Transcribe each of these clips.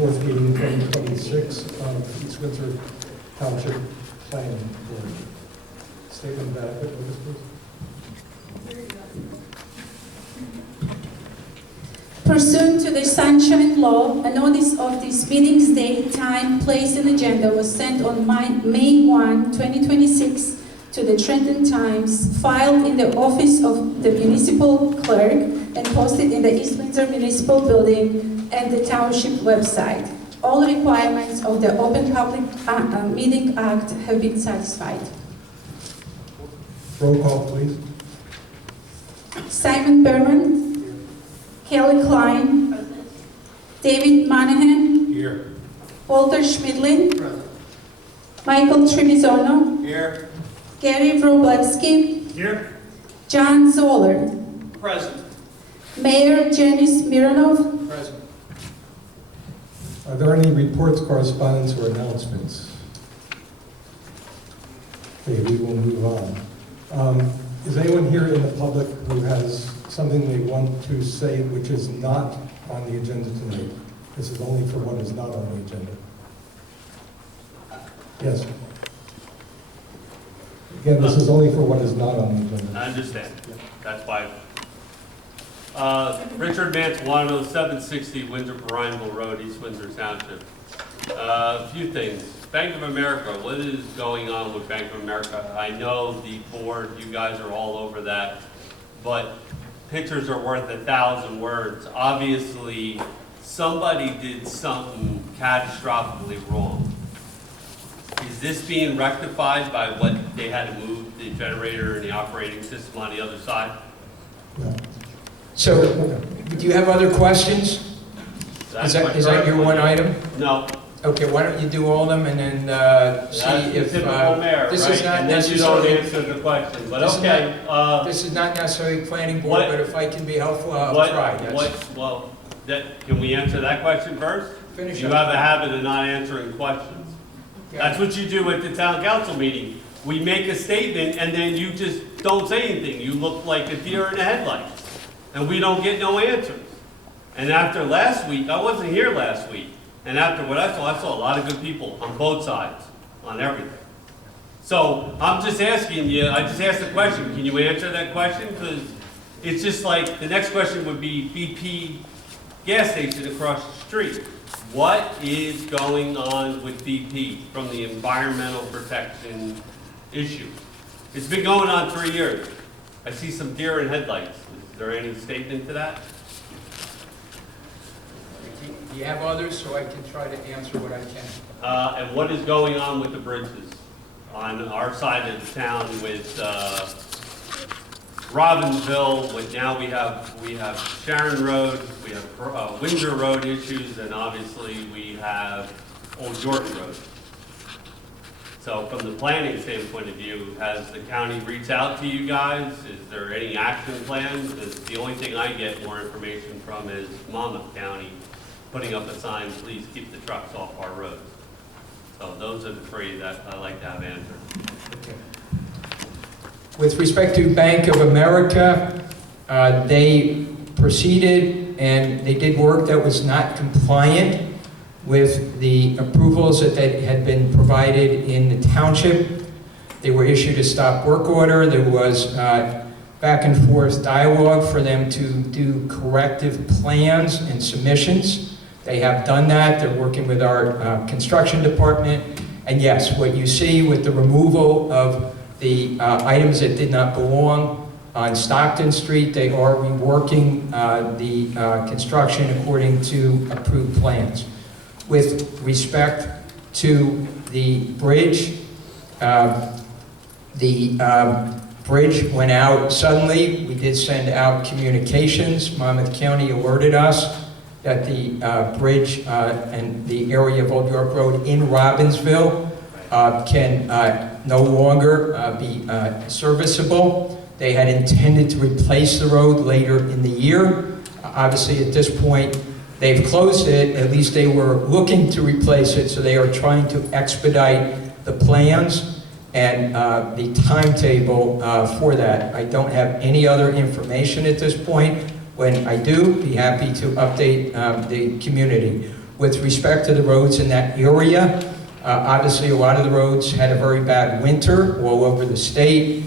4th meeting, 2026 of East Windsor Township Planning Board. Statement of adequate notice, please. Pursuant to the Sunshine Law, a notice of this meeting's date, time, place, and agenda was sent on May 1, 2026 to the Trenton Times, filed in the office of the municipal clerk, and posted in the East Windsor Municipal Building and the Township website. All requirements of the Open Public Meeting Act have been satisfied. Roll call, please. Simon Berman, Kelly Klein, David Monahan, Here. Walter Schmidlin, Present. Michael Trevizono, Here. Gary Wroblewski, Here. John Zoller, Present. Mayor Janice Mironov. Present. Are there any reports, correspondence, or announcements? Okay, we will move on. Is anyone here in the public who has something they want to say which is not on the agenda tonight? This is only for what is not on the agenda. Yes. Again, this is only for what is not on the agenda. I understand. That's why. Richard Mantuano, 760 Windsor Prineville Road, East Windsor Township. A few things. Bank of America, what is going on with Bank of America? I know the board, you guys are all over that, but pictures are worth 1,000 words. Obviously, somebody did something catastrophically wrong. Is this being rectified by what they had to move the generator and the operating system on the other side? No. So, do you have other questions? Is that your one item? No. Okay, why don't you do all of them and then see That's if... the typical mayor, this right? is not And then you don't necessarily... answer the question, but This is okay. This is not necessarily planning board, What- but if I can be helpful, I'll try, yes. Can we answer that question first? Finish You up. have a habit of not answering questions. That's what you do at the town council meeting. We make a statement and then you just don't say anything. You look like a deer in the headlights. And we don't get no answers. And after last week, I wasn't here last week, and after what I saw a lot of good people on both sides, on everything. So I'm just asking you, I just asked the question, can you answer that question? Because it's just like, the next question would be BP gas station across the street. What is going on with BP from the environmental protection issue? It's been going on 3 years. I see some deer in headlights. Is there any statement to that? Do you have others, so I can try to answer what I can? And what is going on with the bridges on our side of the town with Robbinsville? With now we have Sharon Road, we have Windsor Road issues, and obviously we have Old York Road. So from the planning standpoint of view, has the county reached out to you guys? Is there any action plans? Because the only thing I get more information from is Monmouth County putting up a sign, please keep the trucks off our roads. So those are the three that I'd like to have answered. Okay. With respect to Bank of America, they proceeded and they did work that was not compliant with the approvals that had been provided in the township. They were issued a stop work order. There was back and forth dialogue for them to do corrective plans and submissions. They have done that. They're working with our construction department. And yes, what you see with the removal of the items that did not belong on Stockton Street, they are reworking the construction according to approved plans. With respect to the bridge, bridge went out suddenly. We did send out communications. Monmouth County alerted us that the bridge and the area of Old York Road in Robbinsville can no longer be serviceable. They had intended to replace the road later in the year. Obviously, at this point, they've closed it. At least they were looking to replace it, so they are trying to expedite the plans and the timetable for that. I don't have any other information at this point. When I do, be happy to update the community. with respect to the roads in that area. Obviously, a lot of the roads had a very bad winter all over the state.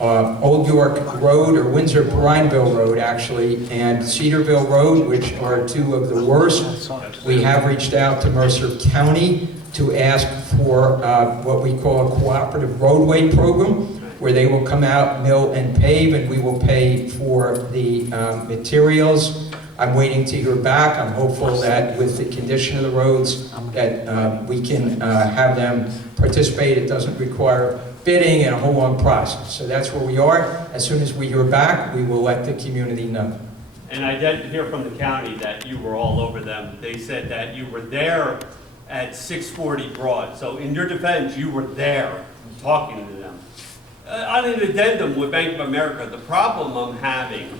Old York Road, or Windsor Brineville Road actually, and Cedarville Road, which are two of the worst. We have reached out to Mercer County to ask for what we call a cooperative roadway program, where they will come out, mill and pave, and we will pay for the materials. I'm waiting to hear back. I'm hopeful that with the condition of the roads that we can have them participate. It doesn't require bidding and a whole long process. So that's where we are. As soon as we hear back, we will let the community know. And I did hear from the county that you were all over them. They said that you were there at 640 Broad. So in your defense, you were there talking to them. On an addendum with Bank of America, the problem I'm having,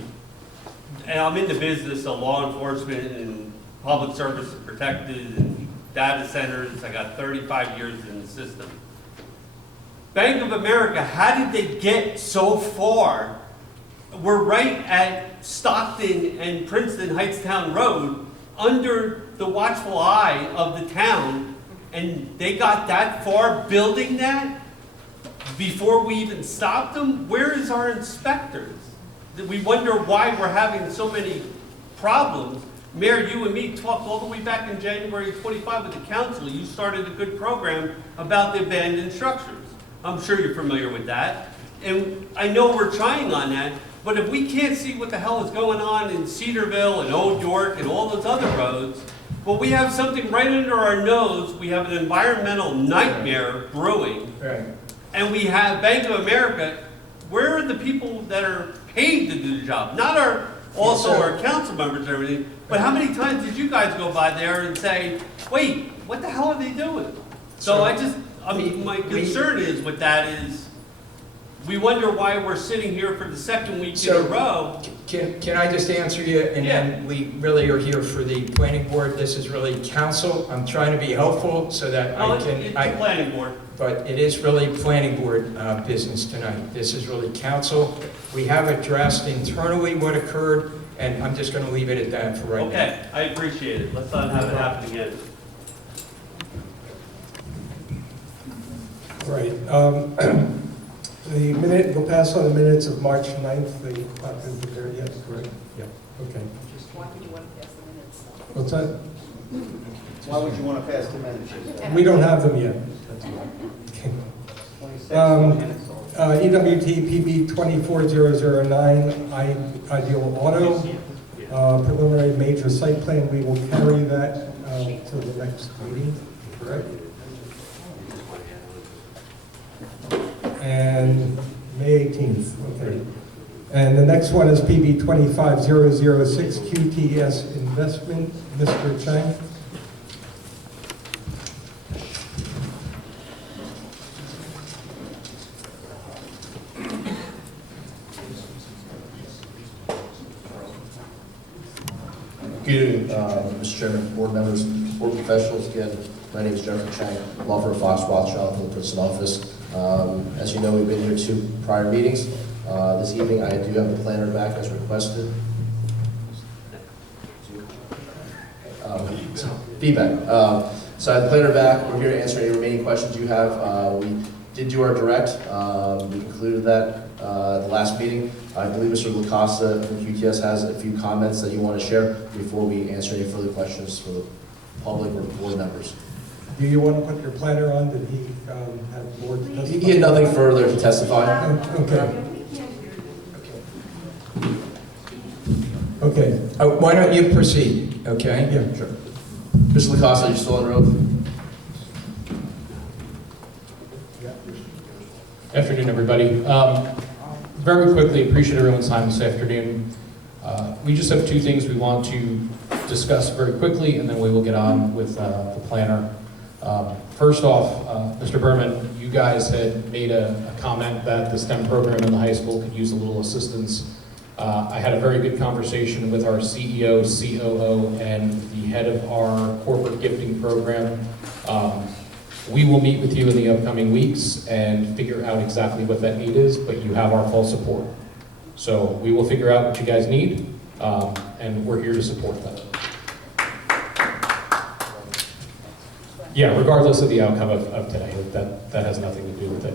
and I'm in the business of law enforcement and public service protected and data centers. I got 35 years in the system. Bank of America, how did they get so far? We're right at Stockton and Princeton Heightstown Road, under the watchful eye of the town, and they got that far building that before we even stopped them? Where is our inspectors? We wonder why we're having so many problems. Mayor, you and me talked all the way back in January 25 with the council. You started a good program about the abandoned structures. I'm sure you're familiar with that. And I know we're trying on that, but if we can't see what the hell is going on in Cedarville and Old York and all those other roads, well, we have something right under our nose. We have an environmental nightmare brewing. Right. And we have Bank of America. Where are the people that are paid to do the job? Not our council members and everything, but how many times did you guys go by there and say, wait, what the hell are they doing? So my concern is with that is, we wonder why we're sitting here for the second week in a row. Can I just answer you? And then we really are here for the planning board. This is really council. I'm trying to be helpful so that It's the planning board. But it is really planning board business tonight. This is really council. We have addressed internally what occurred, and I'm just going to leave it at that for right now. Okay, I appreciate it. Let's not have it happen again. Right. We'll pass on the minutes of March 9th. They not been prepared yet, correct? Yeah. Okay. Why would you want to pass the minutes? What's that? Why would you want to pass the minutes? We don't have them yet. That's all. Okay. EWT PB 24009, Ideal Auto, preliminary major site plan. We will carry that to the next meeting, correct? And May 18th, okay. And the next one is PB 25006, QTS Investment, Mr. Chang. Good evening, Mr. Chairman, board members, board professionals. Again, my name is Jennifer Chang, law firm Fox Rothschild from the Princeton office. As you know, we've been here 2 prior meetings. This evening, I do have the planner back as requested. Feedback. So I have the planner back. We're here to answer any remaining questions you have. We did do our direct. We concluded that at the last meeting. I believe Mr. LaCosta from QTS has a few comments that you want to share before we answer any further questions for the public or board members. Do you want to put your planner on? Did he have board testify? He had nothing further to testify. Okay. Okay. Why don't you proceed, okay? Yeah, sure. Mr. LaCosta, you still on the road? Afternoon, everybody. Very quickly, appreciate everyone's time this afternoon. We just have 2 things we want to discuss very quickly, and then we will get on with the planner. First off, Mr. Berman, you guys had made a comment that the STEM program in the high school could use a little assistance. I had a very good conversation with our CEO, COO, and the head of our corporate gifting program. We will meet with you in the upcoming weeks and figure out exactly what that need is, but you have our full support. So we will figure out what you guys need, and we're here to support that. Yeah, regardless of the outcome of today, that has nothing to do with it.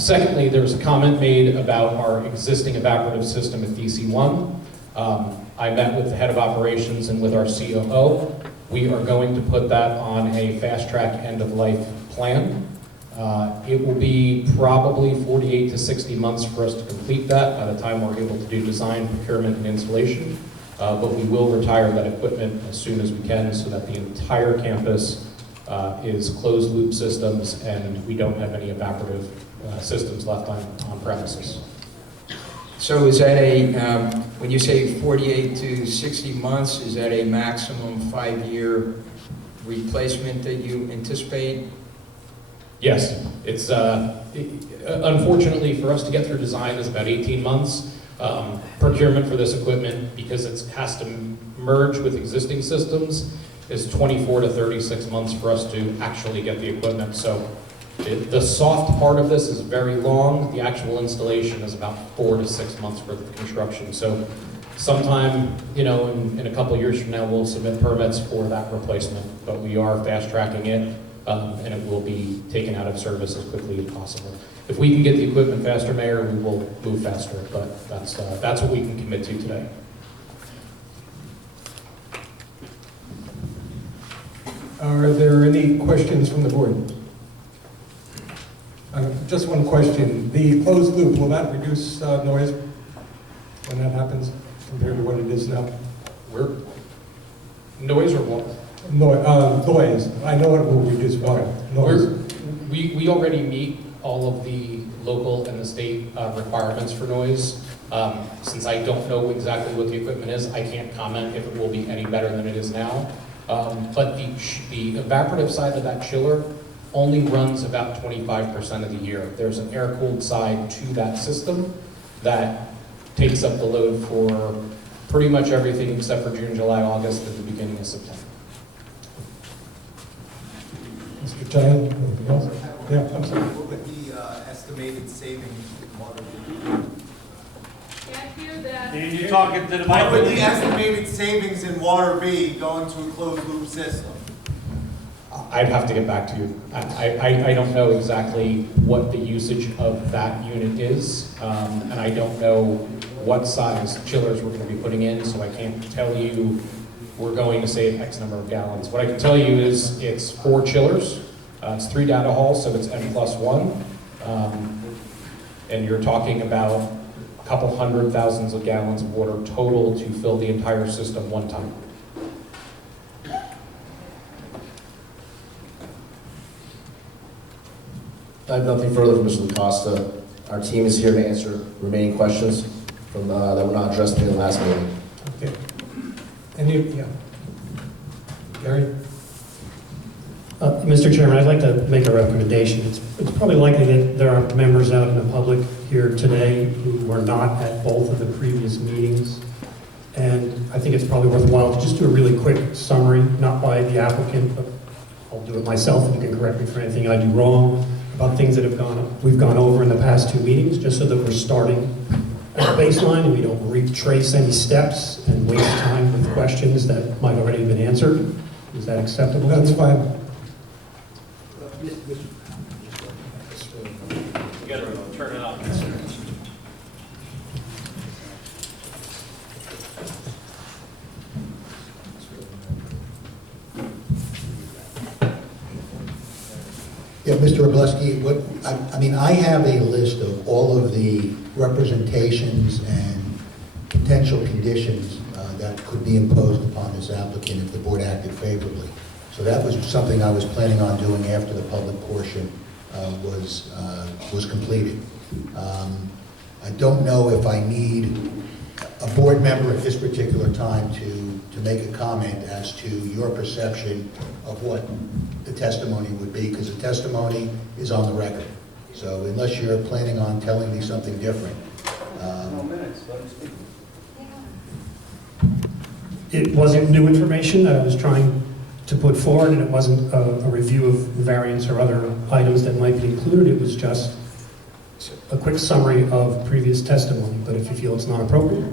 Secondly, there was a comment made about our existing evaporative system at DC1. I met with the head of operations and with our COO. We are going to put that on a fast-track end-of-life plan. It will be probably 48 to 60 months for us to complete that by the time we're able to do design, procurement, and installation. But we will retire that equipment as soon as we can so that the entire campus is closed-loop systems and we don't have any evaporative systems left on premises. So is that a, when you say 48 to 60 months, is that a maximum 5-year replacement that you anticipate? Yes, it's unfortunately for us to get through design is about 18 months. Procurement for this equipment, because it has to merge with existing systems, is 24 to 36 months for us to actually get the equipment. So the soft part of this is very long. The actual installation is about 4 to 6 months worth of construction. So sometime, in a couple of years from now, we'll submit permits for that replacement, but we are fast tracking it. And it will be taken out of service as quickly as possible. If we can get the equipment faster, Mayor, we will move faster, but that's what we can commit to today. Are there any questions from the board? Just one question. The closed loop, will that reduce noise when that happens compared to what it is now? Noise or what? Noise. I know it will reduce what? Noise. We already meet all of the local and the state requirements for noise. Since I don't know exactly what the equipment is, I can't comment if it will be any better than it is now. But the evaporative side of that chiller only runs about 25% of the year. There's an air-cooled side to that system that takes up the load for pretty much everything except for June, July, August, and the beginning of September. Mr. Chang, anything else? Yeah, I'm sorry. What would the estimated savings in water be? Can't hear that. Can you talk into the What would the mic? estimated savings in water be going to a closed loop system? I'd have to get back to you. I don't know exactly what the usage of that unit is, and I don't know what size chillers we're going to be putting in, so I can't tell you we're going to save X number of gallons. What I can tell you is it's 4 chillers, it's 3 data halls, so it's N+1, and you're talking about a couple 100,000 of gallons of water total to fill the entire system one time. I have nothing further from Mr. LaCosta. Our team is here to answer remaining questions from that were not addressed in the last meeting. Okay. Yeah. Gary? Mr. Chairman, I'd like to make a recommendation. It's probably likely that there are members out in the public here today who were not at both of the previous meetings. And I think it's probably worthwhile to just do a really quick summary, not by the applicant, but I'll do it myself, and you can correct me for anything I do wrong, about things that we've gone over in the past 2 meetings, just so that we're starting at the baseline and we don't retrace any steps and waste time with questions that might already have been answered. Is that acceptable? That's fine. You gotta turn it on. Yeah, Mr. Robleski, I have a list of all of the representations and potential conditions that could be imposed upon this applicant if the board acted favorably. So that was something I was planning on doing after the public portion was completed. I don't know if I need a board member at this particular time to make a comment as to your perception of what the testimony would be, because the testimony is on the record. So unless you're planning on telling me something different. No minutes, let him speak. It wasn't new information that I was trying to put forward, and it wasn't a review of variance or other items that might be included. It was just a quick summary of previous testimony, but if you feel it's not appropriate.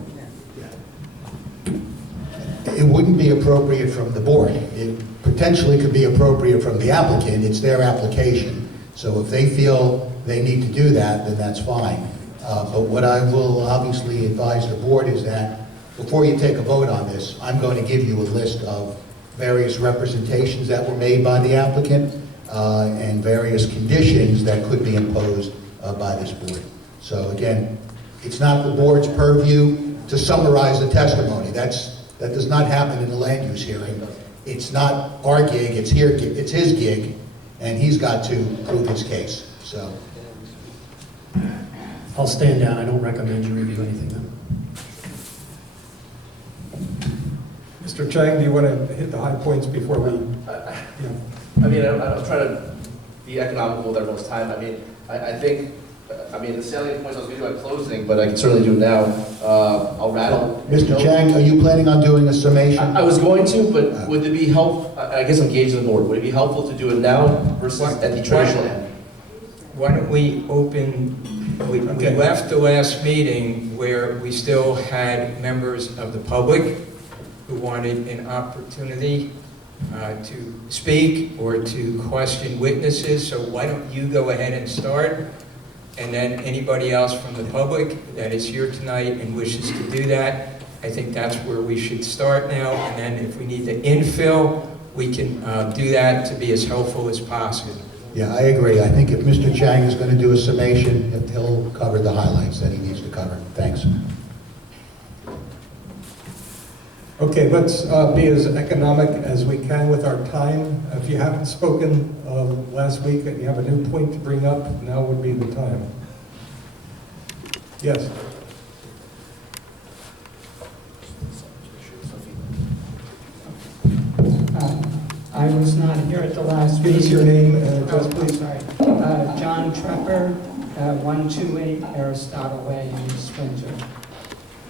it wouldn't be appropriate from the board. It potentially could be appropriate from the applicant. It's their application. So if they feel they need to do that, then that's fine. But what I will obviously advise the board is that before you take a vote on this, I'm going to give you a list of various representations that were made by the applicant and various conditions that could be imposed by this board. So again, it's not the board's purview to summarize the testimony. That does not happen in a land use hearing. It's not our gig, it's his gig, and he's got to prove his case. So I'll stand down. I don't recommend you review anything then. Mr. Chang, do you want to hit the high points before we? I mean, I'm trying to be economical with everyone's time. I mean, I think, the salient points I was going to do at closing, but I can certainly do it now. I'll rattle. Mr. Chang, are you planning on doing a summation? I was going to, but would it be helpful, I guess I'm gauging the board, would it be helpful to do it now versus at the traditional end? Why don't we open, we left the last meeting where we still had members of the public who wanted an opportunity to speak or to question witnesses. So why don't you go ahead and start? And then anybody else from the public that is here tonight and wishes to do that, I think that's where we should start now. And then if we need to infill, we can do that to be as helpful as possible. Yeah, I agree. I think if Mr. Chang is going to do a summation, he'll cover the highlights that he needs to cover. Thanks. Okay, let's be as economic as we can with our time. If you haven't spoken last week and you have a new point to bring up, now would be the time. Yes. I was not here at the last Give meeting. us your name and address, I'm please. sorry. John Trepper, 128 Aristotle Way in East Windsor.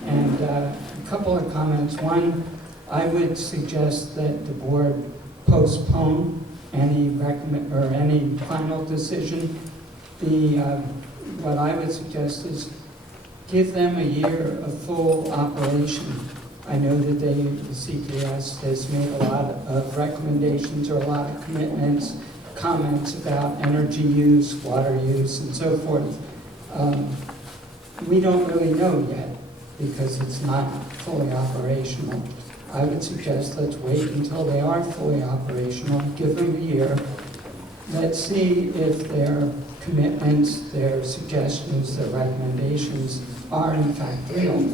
And a couple of comments. One, I would suggest that the board postpone any final decision. What I would suggest is give them a year of full operation. I know that the CPS has made a lot of recommendations or a lot of commitments, comments about energy use, water use, and so forth. We don't really know yet because it's not fully operational. I would suggest let's wait until they are fully operational, give them a year. Let's see if their commitments, their suggestions, their recommendations are in fact real.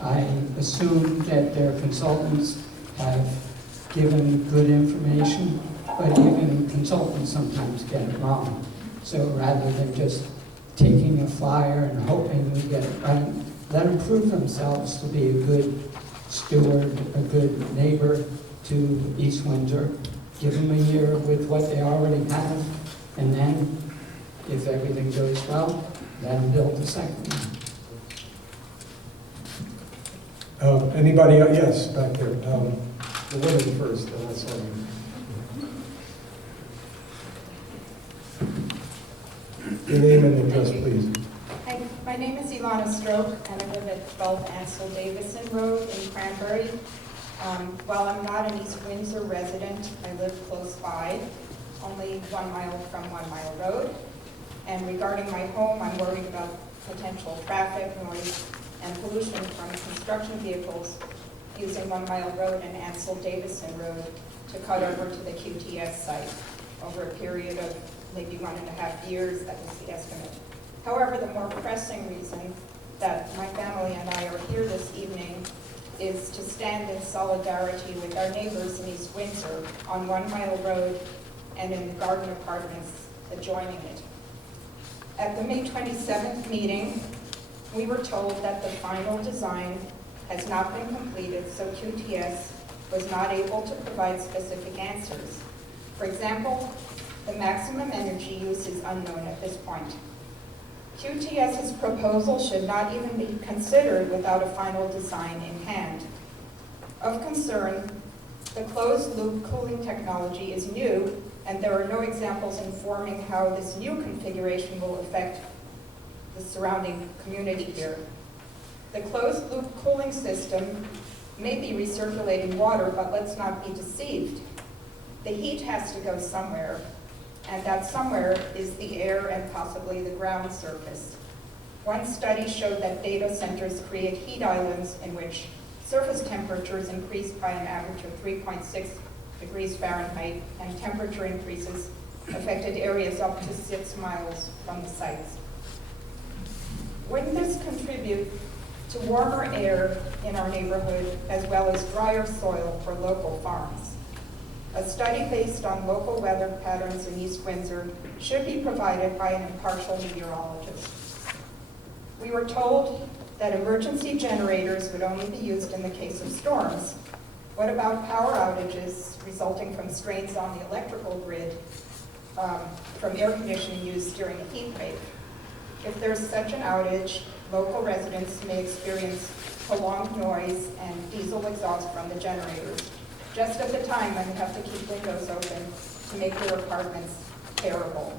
I assume that their consultants have given good information, but even consultants sometimes get it wrong. So rather than just taking a flyer and hoping we get it right, let them prove themselves to be a good steward, a good neighbor to East Windsor. Give them a year with what they already have, and then, if everything goes well, let them build the second one. Anybody else? Yes, back there. The woman first, and that's all you. Your name and address, please. Hi, my name is Ilana Stroke, and I live at 12 Ansel Davison Road in Cranberry. While I'm not an East Windsor resident, I live close by, only 1 mile from 1 Mile Road. And regarding my home, I'm worried about potential traffic, noise, and pollution from construction vehicles using 1 Mile Road and Ansel Davison Road to cut over to the QTS site over a period of maybe 1.5 years. That was the estimate. However, the more pressing reason that my family and I are here this evening is to stand in solidarity with our neighbors in East Windsor on 1 Mile Road and in the garden apartments adjoining it. At the May 27th meeting, we were told that the final design has not been completed, so QTS was not able to provide specific answers. For example, the maximum energy use is unknown at this point. QTS's proposal should not even be considered without a final design in hand. Of concern, the closed-loop cooling technology is new, and there are no examples informing how this new configuration will affect the surrounding community here. The closed-loop cooling system may be recirculating water, but let's not be deceived. The heat has to go somewhere, and that somewhere is the air and possibly the ground surface. One study showed that data centers create heat islands in which surface temperatures increased by an average of 3.6 degrees Fahrenheit, and temperature increases affected areas up to 6 miles from the sites. Wouldn't this contribute to warmer air in our neighborhood as well as drier soil for local farms? A study based on local weather patterns in East Windsor should be provided by an impartial meteorologist. We were told that emergency generators would only be used in the case of storms. What about power outages resulting from strains on the electrical grid from air conditioning use during a heat wave? If there's such an outage, local residents may experience prolonged noise and diesel exhaust from the generators, just at the time when you have to keep windows open to make your apartments bearable.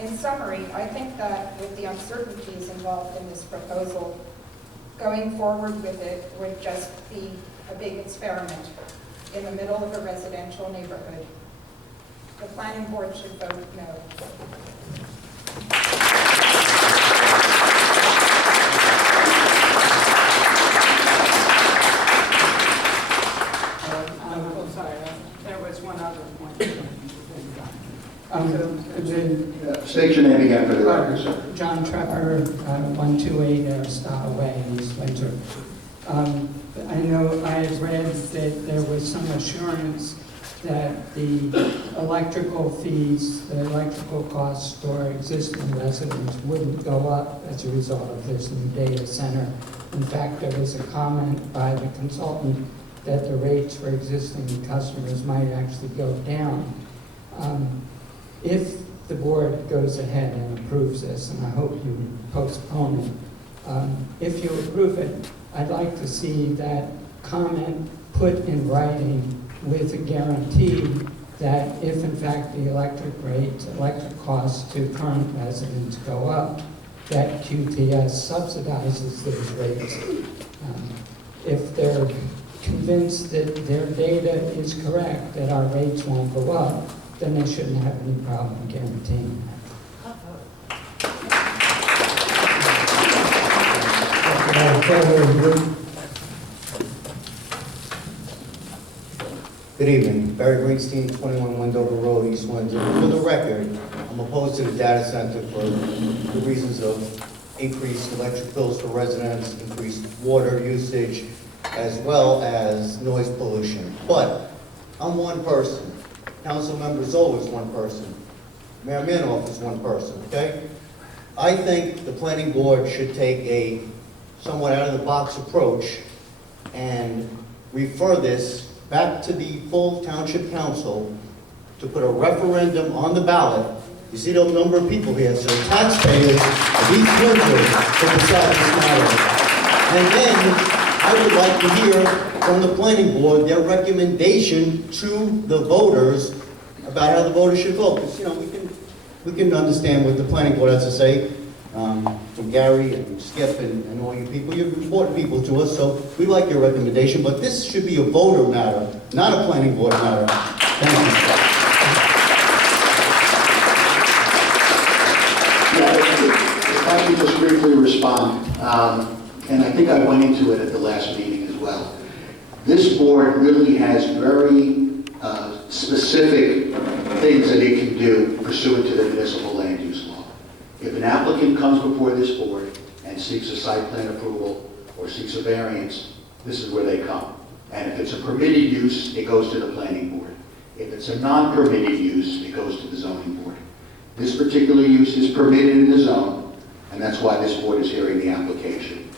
In summary, I think that with the uncertainties involved in this proposal, going forward with it would just be a big experiment in the middle of a residential neighborhood. The planning board should vote no. I'm sorry, there was one other point. State your name again for the record, sir. John Trepper, 128 Aristotle Way in East Windsor. I know I had read that there was some assurance that the electrical fees, the electrical costs for existing residents wouldn't go up as a result of this new data center. In fact, there was a comment by the consultant that the rates for existing customers might actually go down. If the board goes ahead and approves this, and I hope you postpone it, if you approve it, I'd like to see that comment put in writing with a guarantee that if in fact the electric costs to current residents go up, that QTS subsidizes those rates. If they're convinced that their data is correct, that our rates won't go up, then they shouldn't have any problem guaranteeing that. Good evening, Barry Greenstein, 21 Wendover Road, East Windsor. For the record, I'm opposed to the data center for the reasons of increased electric bills for residents, increased water usage, as well as noise pollution. But I'm one person. Council member Zoll is one person. Mayor Manoff is one person, okay? I think the planning board should take a somewhat out-of-the-box approach and refer this back to the full township council to put a referendum on the ballot. You see the number of people here, so taxpayers of East Windsor to decide this matter. And then I would like to hear from the planning board their recommendation to the voters about how the voters should vote. Because, you know, we can understand what the planning board has to say. From Gary and Skip and all you people. You're important people to us, so we like your recommendation, but this should be a voter matter, not a planning board matter. Thank you. Yeah, if I could just briefly respond, and I think I went into it at the last meeting as well. This board really has very specific things that it can do pursuant to the municipal land use law. If an applicant comes before this board and seeks a site plan approval or seeks a variance, this is where they come. And if it's a permitted use, it goes to the planning board. If it's a non-permitted use, it goes to the zoning board. This particular use is permitted in the zone, and that's why this board is hearing the application.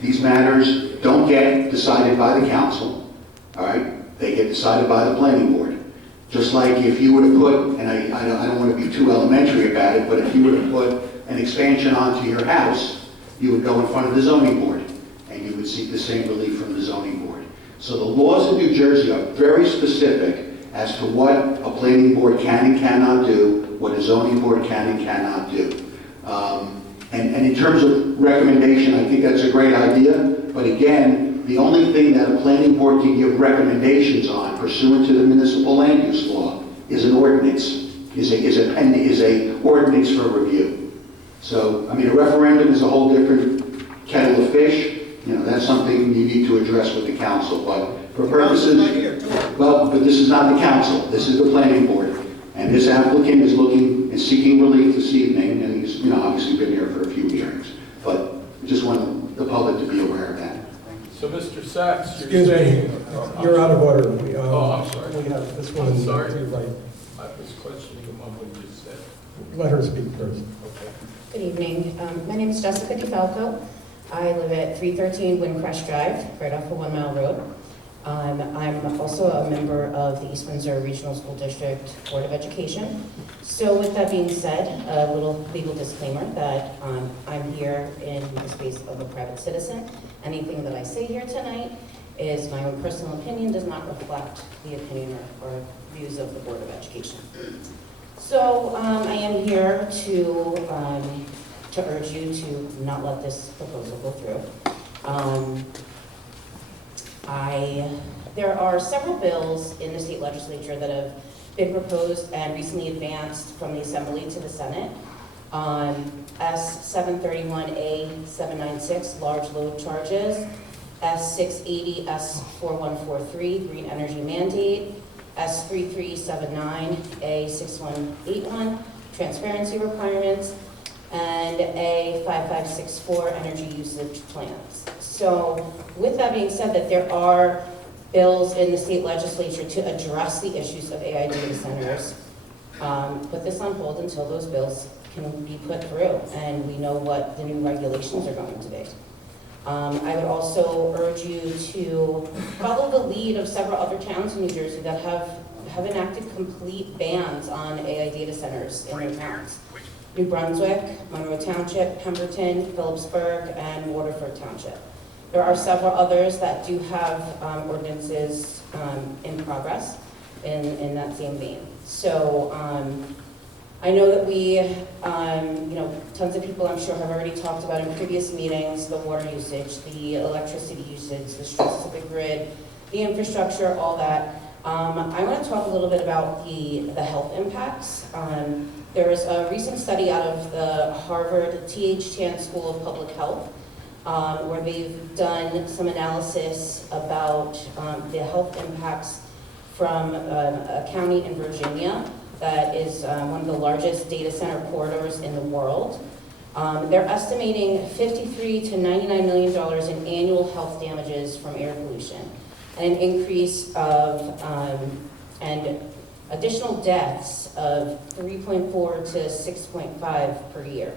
These matters don't get decided by the council, all right? They get decided by the planning board. Just like if you were to put, and I don't want to be too elementary about it, but if you were to put an expansion onto your house, you would go in front of the zoning board, and you would seek the same relief from the zoning board. So the laws in New Jersey are very specific as to what a planning board can and cannot do, what a zoning board can and cannot do. And in terms of recommendation, I think that's a great idea, but again, the only thing that a planning board can give recommendations on pursuant to the municipal land use law is an ordinance, is a ordinance for review. So, I mean, a referendum is a whole different kettle of fish. You know, that's something you need to address with the council, but for purposes, well, but this is not the council, this is the planning board. And this applicant is seeking relief this evening, and he's, you know, obviously been here for a few hearings. But I just want the public to be aware of that. So, Mr. Sachs, you're Excuse me, saying... you're out of order. I'm sorry. We have this one I'm to sorry. your right. I was questioning him on what you said. Let her speak first. Okay. Good evening. My name is Jessica DeFalco. I live at 313 Windcrest Drive, right off of 1 Mile Road. I'm also a member of the East Windsor Regional School District Board of Education. So with that being said, a little legal disclaimer that I'm here in the space of a private citizen. Anything that I say here tonight is my own personal opinion, does not reflect the opinion or views of the Board of Education. So I am here to urge you to not let this proposal go through. There are several bills in the state legislature that have been proposed and recently advanced from the Assembly to the Senate. S731A 796, large load charges, S680, S4143, green energy mandate, S3379, A6181, transparency requirements, and A5564, energy usage plans. So with that being said, that there are bills in the state legislature to address the issues of AI data centers, put this on hold until those bills can be put through and we know what the new regulations are going to be. I would also urge you to follow the lead of several other towns in New Jersey that have enacted complete bans on AI data centers in their towns. New Brunswick, Monroe Township, Pemberton, Phillipsburg, and Waterford Township. There are several others that do have ordinances in progress in that same vein. So I know that we, tons of people I'm sure have already talked about in previous meetings, the water usage, the electricity usage, the stress of the grid, the infrastructure, all that. I want to talk a little bit about the health impacts. There was a recent study out of the Harvard T.H. Chan School of Public Health where they've done some analysis about the health impacts from a county in Virginia that is one of the largest data center corridors in the world. They're estimating $53 to $99 million in annual health damages from air pollution, and an increase of and additional deaths of 3.4 to 6.5 per year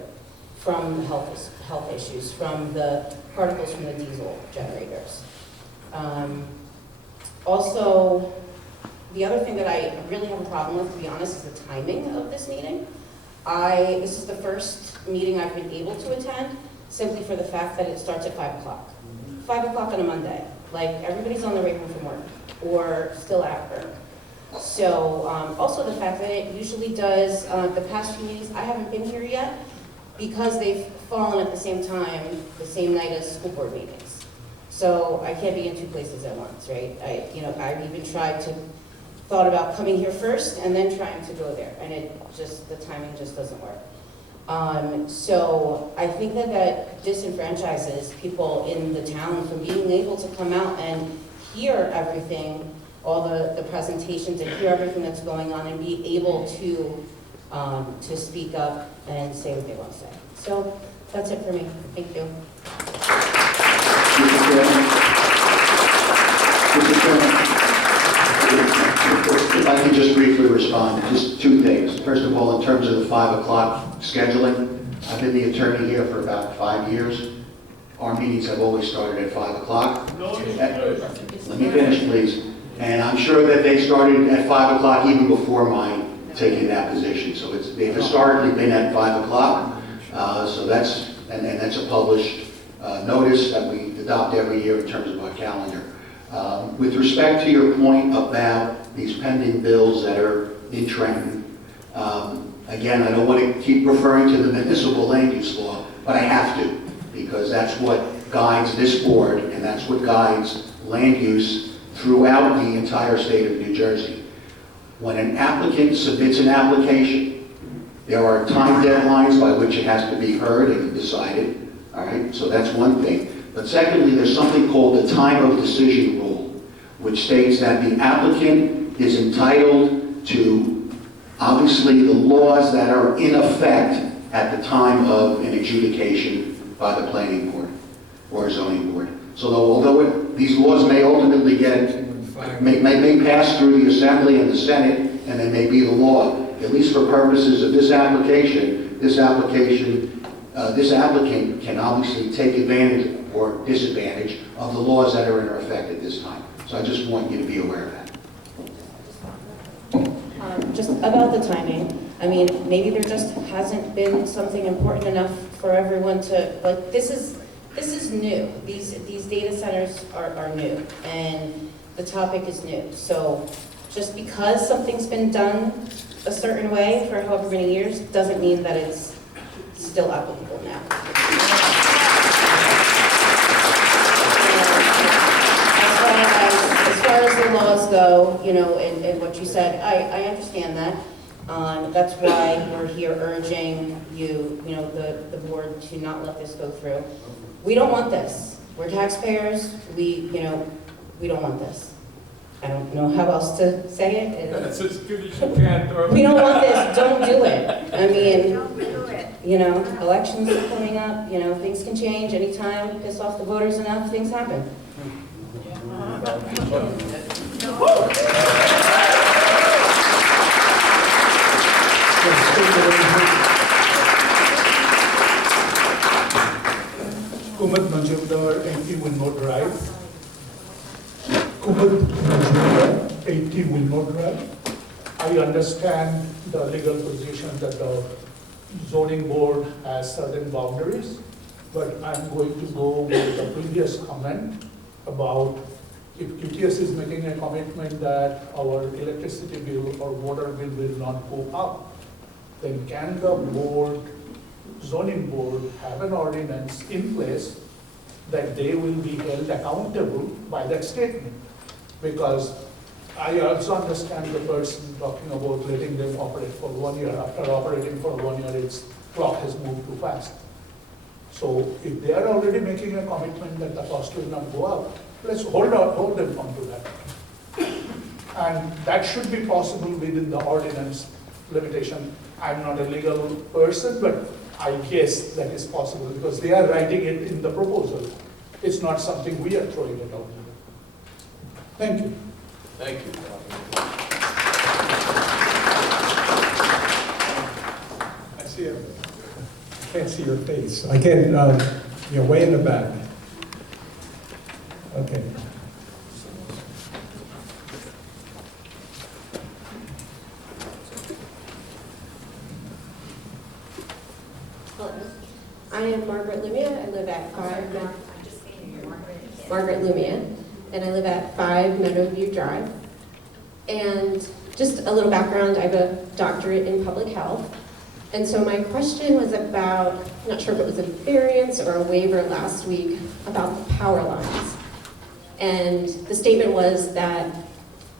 from health issues, from the particles from the diesel generators. Also, the other thing that I really have a problem with, to be honest, is the timing of this meeting. This is the first meeting I've been able to attend, simply for the fact that it starts at 5 o'clock. 5 o'clock on a Monday. Like, everybody's on their way home from work, or still at work. So, also the fact that it usually does, the past few meetings, I haven't been here yet, because they've fallen at the same time, the same night as school board meetings. So I can't be in two places at once, right? I've even thought about coming here first and then trying to go there, and the timing just doesn't work. So I think that disenfranchises people in the town from being able to come out and hear everything, all the presentations, and hear everything that's going on, and be able to speak up and say what they want to say. So that's it for me. Thank you. Mr. Chairman, if I can just briefly respond, just two things. First of all, in terms of the 5 o'clock scheduling, I've been the attorney here for about 5 years. Our meetings have always started at 5 o'clock. Let me finish, please. And I'm sure that they started at 5 o'clock even before my taking that position. So they've historically been at 5 o'clock. So that's a published notice that we adopt every year in terms of our calendar. With respect to your point about these pending bills that are in Trenton, again, I don't want to keep referring to the municipal land use law, but I have to, because that's what guides this board, and that's what guides land use throughout the entire state of New Jersey. When an applicant submits an application, there are time deadlines by which it has to be heard and decided, all right? So that's one thing. But secondly, there's something called the time of decision rule, which states that the applicant is entitled to, obviously, the laws that are in effect at the time of an adjudication by the planning board or zoning board. So although these laws may ultimately may pass through the Assembly and the Senate, and they may be the law, at least for purposes of this application, this applicant can obviously take advantage or disadvantage of the laws that are in effect at this time. So I just want you to be aware of that. Just about the timing, I mean, maybe there just hasn't been something important enough for everyone to, like, this is new. These data centers are new, and the topic is new. So just because something's been done a certain way for however many years doesn't mean that it's still applicable now. As far as the laws go, you know, and what you said, I understand that. That's why we're here urging you, you know, the board to not let this go through. We don't want this. We're taxpayers. We don't want this. I don't know how else to say it. That's as good as you can. We don't want this. Don't do it. I mean, you know, elections are coming up. You know, things can change anytime. Piss off the voters enough, things happen. Kumud Majumdar, 80 Winmore Drive. Kumud Majumdar, 80 Winmore Drive. I understand the legal position that the zoning board has certain boundaries, but I'm going to go with the previous comment about if QTS is making a commitment that our electricity bill or water bill will not go up, then can the board, zoning board, have an ordinance in place that they will be held accountable by that statement? Because I also understand the person talking about letting them operate for 1 year. After operating for 1 year, its clock has moved too fast. So if they are already making a commitment that the cost will not go up, let's hold them onto that. And that should be possible within the ordinance limitation. I'm not a legal person, but I guess that is possible because they are writing it in the proposal. It's not something we are throwing it out. Thank you. Thank you. I see it. I can't see your face. I can, you're way in the back. Okay. Hello. I am Margaret Lumia. I live at 5 Margaret Lumia, and I live at 5 Meadowview Drive. And just a little background, I have a doctorate in public health. And so my question was about, I'm not sure if it was a variance or a waiver last week, about the power lines. And the statement was that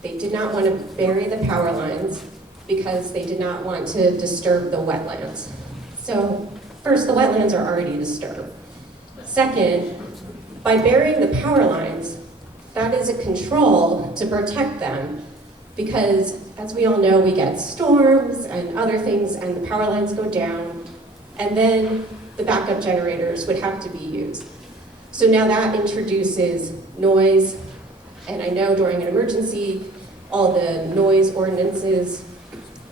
they did not want to bury the power lines because they did not want to disturb the wetlands. So first, the wetlands are already disturbed. Second, by burying the power lines, that is a control to protect them because, as we all know, we get storms and other things and the power lines go down, and then the backup generators would have to be used. So now that introduces noise, and I know during an emergency, all the noise ordinances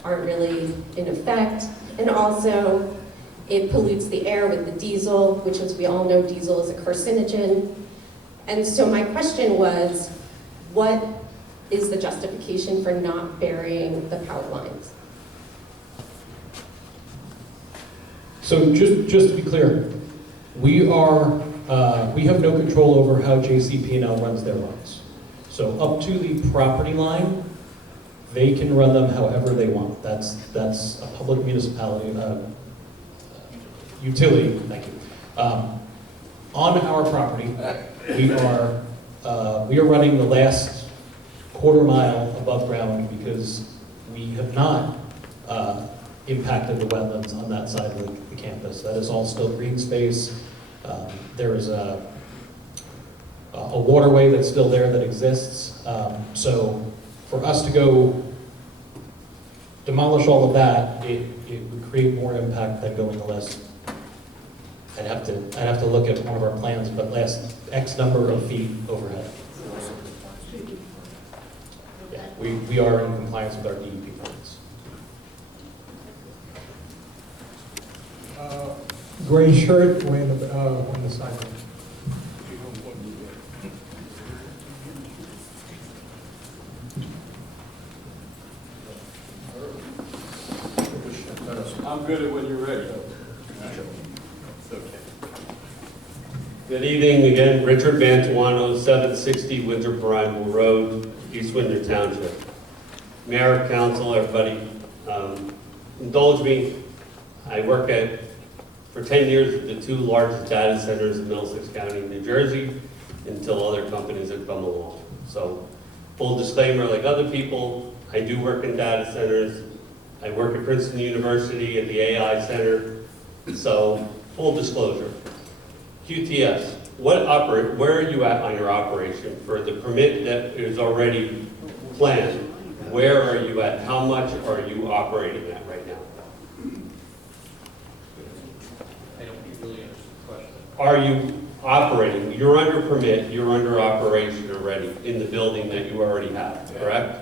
aren't really in effect, and also it pollutes the air with the diesel, which, as we all know, diesel is a carcinogen. And so my question was, what is the justification for not burying the power lines? So just to be clear, we have no control over how JCP&L runs their lines. So up to the property line, they can run them however they want. That's a public municipality, utility, thank you. on our property, we are running the last quarter mile above ground because we have not impacted the wetlands on that side of the campus. That is all still green space. There is a waterway that's still there that exists. So for us to go demolish all of that, it would create more impact than going the last. I'd have to look at one of our plans, but last X number of feet overhead. Yeah, we are in compliance with our DEP plans. Gray shirt, way on the side. I'm good at when you're ready. It's okay. Good evening again, Richard Mantuano, 760 Windsor Bridal Road, East Windsor Township. Mayor, council, everybody, indulge me. I work for 10 years at the two largest data centers in Middlesex County, New Jersey, until other companies have come along. So, full disclaimer, like other people, I do work in data centers. I work at Princeton University at the AI Center. So, full disclosure. QTS, where are you at on your operation for the permit that is already planned? Where are you at? How much are you operating at right now? I don't really understand the question. Are you operating? You're under permit, you're under operation already in the building that you already have, correct?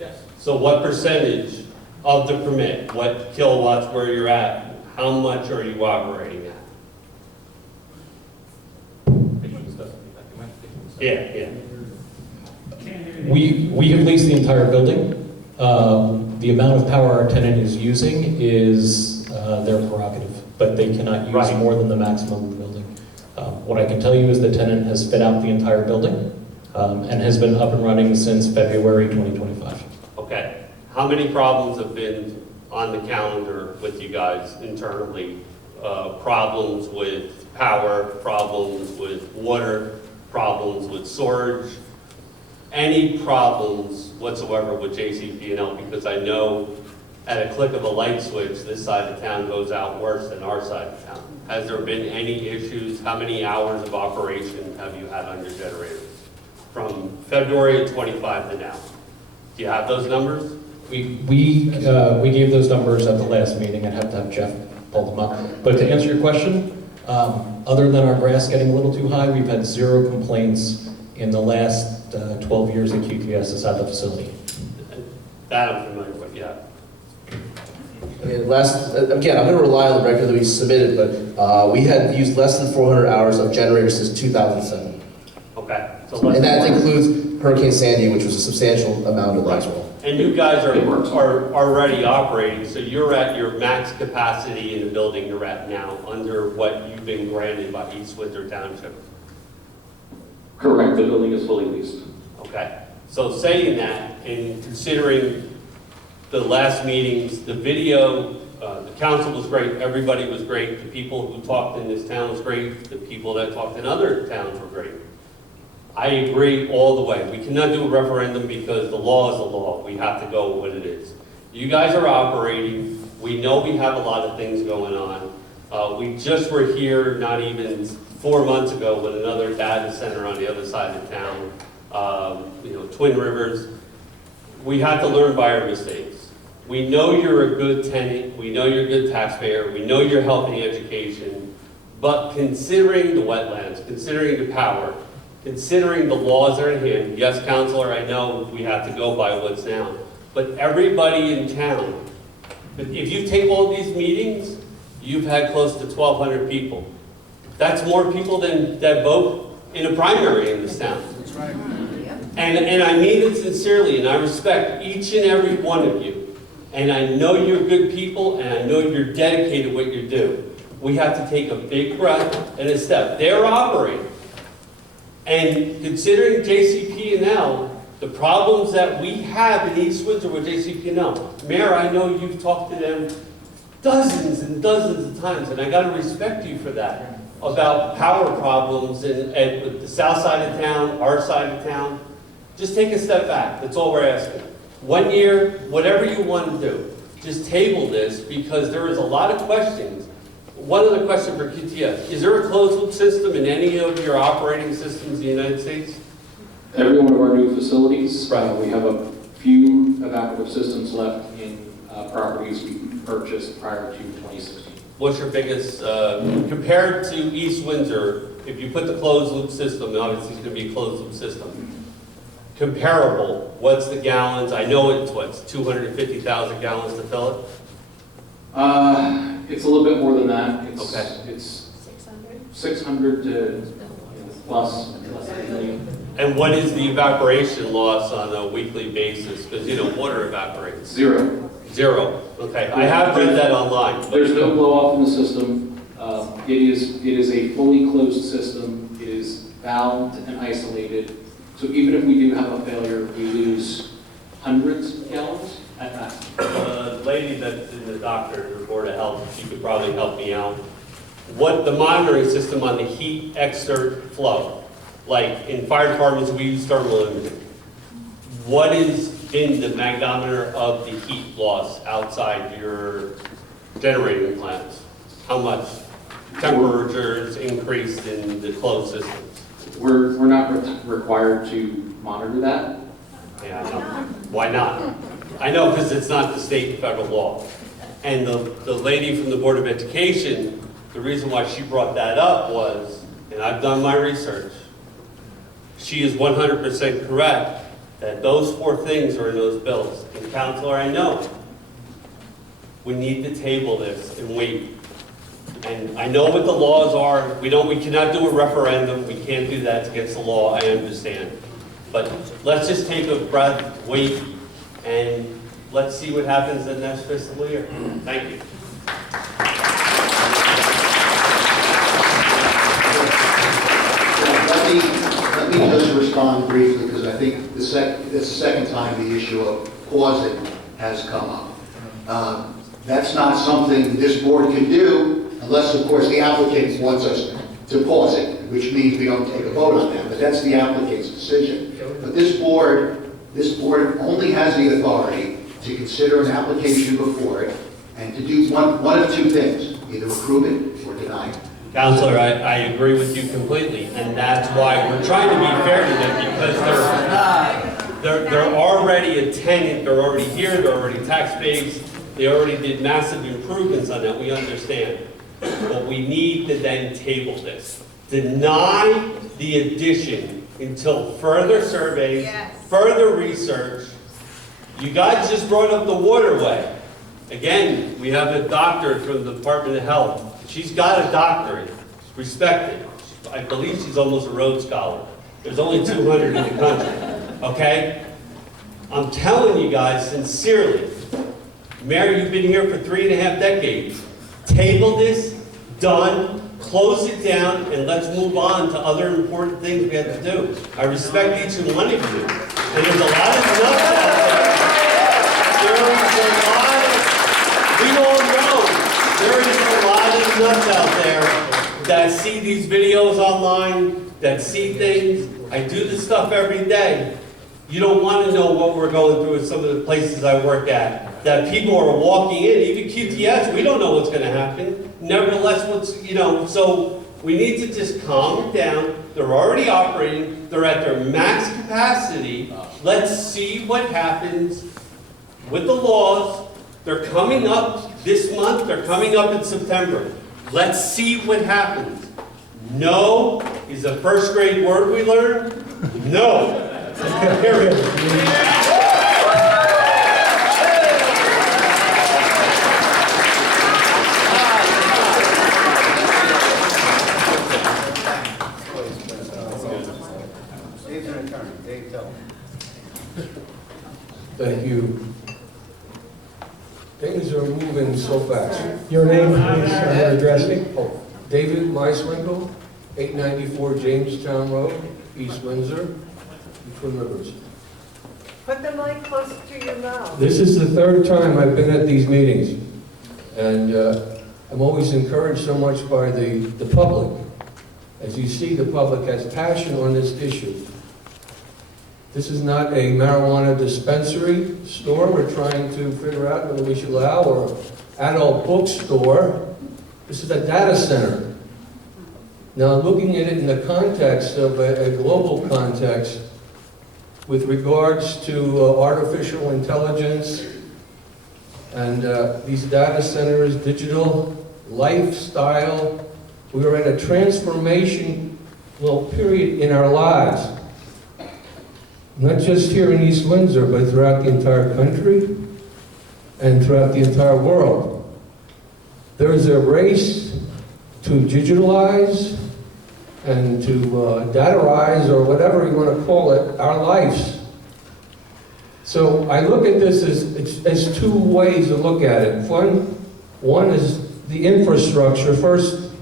Yes. So what percentage of the permit, what kilowatts where you're at, how much are you operating at? Yeah. We have leased the entire building. The amount of power our tenant is using is their prerogative, but they cannot use Right. more than the maximum of the building. What I can tell you is the tenant has fit out the entire building and has been up and running since February 2025. Okay. How many problems have been on the calendar with you guys internally? Problems with power, problems with water, problems with storage, any problems whatsoever with JCP&L, because I know at a click of a light switch, this side of town goes out worse than our side of town. Has there been any issues? How many hours of operation have you had on your generators from February of 25 to now? Do you have those numbers? We gave those numbers at the last meeting. I'd have to have Jeff pull them up. But to answer your question, other than our grass getting a little too high, we've had 0 complaints in the last 12 years that QTS has had the facility. That I'm familiar with, yeah. Okay, again, I'm going to rely on the record that we submitted, but we had used less than 400 hours of generators since 2007. Okay. So And that includes Hurricane Sandy, which was a substantial amount of that as well. And you guys are already operating, so you're at your max capacity in the building you're at now, under what you've been granted by East Windsor Township. Correct, the building is fully leased. Okay. So saying that, and considering the last meetings, the video, the council was great, everybody was great, the people who talked in this town was great, the people that talked in other towns were great. I agree all the way. We cannot do a referendum because the law is the law. We have to go with what it is. You guys are operating. We know we have a lot of things going on. We just were here not even 4 months ago with another data center on the other side of town, Twin Rivers. We have to learn by our mistakes. We know you're a good tenant. We know you're a good taxpayer. We know you're helping education. But considering the wetlands, considering the power, considering the laws that are in hand, yes, Counselor, I know we have to go by what's now, but everybody in town, if you take all these meetings, you've had close to 1,200 people. That's more people than that vote in a primary in this town. That's right. And I mean it sincerely, and I respect each and every one of you. And I know you're good people, and I know you're dedicated to what you do. We have to take a big breath and a step. They're operating. And considering JCP&L, the problems that we have in East Windsor with JCP&L, Mayor, I know you've talked to them dozens and dozens of times, and I got to respect you for that. about power problems with the south side of town, our side of town, just take a step back. That's all we're asking. 1 year, whatever you want to do, just table this because there is a lot of questions. One other question for QTS. Is there a closed loop system in any of your operating systems in the United States? Every one of our new facilities, we have a few evaporative systems left in properties we purchased prior to 2016. What's your biggest, compared to East Windsor, if you put the closed loop system, obviously it's going to be a closed loop system, comparable, what's the gallons? I know it's, 250,000 gallons to fill it? It's a little bit more than that. It's 600? 600 to plus a million. And what is the evaporation loss on a weekly basis? Because, water evaporates. Zero. Zero. Okay, I have read that online. There's no blow off in the system. It is a fully closed system. It is valved and isolated. So even if we do have a failure, we lose hundreds of gallons at max. The lady that's in the doctor, the Board of Health, she could probably help me out. What the monitoring system on the heat exert flow? Like in fire departments, we use thermal imaging. What has been the magnometer of the heat loss outside your generating plants? How much temperatures increased in the closed systems? We're not required to monitor that. Yeah, I know. Why not? I know because it's not the state and federal law. And the lady from the Board of Education, the reason why she brought that up was, and I've done my research, she is 100% correct that those 4 things are in those bills. And Counselor, I know we need to table this and wait. And I know what the laws are. We cannot do a referendum. We can't do that. It's against the law. I understand. But let's just take a breath, wait, and let's see what happens in the next fiscal year. Thank you. Let me just respond briefly, because I think this is the second time the issue of pausing has come up. That's not something this board can do unless, of course, the applicant wants us to pause it, which means we don't take a vote on that, but that's the applicant's decision. But this board only has the authority to consider an application before it and to do one of 2 things, either approve it or deny it. Counselor, I agree with you completely, and that's why we're trying to be fair to them because they're already a tenant, they're already here, they're already tax base, they already did massive improvements on that, we understand. But we need to then table this. Deny the addition until further surveys, further research. You guys just brought up the waterway. Again, we have a doctor from the Department of Health. She's got a doctorate, respected. I believe she's almost a Rhodes Scholar. There's only 200 in the country, okay? I'm telling you guys sincerely, Mayor, you've been here for 3.5 decades. Table this, done, close it down, and let's move on to other important things we have to do. I respect each and one of you. And there's a lot of nuts out there. There is a lot of, we all know, there is a lot of nuts out there that see these videos online, that see things. I do this stuff every day. You don't want to know what we're going through at some of the places I work at. That people are walking in, even QTS, we don't know what's going to happen. Nevertheless, so we need to just calm it down. They're already operating. They're at their max capacity. Let's see what happens with the laws. They're coming up this month. They're coming up in September. Let's see what happens. No is a first grade word we learned. No. Period. Dave's an attorney. Dave, tell him. Thank you. Things are moving so fast. Your name, please, and your address. David Meiswinkle, 894 Jamestown Road, East Windsor, Twin Rivers. Put the mic closer to your mouth. This is the 3rd time I've been at these meetings, and I'm always encouraged so much by the public As you see, the public has passion on this issue. This is not a marijuana dispensary store we're trying to figure out whether we should allow, or adult bookstore. This is a data center. Now, looking at it in the context of a global context, with regards to artificial intelligence and these data centers, digital lifestyle, we are at a transformation period in our lives. Not just here in East Windsor, but throughout the entire country and throughout the entire world. There is a race to digitalize and to dataize, or whatever you want to call it, our lives. So I look at this as two ways to look at it. One is the infrastructure. First,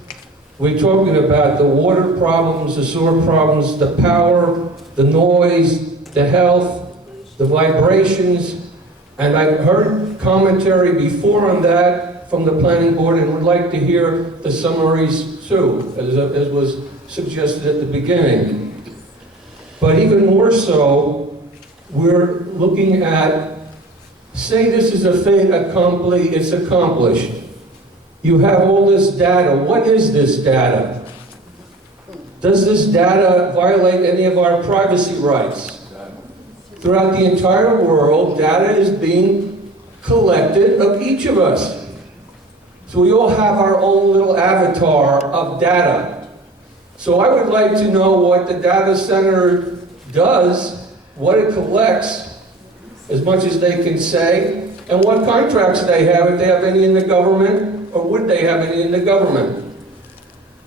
we're talking about the water problems, the sewer problems, the power, the noise, the health, the vibrations, and I've heard commentary before on that from the planning board, and would like to hear the summaries too, as was suggested at the beginning. But even more so, we're looking at, say this is a fait accompli, it's accomplished. You have all this data. What is this data? Does this data violate any of our privacy rights? Throughout the entire world, data is being collected of each of us. So we all have our own little avatar of data. So I would like to know what the data center does, what it collects, as much as they can say, and what contracts they have, if they have any in the government, or would they have any in the government.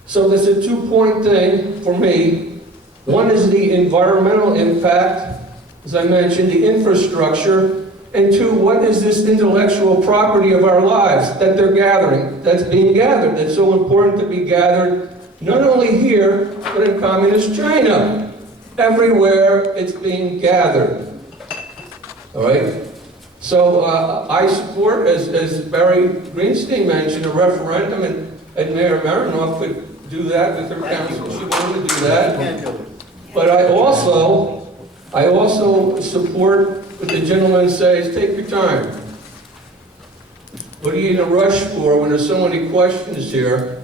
So there's a two-point thing for me. One is the environmental impact, as I mentioned, the infrastructure, and two, what is this intellectual property of our lives that they're gathering, that's being gathered, that's so important to be gathered, not only here, but in communist China. Everywhere it's being gathered. All right? So I support, as Barry Greenstein mentioned, a referendum, and Mayor Marinoff could do that with her council. She wanted to do that. But I also support what the gentleman says, take your time. What are you in a rush for when there's so many questions here?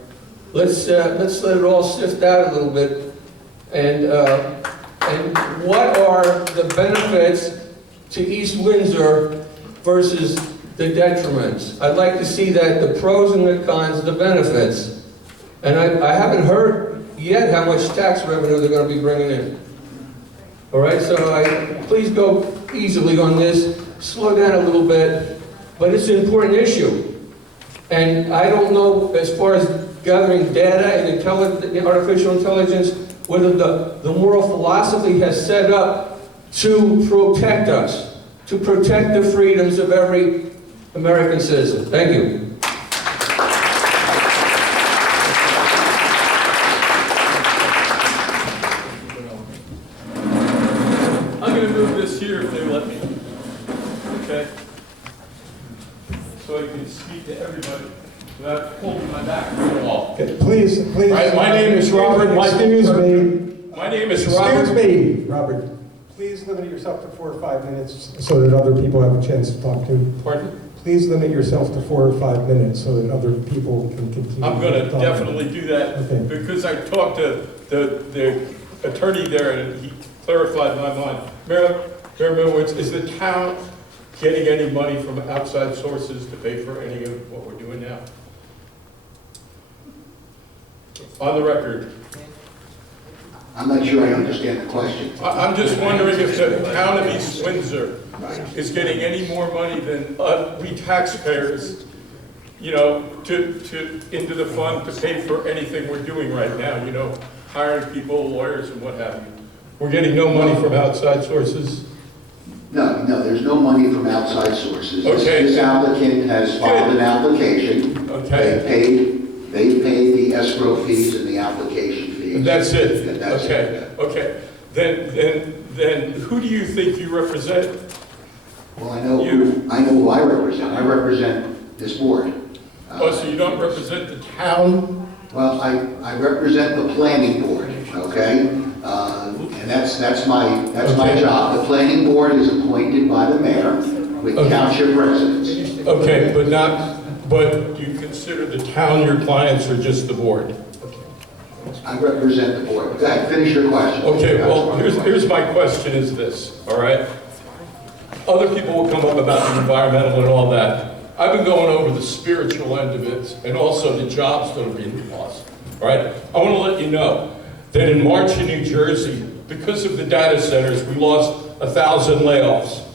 Let's let it all sift out a little bit. And what are the benefits to East Windsor versus the detriments? I'd like to see that, the pros and the cons, the benefits. And I haven't heard yet how much tax revenue they're going to be bringing in. All right, so please go easily on this, slow down a little bit, but it's an important issue. And I don't know, as far as gathering data and artificial intelligence, whether the moral philosophy has set up to protect us, to protect the freedoms of every American citizen. Thank you. I'm going to move this here if they let me. Okay? So I can speak to everybody without holding my back to the wall. Okay, please. Right, my name is Robert. Excuse me. My name is Robert. Excuse me, Robert. Please limit yourself to 4 or 5 minutes so that other people have a chance to talk to. Pardon? Please limit yourself to 4 or 5 minutes so that other people can continue. I'm going to talking. definitely do that because I talked to the attorney there and he clarified my mind. Mayor Millwoods, is the town getting any money from outside sources to pay for any of what we're doing now? On the record. I'm not sure I understand the question. I'm just wondering if the town of East Windsor is getting any more money than we taxpayers, you know, into the fund to pay for anything we're doing right now, you know, hiring people, lawyers and what have you. We're getting no money from outside sources? No, there's no money from outside sources. Okay. This applicant has filed an application. Okay. They paid the escrow fees and the application fees. And that's it? And that's it. Okay. Then who do you think you represent? Well, I know who I represent. I represent this board. So you don't represent the town? Well, I represent the planning board, okay? And that's my job. The planning board is appointed by the mayor with township residents. Okay, but do you consider the town your clients or just the board? I represent the board. Go ahead, finish your question. Okay, well, here's my question is this, all right? Other people will come up about the environmental and all that. I've been going over the spiritual end of it and also the jobs that are being lost, all right? I want to let you know that in March in New Jersey, because of the data centers, we lost 1,000 layoffs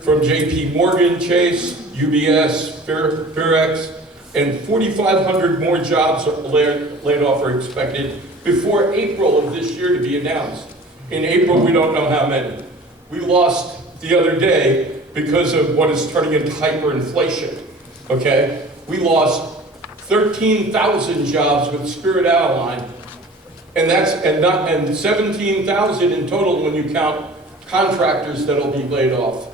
from JP Morgan, Chase, UBS, Firex, and 4,500 more jobs laid off are expected before April of this year to be announced. In April, we don't know how many. We lost the other day because of what is turning into hyperinflation, okay? We lost 13,000 jobs with Spirit Airline, and 17,000 in total when you count contractors that'll be laid off.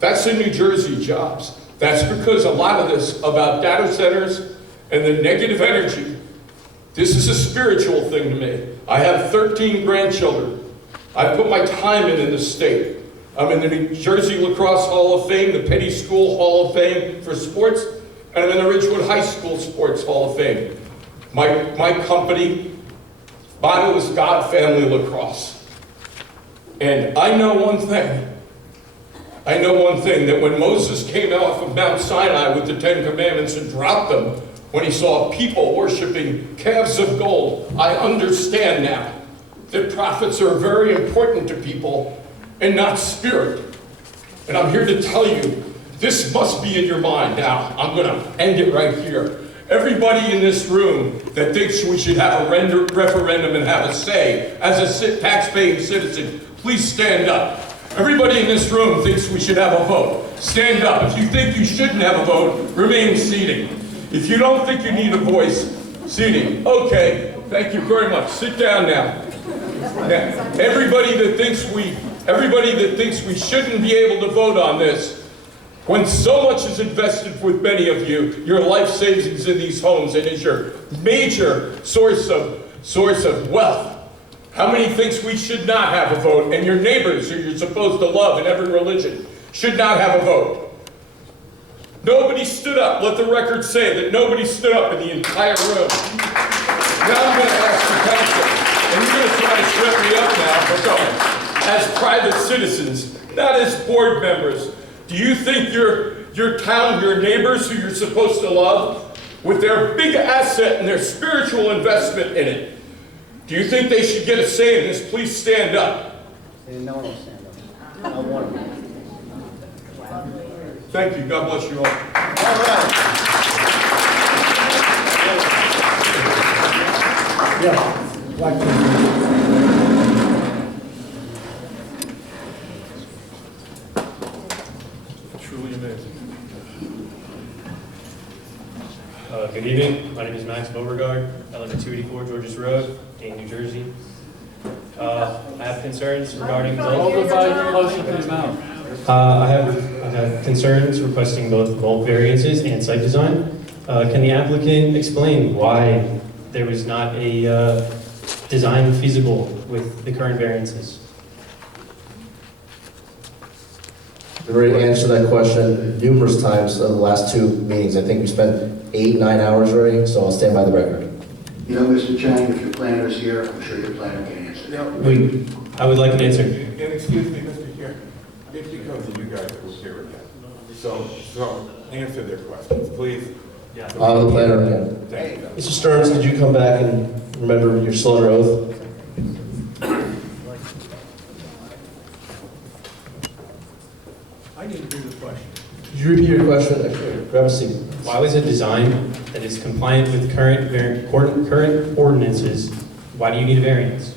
That's in New Jersey jobs. That's because a lot of this about data centers and the negative energy, this is a spiritual thing to me. I have 13 grandchildren. I put my time in the state. I'm in the New Jersey Lacrosse Hall of Fame, the Petty School Hall of Fame for sports, and I'm in the Ridgewood High School Sports Hall of Fame. My company motto is God Family Lacrosse. And I know one thing, that when Moses came off of Mount Sinai with the 10 Commandments and dropped them, when he saw people worshiping calves of gold, I understand now that prophets are very important to people and not spirit. And I'm here to tell you, this must be in your mind. Now, I'm going to end it right here. Everybody in this room that thinks we should have a referendum and have a say, as a tax-paying citizen, please stand up. Everybody in this room thinks we should have a vote. Stand up. If you think you shouldn't have a vote, remain seating. If you don't think you need a voice, seating. Okay, thank you very much. Sit down now. Everybody that thinks we shouldn't be able to vote on this, when so much is invested with many of you, your life savings in these homes and is your major source of wealth. How many thinks we should not have a vote, and your neighbors who you're supposed to love in every religion should not have a vote? Nobody stood up. Let the record say that nobody stood up in the entire room. Now I'm going to ask the council, and you're going to try to shut me up now for going. As private citizens, not as board members, do you think your town, your neighbors who you're supposed to love, with their big asset and their spiritual investment in it, do you think they should get a say in this? Please stand up. No one will stand up. Not one of them. Thank you. God bless you all. Yeah, Black Truly amazing. Good evening. My name is Max Beauregard. I live at 284 Georges Road, Dayton, New Jersey. I have concerns regarding both. I have concerns requesting both bulk variances and site design. Can the applicant explain why there was not a design feasible with the current variances? We've already answered that question numerous times in the last two meetings. I think we spent 8-9 hours already, so I'll stand by the record. You know, Mr. Chang, if your planner's here, I'm sure your planner can answer. I would like an answer. And excuse me, Mr. Chair, it's because of you guys that were here again. So answer their questions, please. The planner again. Thank you. Mr. Stearns, did you come back and remember you're still under oath? I didn't hear the question. Could you repeat your question? Grab a seat. Why was a design that is compliant with current ordinances, why do you need a variance?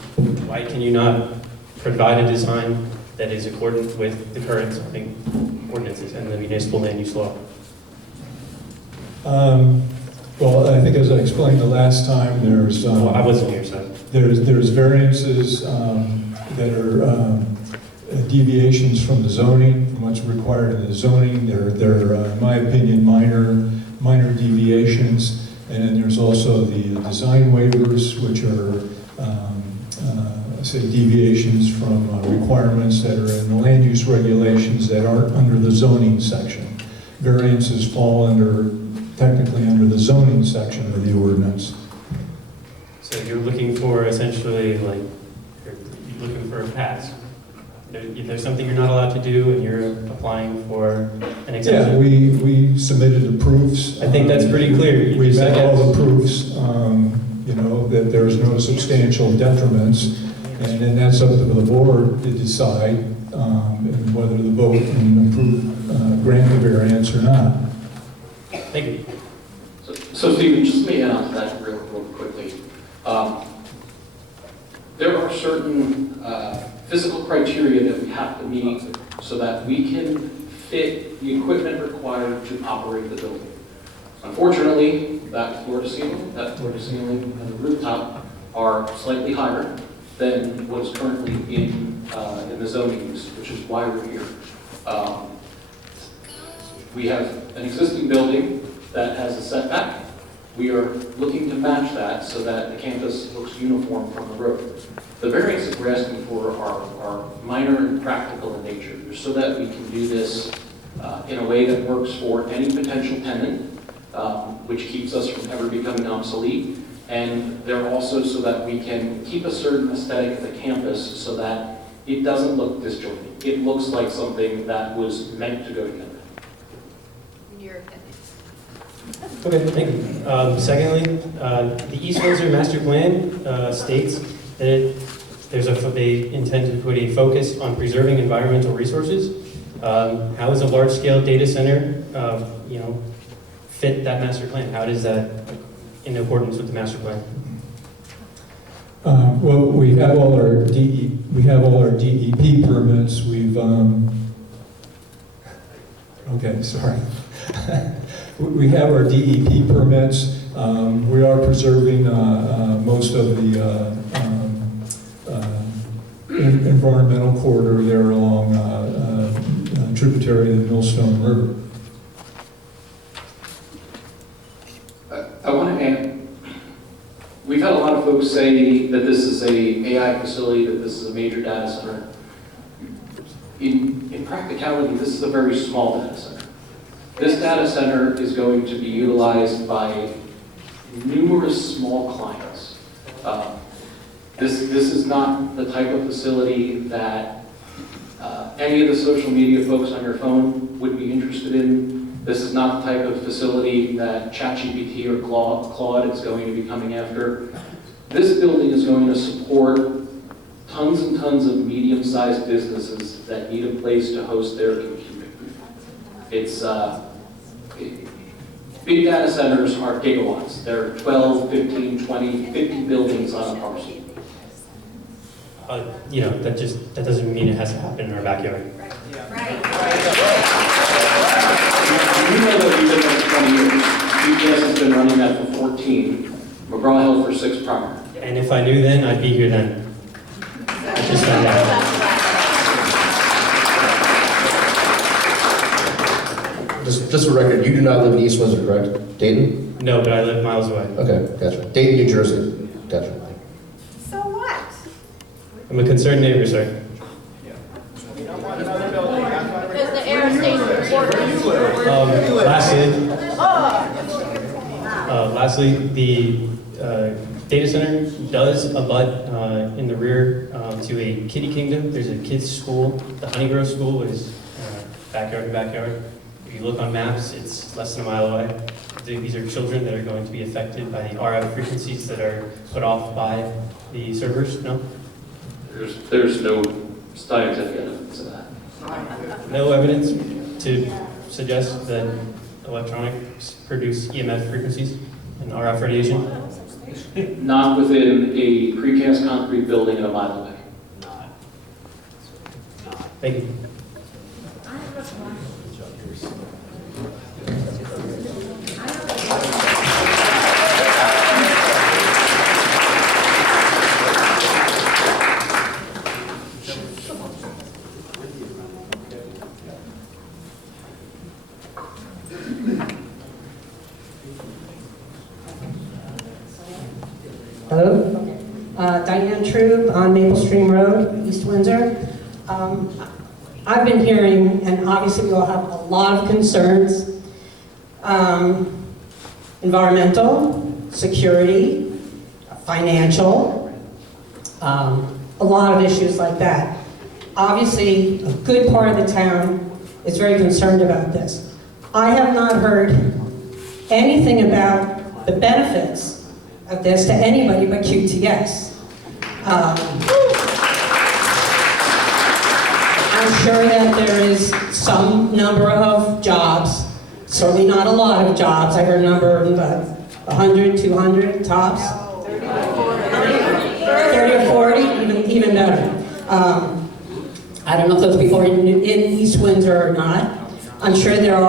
Why can you not provide a design that is accordant with the current zoning ordinances and the municipal land use law? Well, I think as I explained the last time, there's I wasn't here, so there's variances that are deviations from the zoning, from what's required in the zoning. They're in my opinion, minor deviations, and then there's also the design waivers, which are, say, deviations from requirements that are in the land use regulations that aren't under the zoning section. Variances fall technically under the zoning section of the ordinance. So you're looking for essentially like, you're looking for a pass. There's something you're not allowed to do and you're applying for an exemption? Yeah, we submitted the proofs. I think that's pretty clear. You We just met said all yes. the proofs, that there's no substantial detriments, and then that's up to the board to decide and whether to vote and approve, grant the variance or not. Thank you. So Stephen, just let me add on to that real quickly. There are certain physical criteria that we have to meet so that we can fit the equipment required to operate the building. Unfortunately, that floor to ceiling, and the rooftop are slightly higher than what is currently in the zoning use, which is why we're here. We have an existing building that has a setback. We are looking to match that so that the campus looks uniform from the road. The variances we're asking for are minor and practical in nature, so that we can do this in a way that works for any potential tenant, which keeps us from ever becoming obsolete. And they're also so that we can keep a certain aesthetic of the campus so that it doesn't look disjointed. It looks like something that was meant to go together. Okay, thank you. Secondly, the East Windsor Master Plan states that they intend to put a focus on preserving environmental resources. How is a large-scale data center, fit that master plan? How does that in accordance with the master plan? Well, we have all our DEP permits. We've okay, sorry. We have our DEP permits. We are preserving most of the environmental corridor there along tributary of the Millstone River. I want to add, we've had a lot of folks say that this is a AI facility, that this is a major data center. In practicality, this is a very small data center. This data center is going to be utilized by numerous small clients. This is not the type of facility that any of the social media folks on your phone would be interested in. This is not the type of facility that ChatGPT or Claude is going to be coming after. This building is going to support tons and tons of medium-sized businesses that need a place to host their computing. It's big data centers are gigawatts. They're 12, 15, 20, 50 buildings on a parcel. That doesn't mean it has to happen in our backyard. You know that we've been there for 20 years. UPS has been running that for 14. McGraw-Hill for 6 prior. And if I knew then, I'd be here then. I just found out. Just for record, you do not live in East Windsor, correct? Dayton? No, but I live miles away. Okay, gotcha. Dayton, New Jersey. Gotcha. So what? I'm a concerned neighbor, sir. Because the air station Lastly, the data center does abut in the rear to a kiddie kingdom. There's a kids' school. The Honeygrove School is backyard to backyard. If you look on maps, it's less than a mile away. These are children that are going to be affected by the RF frequencies that are put off by the servers, no? There's no scientific evidence of that. No evidence to suggest that electronics produce EMF frequencies and RF radiation? Not within a precast concrete building a mile away. Thank you. Hello? Diane Troop on Maple Stream Road, East Windsor. I've been hearing, and obviously we all have a lot of concerns, environmental, security, financial, a lot of issues like that. Obviously, a good part of the town is very concerned about this. I have not heard anything about the benefits of this to anybody but QTS. I'm sure that there is some number of jobs, certainly not a lot of jobs. I heard a number of 100, 200 tops. 30 or 40, even better. I don't know if those people are in East Windsor or not. I'm sure there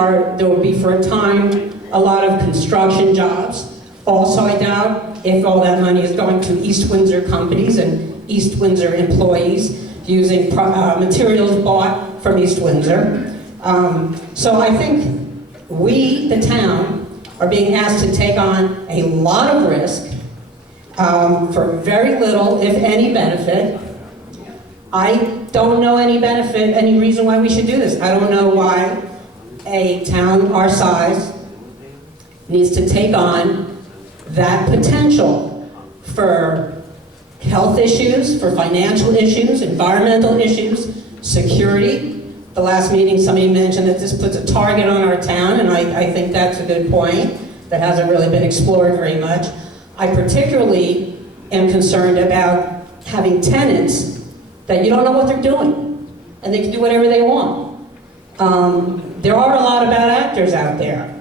will be for a time a lot of construction jobs. Also, I doubt if all that money is going to East Windsor companies and East Windsor employees using materials bought from East Windsor. So I think we, the town, are being asked to take on a lot of risk for very little, if any, benefit. I don't know any benefit, any reason why we should do this. I don't know why a town our size needs to take on that potential for health issues, for financial issues, environmental issues, security. The last meeting, somebody mentioned that this puts a target on our town, and I think that's a good point. That hasn't really been explored very much. I particularly am concerned about having tenants that you don't know what they're doing, and they can do whatever they want. There are a lot of bad actors out there.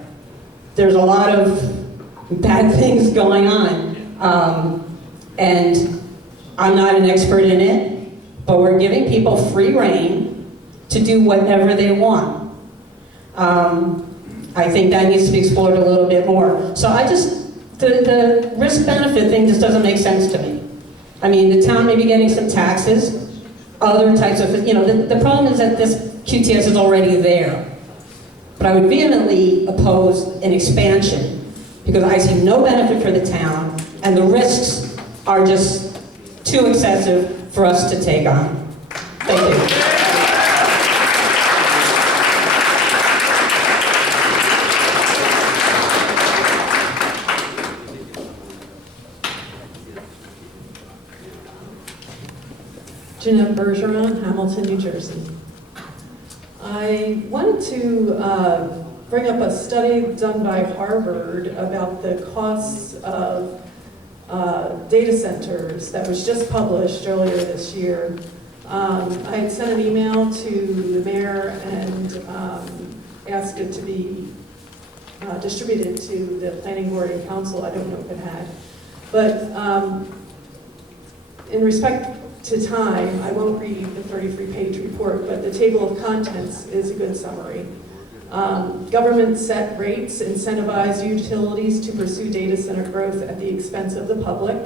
There's a lot of bad things going on, and I'm not an expert in it, but we're giving people free rein to do whatever they want. I think that needs to be explored a little bit more. So the risk-benefit thing just doesn't make sense to me. I mean, the town may be getting some taxes, other types of, the problem is that this QTS is already there. But I would vehemently oppose an expansion because I see no benefit for the town, and the risks are just too excessive for us to take on. Thank you. Jeanette Bergeron, Hamilton, New Jersey. I wanted to bring up a study done by Harvard about the costs of data centers that was just published earlier this year. I had sent an email to the mayor and asked it to be distributed to the planning board and council. I don't know if it had. But in respect to time, I won't read the 33-page report, but the table of contents is a good summary. Government set rates incentivize utilities to pursue data center growth at the expense of the public.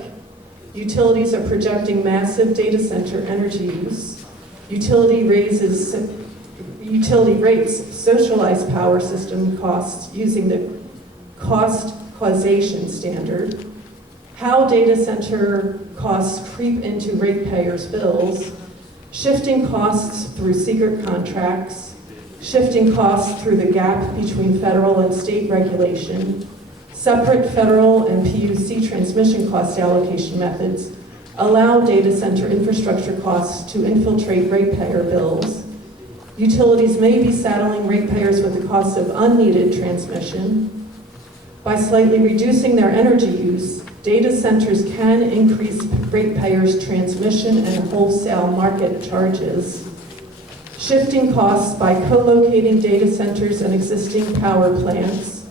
Utilities are projecting massive data center energy use. Utility rates socialized power system costs using the cost causation standard. How data center costs creep into ratepayers' bills, shifting costs through secret contracts, shifting costs through the gap between federal and state regulation, separate federal and PUC transmission cost allocation methods allow data center infrastructure costs to infiltrate ratepayer bills. Utilities may be saddling ratepayers with the cost of unneeded transmission. By slightly reducing their energy use, data centers can increase ratepayers' transmission and wholesale market charges. Shifting costs by co-locating data centers and existing power plants.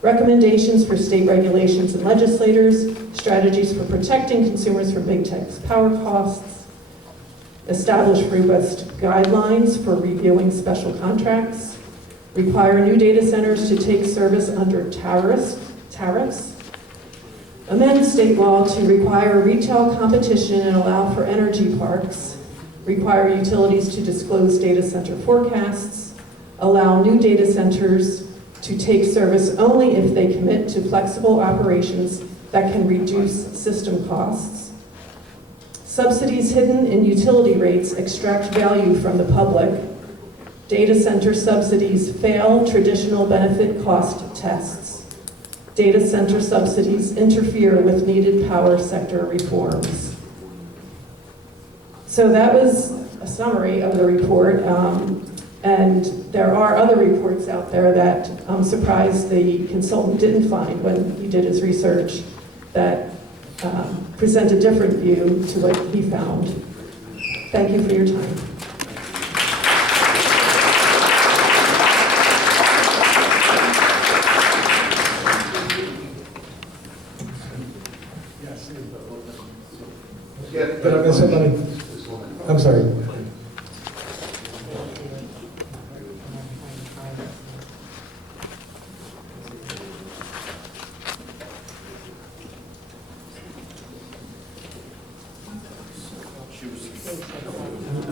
Recommendations for state regulations and legislators. Strategies for protecting consumers from big tech's power costs. Establish robust guidelines for reviewing special contracts. Require new data centers to take service under tariffs. Amend state law to require retail competition and allow for energy parks. Require utilities to disclose data center forecasts. Allow new data centers to take service only if they commit to flexible operations that can reduce system costs. Subsidies hidden in utility rates extract value from the public. Data center subsidies fail traditional benefit cost tests. Data center subsidies interfere with needed power sector reforms. So that was a summary of the report, and there are other reports out there that I'm surprised the consultant didn't find when he did his research that present a different view to what he found. Thank you for your time. But I've got somebody, I'm sorry.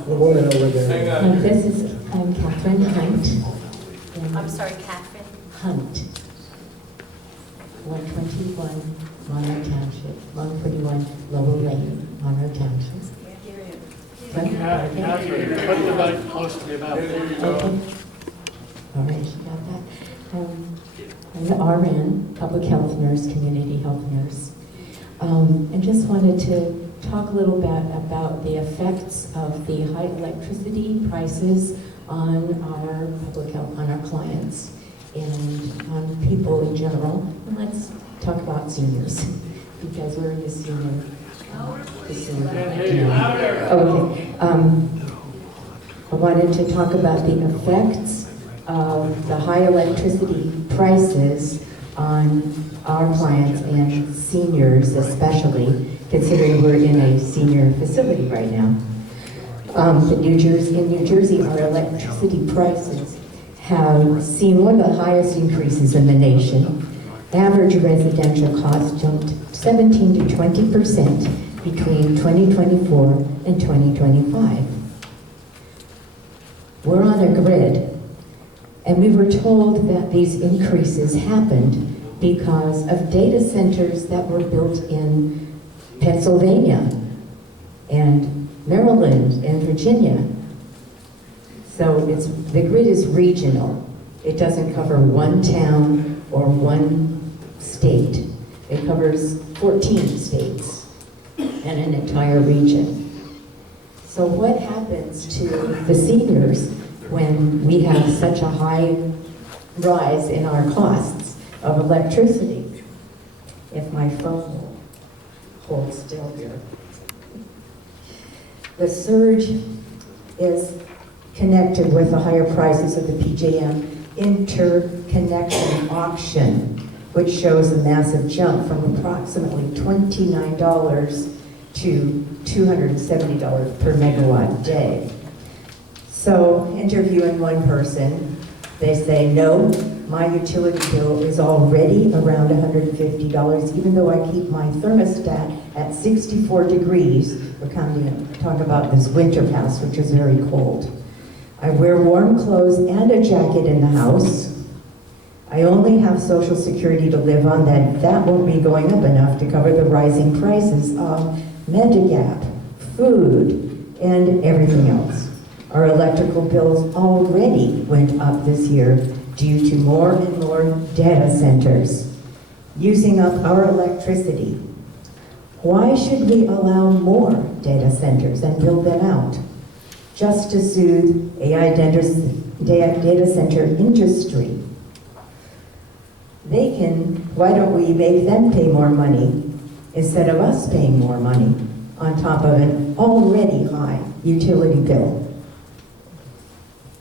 The woman over there. This is Catherine Hunt. I'm sorry, Catherine? Hunt. 121 Monroe Township, 141 Lower Lane, Monroe Township. Catherine, put the mic close to your mouth. There you go. Okay. All right, you got that. I'm an RN, public health nurse, community health nurse. And just wanted to talk a little bit about the effects of the high electricity prices on our public health, on our clients, and on people in general. And let's talk about seniors, because we're in the senior facility. Okay. I wanted to talk about the effects of the high electricity prices on our clients and seniors especially, considering we're in a senior facility right now. In New Jersey, our electricity prices have seen one of the highest increases in the nation. Average residential costs jumped 17 to 20% between 2024 and 2025. We're on a grid, and we were told that these increases happened because of data centers that were built in Pennsylvania and Maryland and Virginia. So the grid is regional. It doesn't cover one town or one state. It covers 14 states and an entire region. So what happens to the seniors when we have such a high rise in our costs of electricity? If my phone will hold still here. The surge is connected with the higher prices of the PJM interconnection auction, which shows a massive jump from approximately $29 to $270 per megawatt day. So, interviewing one person, they say, no, my utility bill is already around $150, even though I keep my thermostat at 64 degrees. We're coming to talk about this winter house, which is very cold. I wear warm clothes and a jacket in the house. I only have Social Security to live on. That won't be going up enough to cover the rising prices of Medigap, food, and everything else. Our electrical bills already went up this year due to more and more data centers using up our electricity. Why should we allow more data centers and build them out? Just to soothe AI data center industry. Why don't we make them pay more money instead of us paying more money on top of an already high utility bill?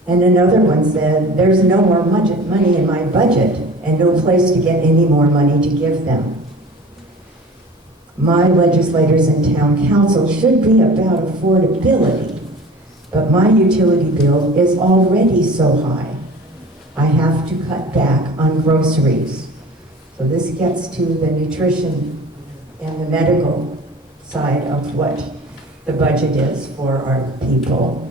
And another one said, there's no more money in my budget and no place to get any more money to give them. My legislators and town council should be about affordability, but my utility bill is already so high. I have to cut back on groceries. So this gets to the nutrition and the medical side of what the budget is for our people.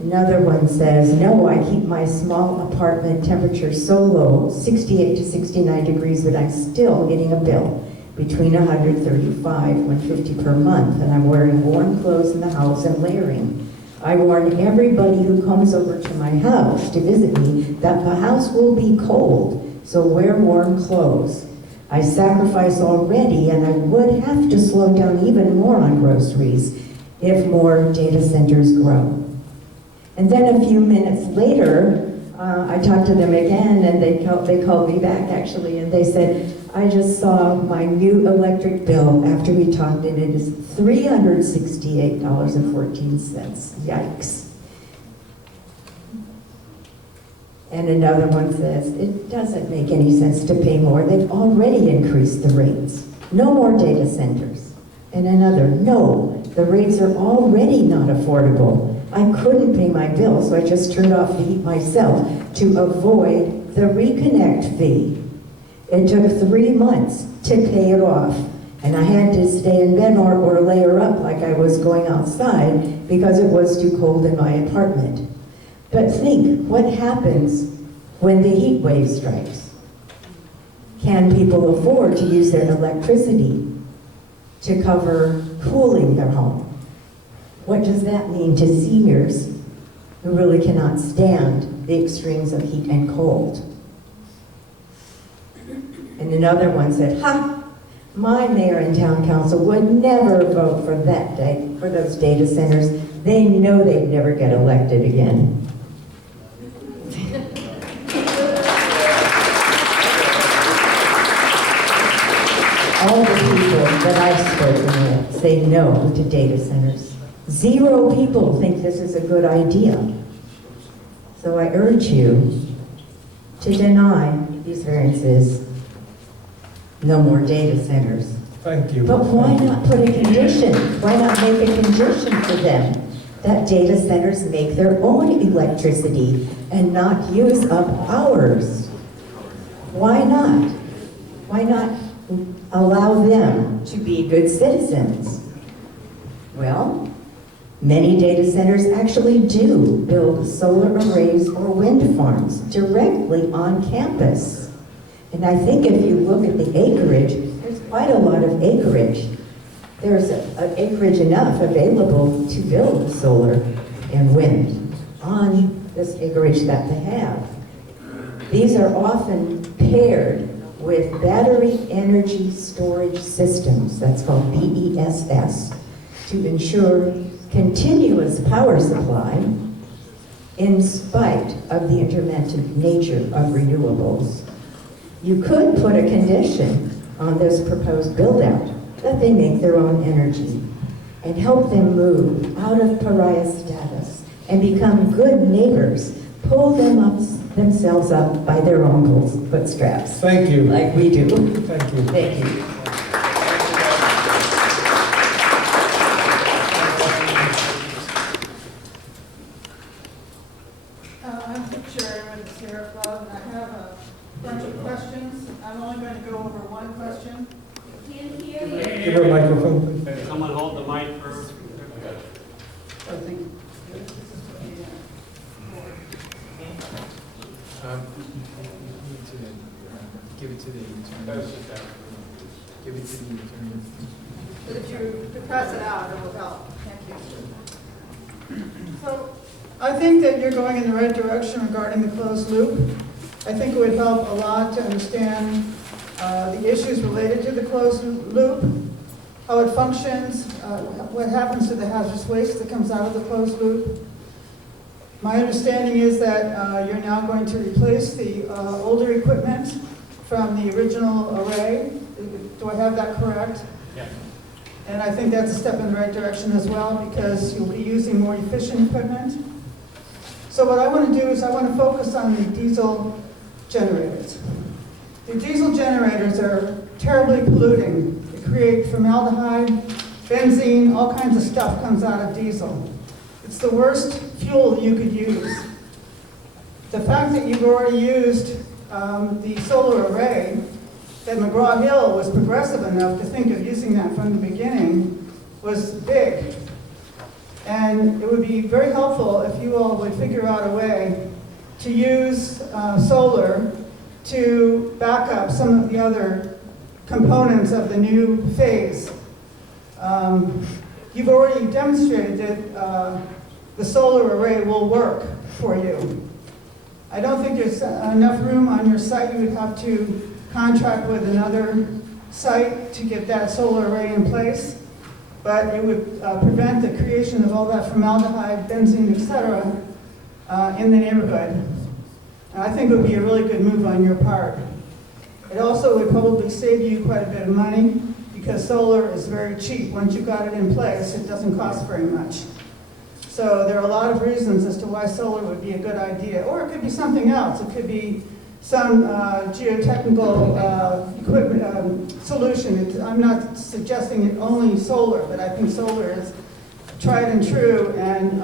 Another one says, no, I keep my small apartment temperature so low, 68 to 69 degrees, but I'm still getting a bill between 135, 150 per month, and I'm wearing warm clothes in the house and layering. I warn everybody who comes over to my house to visit me that the house will be cold, so wear warm clothes. I sacrifice already, and I would have to slow down even more on groceries if more data centers grow. And then a few minutes later, I talked to them again, and they called me back actually, and they said, I just saw my new electric bill after we talked, and it is $368.14. Yikes. And another one says, it doesn't make any sense to pay more. They've already increased the rates. No more data centers. And another, no, the rates are already not affordable. I couldn't pay my bill, so I just turned off the heat myself to avoid the reconnect fee. It took 3 months to pay it off, and I had to stay in bed or layer up like I was going outside because it was too cold in my apartment. But think, what happens when the heat wave strikes? Can people afford to use their electricity to cover cooling their home? What does that mean to seniors who really cannot stand the extremes of heat and cold? And another one said, ha, my mayor and town council would never vote for for those data centers. They know they'd never get elected again. All the people that I've spoken with say no to data centers. 0 people think this is a good idea. So I urge you to deny these variances. No more data centers. Thank you. But why not put a condition? Why not make a condition for them that data centers make their own electricity and not use up ours? Why not? Why not allow them to be good citizens? Well, many data centers actually do build solar arrays or wind farms directly on campus. And I think if you look at the acreage, there's quite a lot of acreage. There's acreage enough available to build solar and wind on this acreage that they have. These are often paired with battery energy storage systems, that's called BESS, to ensure continuous power supply in spite of the intermittent nature of renewables. You could put a condition on this proposed build-out that they make their own energy and help them move out of pariah status and become good neighbors, pull themselves up by their own bootstraps. Thank you. Like we do. Thank you. Thank you. I'm the chairman of the Sierra Club, and I have a bunch of questions. I'm only going to go over one question. Can't hear you. Give her a microphone, please. Someone hold the mic for. I think. Give it to the attorney. Give it to the attorney. But if you pass it out, it will help. Thank you. So, I think that you're going in the right direction regarding the closed loop. I think it would help a lot to understand the issues related to the closed loop, how it functions, what happens to the hazardous waste that comes out of the closed loop. My understanding is that you're now going to replace the older equipment from the original array. Do I have that correct? Yeah. And I think that's a step in the right direction as well, because you'll be using more efficient equipment. So what I want to do is I want to focus on the diesel generators. The diesel generators are terribly polluting. They create formaldehyde, benzene, all kinds of stuff comes out of diesel. It's the worst fuel you could use. The fact that you've already used the solar array, that McGraw-Hill was progressive enough to think of using that from the beginning, was big. And it would be very helpful if you all would figure out a way to use solar to back up some of the other components of the new phase. You've already demonstrated that the solar array will work for you. I don't think there's enough room on your site. You would have to contract with another site to get that solar array in place, but it would prevent the creation of all that formaldehyde, benzene, etc. In the neighborhood. And I think it would be a really good move on your part. It also would probably save you quite a bit of money because solar is very cheap. Once you've got it in place, it doesn't cost very much. So there are a lot of reasons as to why solar would be a good idea. Or it could be something else. It could be some geotechnical equipment solution. I'm not suggesting it only solar, but I think solar is tried and true, and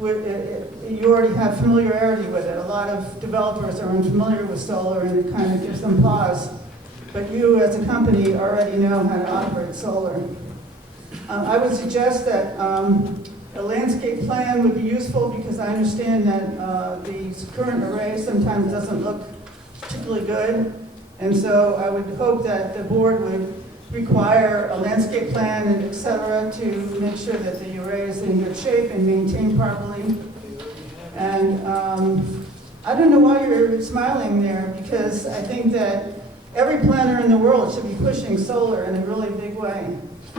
you already have familiarity with it. A lot of developers are unfamiliar with solar, and it kind of gives them pause. But you, as a company, already know how to operate solar. I would suggest that a landscape plan would be useful because I understand that the current array sometimes doesn't look particularly good. And so I would hope that the board would require a landscape plan and et cetera to make sure that the array is in good shape and maintained properly. And I don't know why you're smiling there, because I think that every planner in the world should be pushing solar in a really big way.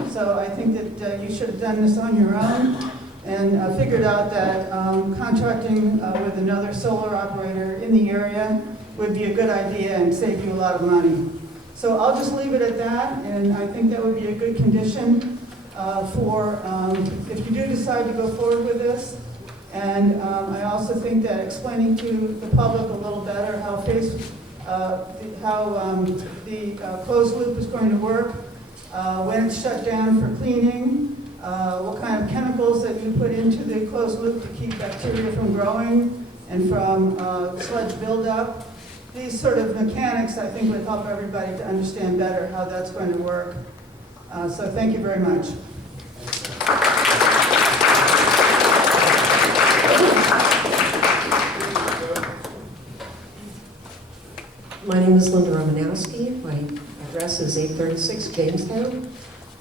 So I think that you should have done this on your own and figured out that contracting with another solar operator in the area would be a good idea and save you a lot of money. So I'll just leave it at that, and I think that would be a good condition for if you do decide to go forward with this. And I also think that explaining to the public a little better how the closed loop is going to work, when it's shut down for cleaning, what kind of chemicals that you put into the closed loop to keep bacteria from growing and from sludge buildup. These sort of mechanics, I think, would help everybody to understand better how that's going to work. So thank you very much. My name is Linda Romanowski. My address is 836 Jamestown.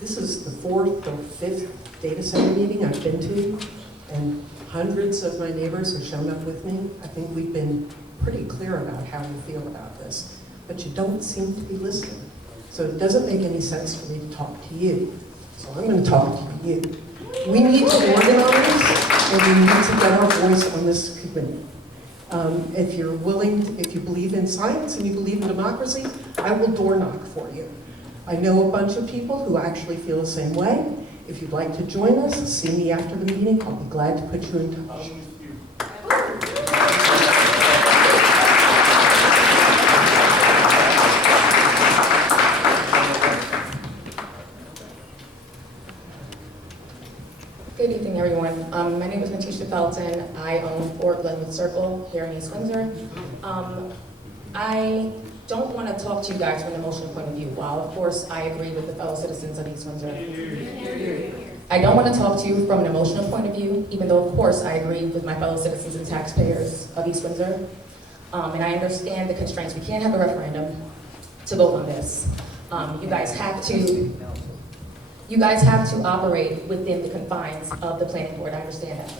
This is the 4th or 5th data center meeting I've been to, and hundreds of my neighbors have shown up with me. I think we've been pretty clear about how we feel about this, but you don't seem to be listening. So it doesn't make any sense for me to talk to you. So I'm going to talk to you. We need to organize, and we need to get our voice on this committee. If you're willing, if you believe in science and you believe in democracy, I will door knock for you. I know a bunch of people who actually feel the same way. If you'd like to join us, see me after the meeting. I'll be glad to put you in touch. Good evening, everyone. My name is Natisha Felton. I own Fort Glenwood Circle here in East Windsor. I don't want to talk to you guys from an emotional point of view. While, of course, I agree with the fellow citizens of East Windsor. I don't want to talk to you from an emotional point of view, even though, of course, I agree with my fellow citizens and taxpayers of East Windsor. And I understand the constraints. We can't have a referendum to vote on this. You guys have to operate within the confines of the planning board. I understand that.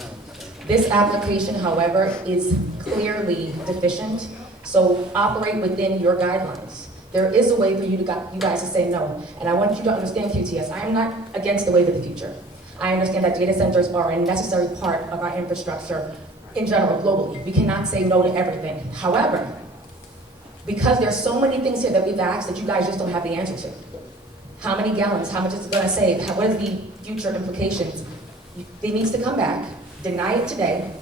This application, however, is clearly deficient. So operate within your guidelines. There is a way for you guys to say no. And I want you to understand, QTS, I am not against the wave of the future. I understand that data centers are a necessary part of our infrastructure in general, globally. We cannot say no to everything. However, because there's so many things here that we've asked that you guys just don't have the answer to. How many gallons? How much is it going to save? What is the future implications? It needs to come back, deny it today,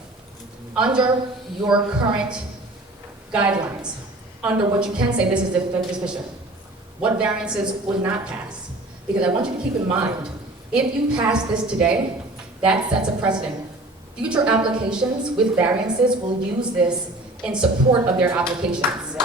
under your current guidelines, under what you can say this is deficient. What variances would not pass? Because I want you to keep in mind, if you pass this today, that sets a precedent. Future applications with variances will use this in support of their applications.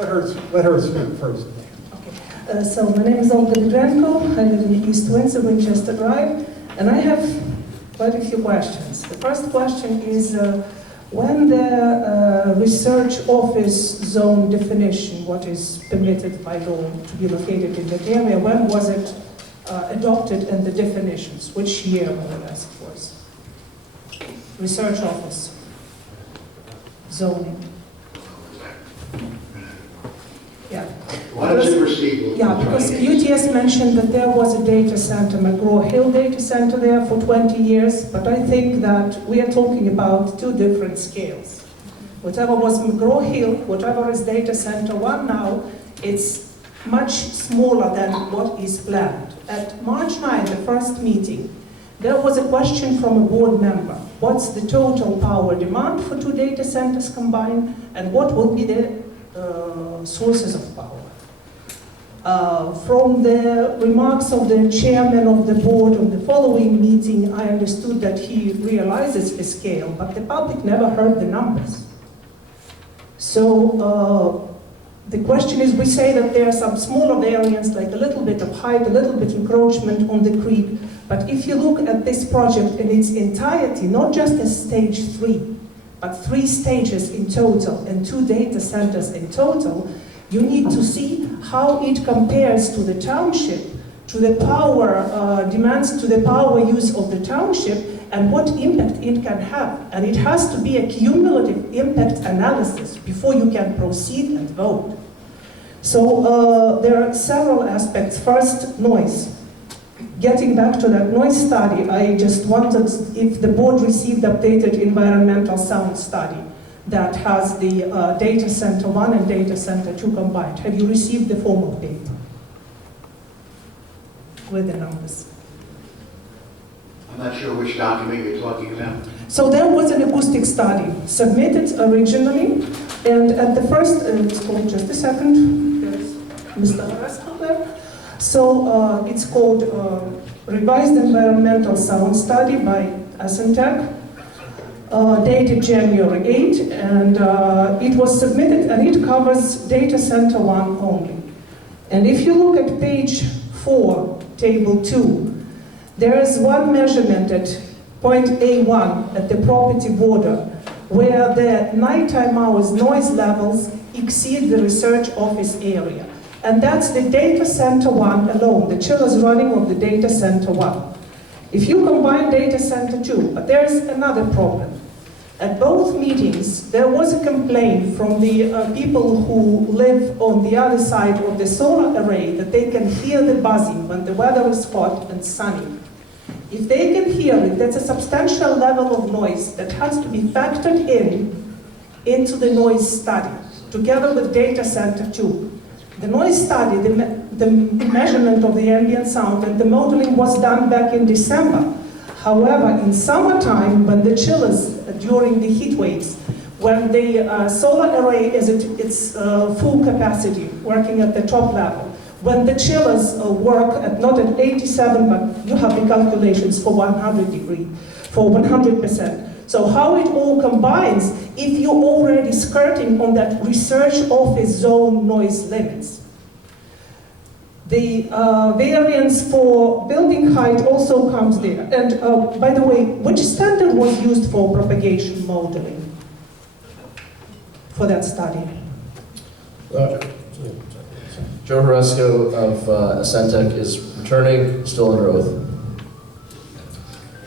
let her speak first. So my name is Olga Drenko. I live in East Windsor, Winchester Drive, and I have quite a few questions. The first question is, when the research office zone definition, what is permitted by law to be located in that area, when was it adopted and the definitions? Which year, more or less, it was? Research office zoning. Yeah. Why don't you proceed? Yeah, because UTS mentioned that there was a data center, McGraw-Hill data center there for 20 years, but I think that we are talking about two different scales. Whatever was McGraw-Hill, whatever is data center one now, it's much smaller than what is planned. At March 9, the first meeting, there was a question from a board member. What's the total power demand for two data centers combined, and what will be the sources of power? From the remarks of the chairman of the board on the following meeting, I understood that he realizes the scale, but the public never heard the numbers. So the question is, we say that there are some smaller variants, like a little bit of height, a little bit encroachment on the creek, but if you look at this project in its entirety, not just as stage 3, but 3 stages in total and 2 data centers in total, you need to see how it compares to the township, to the power demands, to the power use of the township, and what impact it can have. And it has to be a cumulative impact analysis before you can proceed and vote. So there are several aspects. First, noise. Getting back to that noise study, I just wondered if the board received updated environmental sound study that has the data center 1 and data center 2 combined. Have you received the formal paper with the numbers? I'm not sure which document you're talking about. So there was an acoustic study submitted originally, and at the first, it's called, just a second, there's Mr. Laresco there. So it's called Revised Environmental Sound Study by Asentec, dated January 8, and it was submitted, and it covers data center 1 only. And if you look at page 4, table 2, there is one measurement at point A1 at the property border, where the nighttime hours noise levels exceed the research office area. And that's the data center 1 alone, the chillers running of the data center 1. If you combine data center 2, but there's another problem. At both meetings, there was a complaint from the people who live on the other side of the solar array that they can hear the buzzing when the weather is hot and sunny. If they can hear it, that's a substantial level of noise that has to be factored into the noise study, together with data center 2. The noise study, the measurement of the ambient sound and the modeling was done back in December. However, in summertime, when the chillers, during the heat waves, when the solar array is at its full capacity, working at the top level, when the chillers work at not at 87, but you have the calculations for 100 degree, for 100%. So how it all combines if you're already skirting on that research office zone noise limits. The variance for building height also comes there. And by the way, which standard was used for propagation modeling for that study? Joe Horesco of Asentec is returning, still under oath.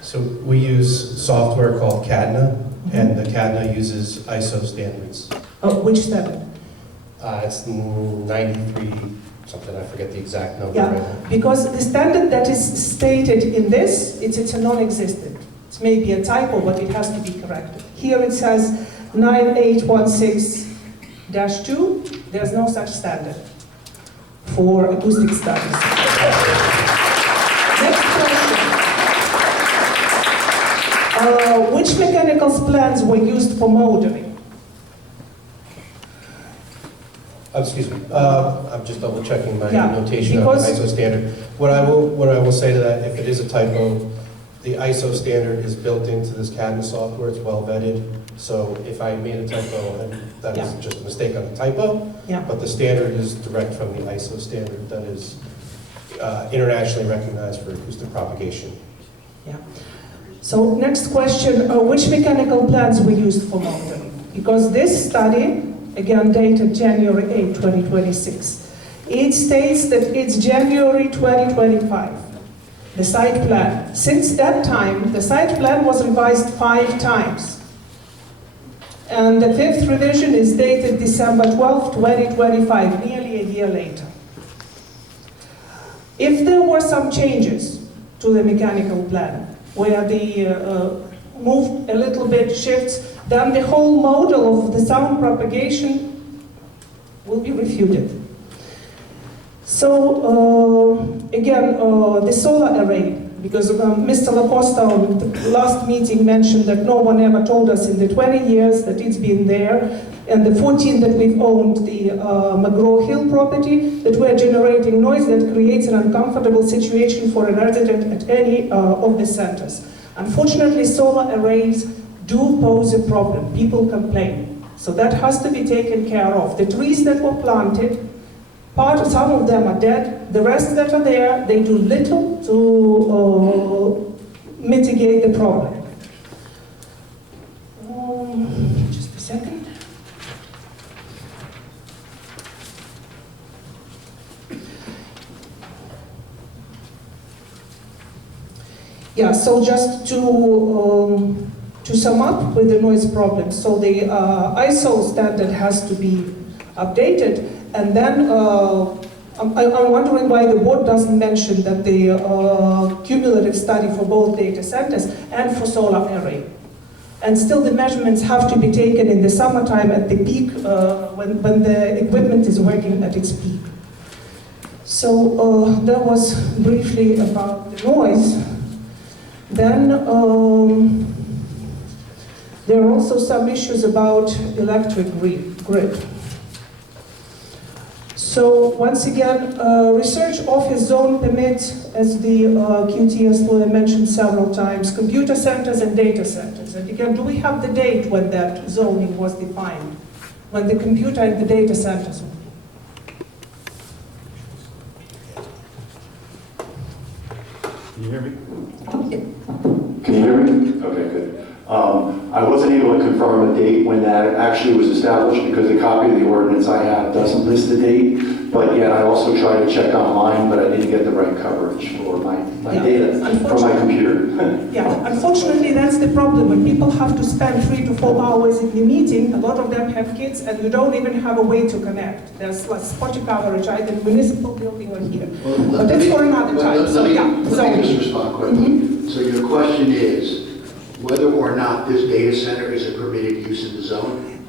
So we use software called CADNA, and the CADNA uses ISO standards. Which standard? It's 93 something, I forget the exact number right Yeah, now. because the standard that is stated in this, it's a non-existent. It may be a typo, but it has to be corrected. Here it says 9816-2. There's no such standard for acoustic studies. Next question. Which mechanical plans were used for modeling? Excuse me, I'm just double checking my notation of because- the ISO standard. What I will say to that, if it is a typo, the ISO standard is built into this CADNA software, it's well vetted. So if I made a typo, and that is Yeah. just a mistake on the typo, Yeah. but the standard is direct from the ISO standard that is internationally recognized for acoustic propagation. Yeah. So next question, which mechanical plants were used for modeling? Because this study, again dated January 8, 2026, it states that it's January 2025, the site plan. Since that time, the site plan was revised 5 times. And the 5th revision is dated December 12, 2025, nearly a year later. If there were some changes to the mechanical plan, where they moved a little bit, shifts, then the whole model of the sound propagation will be refuted. So again, the solar array, because Mr. Lacosta on the last meeting mentioned that no one ever told us in the 20 years that it's been there, and the 14 that we've owned the McGraw Hill property, that we're generating noise that creates an uncomfortable situation for a resident at any of the centers. Unfortunately, solar arrays do pose a problem. People complain. So that has to be taken care of. The trees that were planted, some of them are dead. The rest that are there, they do little to mitigate the problem. Just a second. Yeah, so just to sum up with the noise problem, so the ISO standard has to be updated, and then I'm wondering why the board doesn't mention that the cumulative study for both data centers and for solar array. And still the measurements have to be taken in the summertime at the peak, when the equipment is working at its peak. So that was briefly about the noise. Then there are also some issues about electric grid. So once again, research office zone permits, as the QTS lawyer mentioned several times, computer centers and data centers. And again, do we have the date when that zoning was defined? When the computer and the data centers were? Can you hear me? Can you hear me? Okay, good. I wasn't able to confirm a date when that actually was established because the copy of the ordinance I have doesn't list the date, but yet I also tried to check online, but I didn't get the right coverage for my data from my computer. Yeah, unfortunately that's the problem. When people have to spend 3 to 4 hours in the meeting, a lot of them have kids and you don't even have a way to connect. There's like spotty coverage either in the municipal building or here. But that's for another time. So yeah, let me just respond quickly. So your question is whether or not this data center is a permitted use in the zone?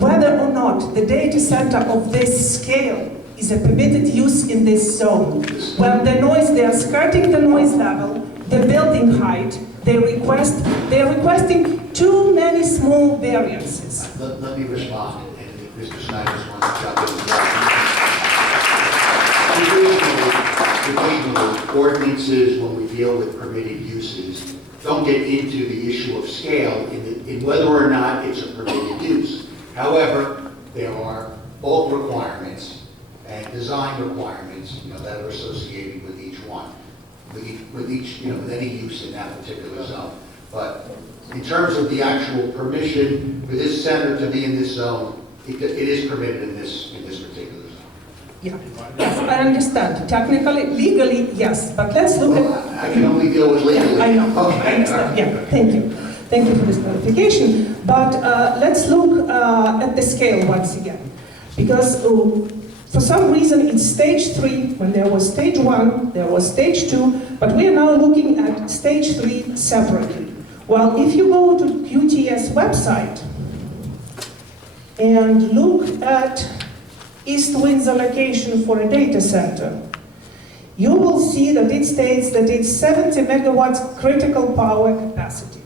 Whether or not the data center of this scale is a permitted use in this zone. When the noise, they are skirting the noise level, the building height, they're requesting too many small variances. Let me respond, and if Mr. Snyder's wants to jump in. Traditionally, ordinances, when we deal with permitted uses, don't get into the issue of scale in whether or not it's a permitted use. However, there are bulk requirements and design requirements, that are associated with each one, with any use in that particular zone. But in terms of the actual permission for this center to be in this zone, it is permitted in this particular zone. Yeah, yes, I understand. Technically, legally, yes, but let's look at... I can only deal with legally. Yeah, I know. Okay. I understand. Yeah, thank you. Thank you for this clarification. But let's look at the scale once again. Because for some reason it's stage 3, when there was stage 1, there was stage 2, but we are now looking at stage 3 separately. Well, if you go to QTS website and look at East Windsor location for a data center, you will see that it states that it's 70 megawatts critical power capacity.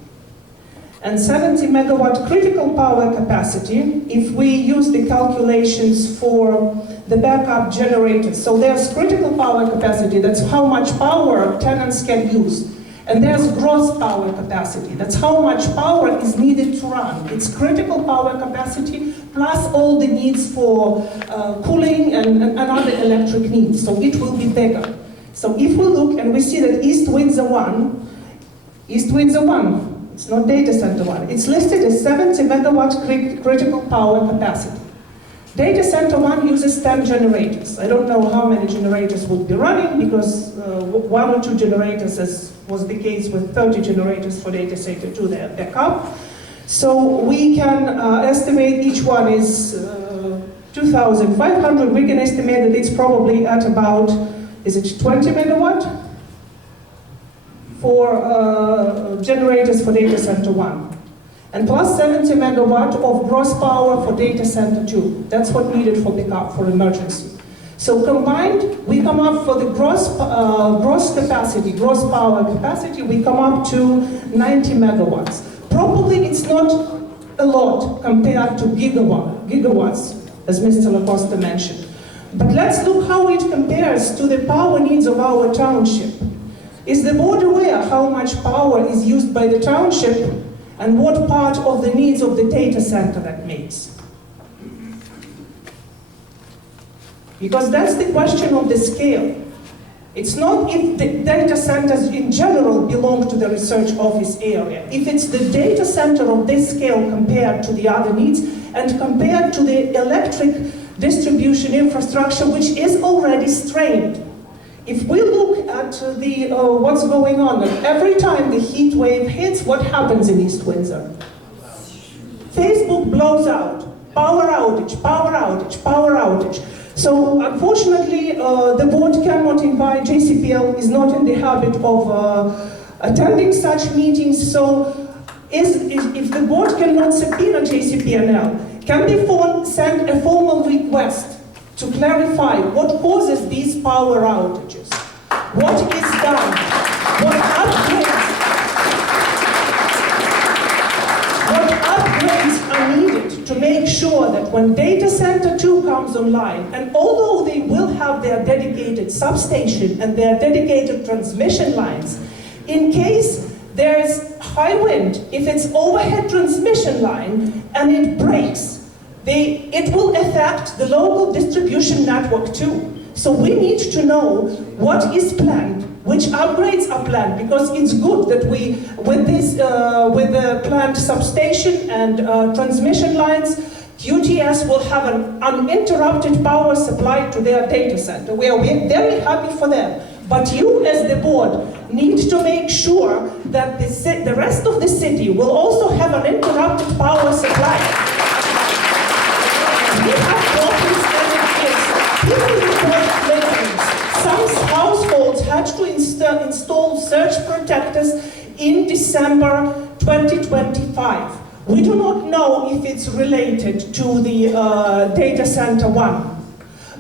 And 70 megawatt critical power capacity, if we use the calculations for the backup generators, so there's critical power capacity, that's how much power tenants can use. And there's gross power capacity. That's how much power is needed to run. It's critical power capacity plus all the needs for cooling and other electric needs. So it will be bigger. So if we look and we see that East Windsor 1, it's not data center 1, it's listed as 70 megawatt critical power capacity. Data center 1 uses 10 generators. I don't know how many generators would be running because 1 or 2 generators, as was the case with 30 generators for data center 2, they are backup. So we can estimate each one is 2,500. We can estimate that it's probably at about, is it 20 megawatt? For generators for data center 1. And plus 70 megawatt of gross power for data center 2. That's what needed for backup, for emergency. So combined, we come up for the gross power capacity, we come up to 90 megawatts. Probably it's not a lot compared to gigawatts, as Mr. Lacosta mentioned. But let's look how it compares to the power needs of our township. Is the board aware how much power is used by the township and what part of the needs of the data center that makes? Because that's the question of the scale. It's not if the data centers in general belong to the research office area. If it's the data center of this scale compared to the other needs and compared to the electric distribution infrastructure, which is already strained. If we look at the what's going on, every time the heat wave hits, what happens in East Windsor? Facebook blows out. Power outage, power outage, power outage. So unfortunately, the board cannot invite, JCPL is not in the habit of attending such meetings. So if the board cannot subpoena JCPL, can they send a formal request to clarify what causes these power outages? What is done? What upgrades are needed to make sure that when data center 2 comes online, and although they will have their dedicated substation and their dedicated transmission lines, in case there's high wind, if it's overhead transmission line and it breaks, it will affect the local distribution network too. So we need to know what is planned, which upgrades are planned, because it's good that we, with the planned substation and transmission lines, QTS will have an uninterrupted power supply to their data center. We're very happy for them. But you as the board need to make sure that the rest of the city will also have an uninterrupted power supply. We have problems and people report maintenance. Some households had to install surge protectors in December 2025. We do not know if it's related to the data center 1.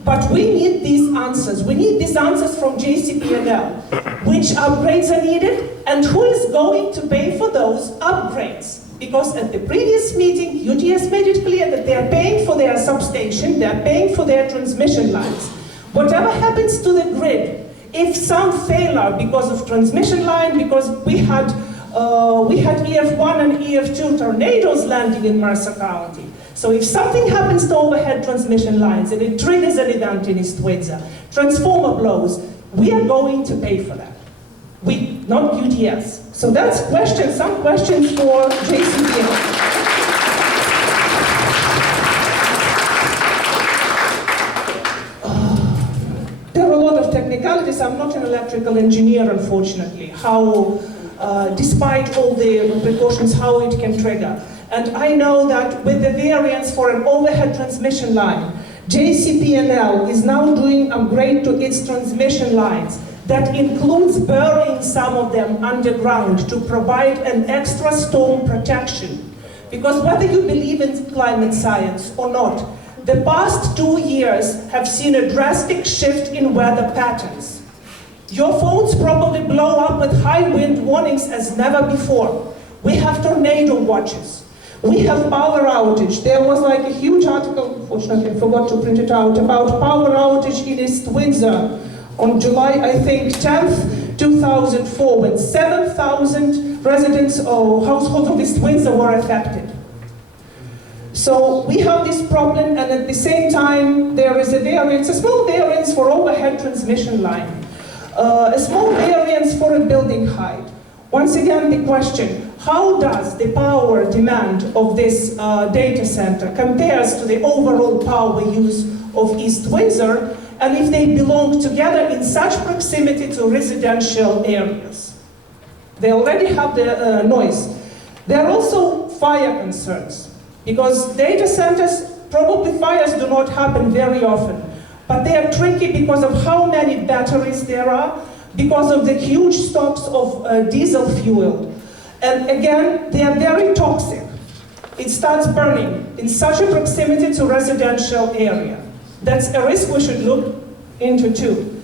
But we need these answers. We need these answers from JCPL. Which upgrades are needed and who is going to pay for those upgrades? Because at the previous meeting, UTS made it clear that they are paying for their substation, they are paying for their transmission lines. Whatever happens to the grid, if some failure because of transmission line, because we had EF1 and EF2 tornadoes landing in Mercer County. So if something happens to overhead transmission lines and it triggers an event in East Windsor, transformer blows, we are going to pay for that. We, not UTS. So that's questions, some questions for JCPL. There are a lot of technicalities. I'm not an electrical engineer, unfortunately, how, despite all the precautions, how it can trigger. And I know that with the variance for an overhead transmission line, JCPL is now doing an upgrade to its transmission lines. That includes burying some of them underground to provide an extra storm protection. Because whether you believe in climate science or not, the past 2 years have seen a drastic shift in weather patterns. Your phones probably blow up with high wind warnings as never before. We have tornado watches. We have power outage. There was like a huge article, unfortunately I forgot to print it out, about power outage in East Windsor on July, I think, 10th. 2004, when 7,000 residents or households of East Windsor were affected. So we have this problem, and at the same time, there is a variance, a small variance for overhead transmission line, a small variance for a building height. Once again, the question, how does the power demand of this data center compares to the overall power use of East Windsor, and if they belong together in such proximity to residential areas? They already have the noise. There are also fire concerns, because data centers, probably fires do not happen very often, but they are tricky because of how many batteries there are, because of the huge stocks of diesel fuel. And again, they are very toxic. It starts burning in such a proximity to residential area. That's a risk we should look into too.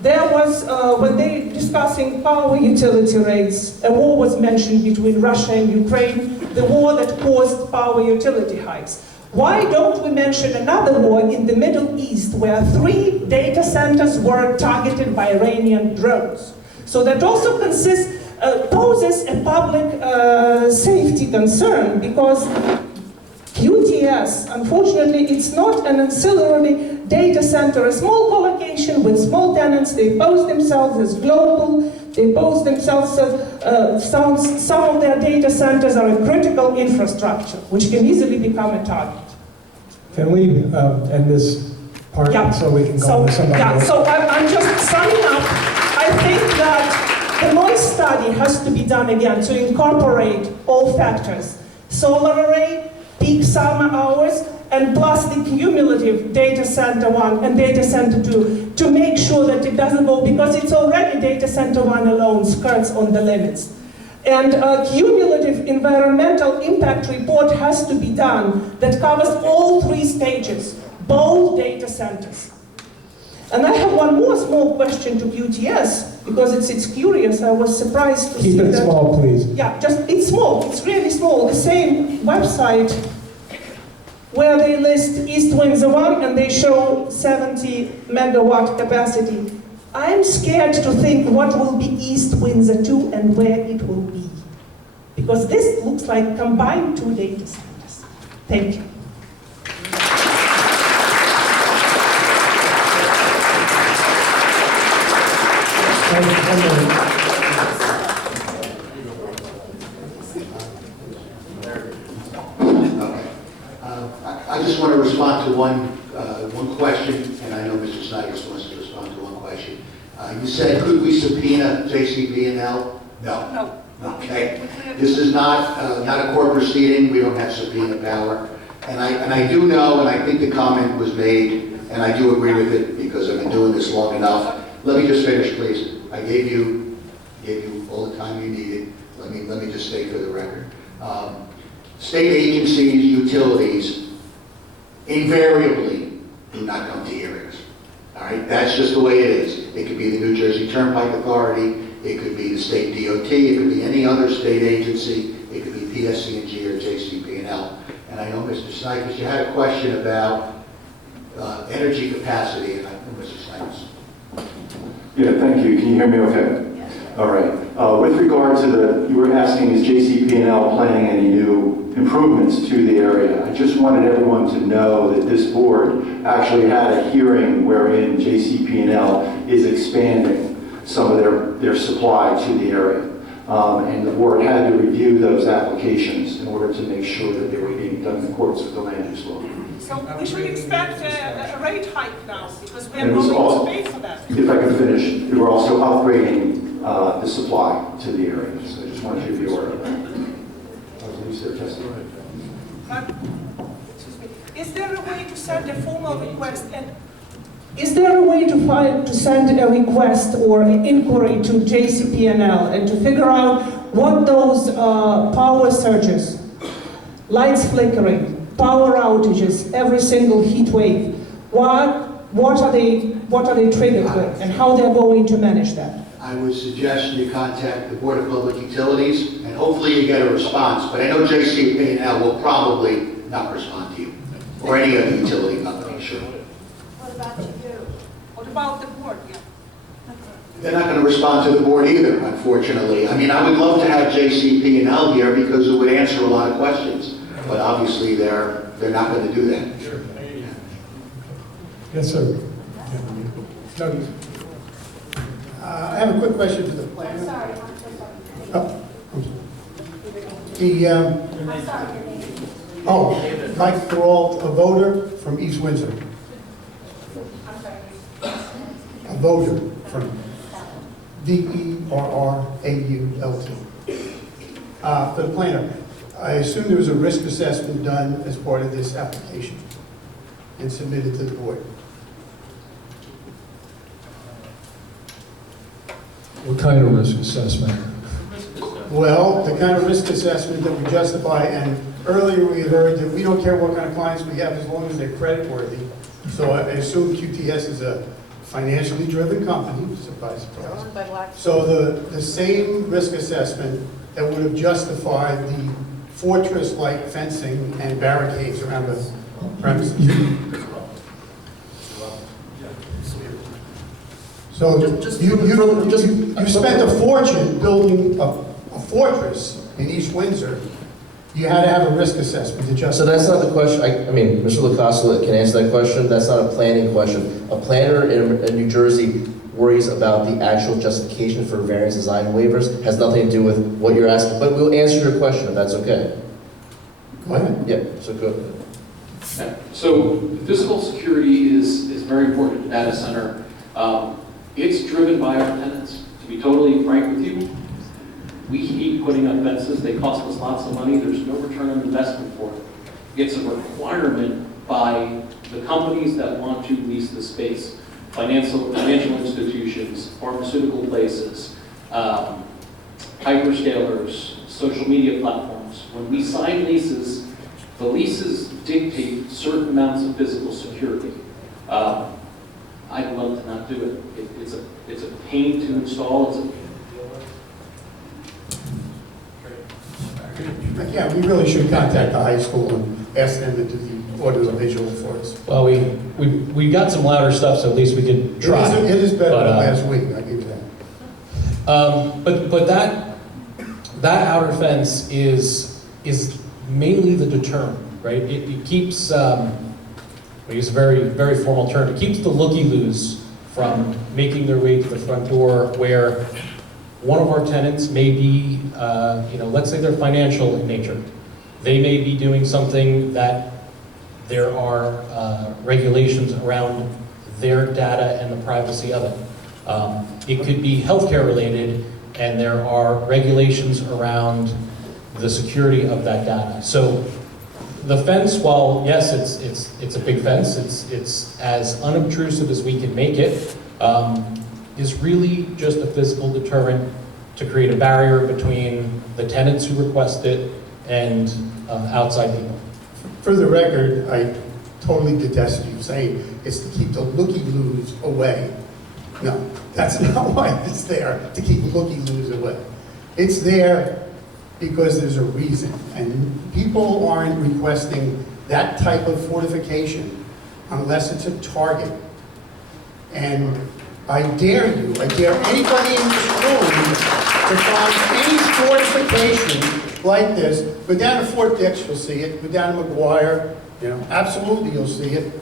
There was, when they discussing power utility rates, a war was mentioned between Russia and Ukraine, the war that caused power utility hikes. Why don't we mention another war in the Middle East where 3 data centers were targeted by Iranian drones? So that also poses a public safety concern, because QTS, unfortunately, it's not an ancillary data center, a small collocation with small tenants. They pose themselves as global. They pose themselves as some of their data centers are a critical infrastructure, which can easily become a target. Can we end this part so we can go on to somebody else? So I'm just summing up. I think that the noise study has to be done again to incorporate all factors. Solar array, peak summer hours, and plus the cumulative data center 1 and data center 2 to make sure that it doesn't go, because it's already data center 1 alone skirts on the limits. And a cumulative environmental impact report has to be done that covers all 3 stages, both data centers. And I have one more small question to QTS, because it's curious. I was surprised to see that. Keep it small, please. Yeah, it's small. It's really small. The same website where they list East Windsor 1 and they show 70 megawatt capacity. I'm scared to think what will be East Windsor 2 and where it will be. Because this looks like combined 2 data centers. Thank you. I just want to respond to one question, and I know Mr. Snyder wants to respond to one question. You said, could we subpoena JCP&L? No. Okay. This is not a court proceeding. We don't have subpoena power. And I do know, and I think the comment was made, and I do agree with it because I've been doing this long enough. Let me just finish, please. I gave you all the time you needed. Let me just state for the record. State agencies, utilities, invariably do not come to hearings. All right, that's just the way it is. It could be the New Jersey Turnpike Authority, it could be the state DOT, it could be any other state agency, it could be PSC&G or JCP&L. And I know Mr. Snipes, you had a question about energy capacity, and I know Mr. Snipes. Yeah, thank you. Can you hear me okay? Yes. All right. With regard to you were asking, is JCP&L planning any new improvements to the area? I just wanted everyone to know that this board actually had a hearing wherein JCP&L is expanding some of their supply to the area. And the board had to review those applications in order to make sure that they were being done in accordance with the land use law. So we should expect a rate hike now, because we are And it was going to pay for that. If I can finish, they were also upgrading the supply to the area. So I just wanted you to be aware of that. I'll release their testimony. Excuse me. Is there a way to send a formal request? And is there a way to send a request or an inquiry to JCP&L and to figure out what those power surges, lights flickering, power outages, every single heat wave, what are they triggered with, and how they're going to manage that? I would suggest you contact the Board of Public Utilities, and hopefully you get a response. But I know JCP&L will probably not respond to you, or any other utility company, sure. What about you? What about the board? Yeah. They're not going to respond to the board either, unfortunately. I mean, I would love to have JCP&L here because it would answer a lot of questions, but obviously they're not going to do that. Yes, sir. No, I have a quick question to the planner. Sorry, Oh, Mike Geralt, a voter from East Windsor. A voter from Verrault. For the planner, I assume there was a risk assessment done as part of this application and submitted to the board. What kind of risk assessment? Well, the kind of risk assessment that we justify, and earlier we had heard that we don't care what kind of clients we have as long as they're creditworthy. So I assume QTS is a financially driven company, surprise, surprise. So the same risk assessment that would have justified the fortress-like fencing and barricades around the premises. So you spent a fortune building a fortress in East Windsor. You had to have a risk assessment to justify. So that's not the question. I mean, Mr. LaCosta can answer that question. That's not a planning question. A planner in New Jersey worries about the actual justification for variance design waivers. Has nothing to do with what you're asking. But we'll answer your question if that's okay. What? Yeah. So go. So physical security is very important to data center. It's driven by our tenants. To be totally frank with you, we keep putting up fences. They cost us lots of money. There's no return on investment for it. It's a requirement by the companies that want to lease the space. Financial institutions, pharmaceutical places, hyperscalers, social media platforms. When we sign leases, the leases dictate certain amounts of physical security. I'd love to not do it. It's a pain to install. Yeah, we really should contact the high school and ask them to do the audiovisual for us. Well, we got some louder stuff, so at least we could try. It is better than last week, I give you that. But that outer fence is mainly the deterrent, right? It keeps, we use a very formal term, it keeps the looky-loos from making their way to the front door, where one of our tenants may be, let's say they're financial in nature. They may be doing something that there are regulations around their data and the privacy of it. It could be healthcare related, and there are regulations around the security of that data. So the fence, while yes, it's a big fence, it's as unobtrusive as we can make it, is really just a physical deterrent to create a barrier between the tenants who request it and outside people. For the record, I totally detest you saying it's to keep the looky-loos away. No, that's not why it's there, to keep looky-loos away. It's there because there's a reason, and people aren't requesting that type of fortification unless it's a target. And I dare anybody in this room to find any fortification like this. Go down to Fort Dix, you'll see it. Go down to McGuire, absolutely you'll see it.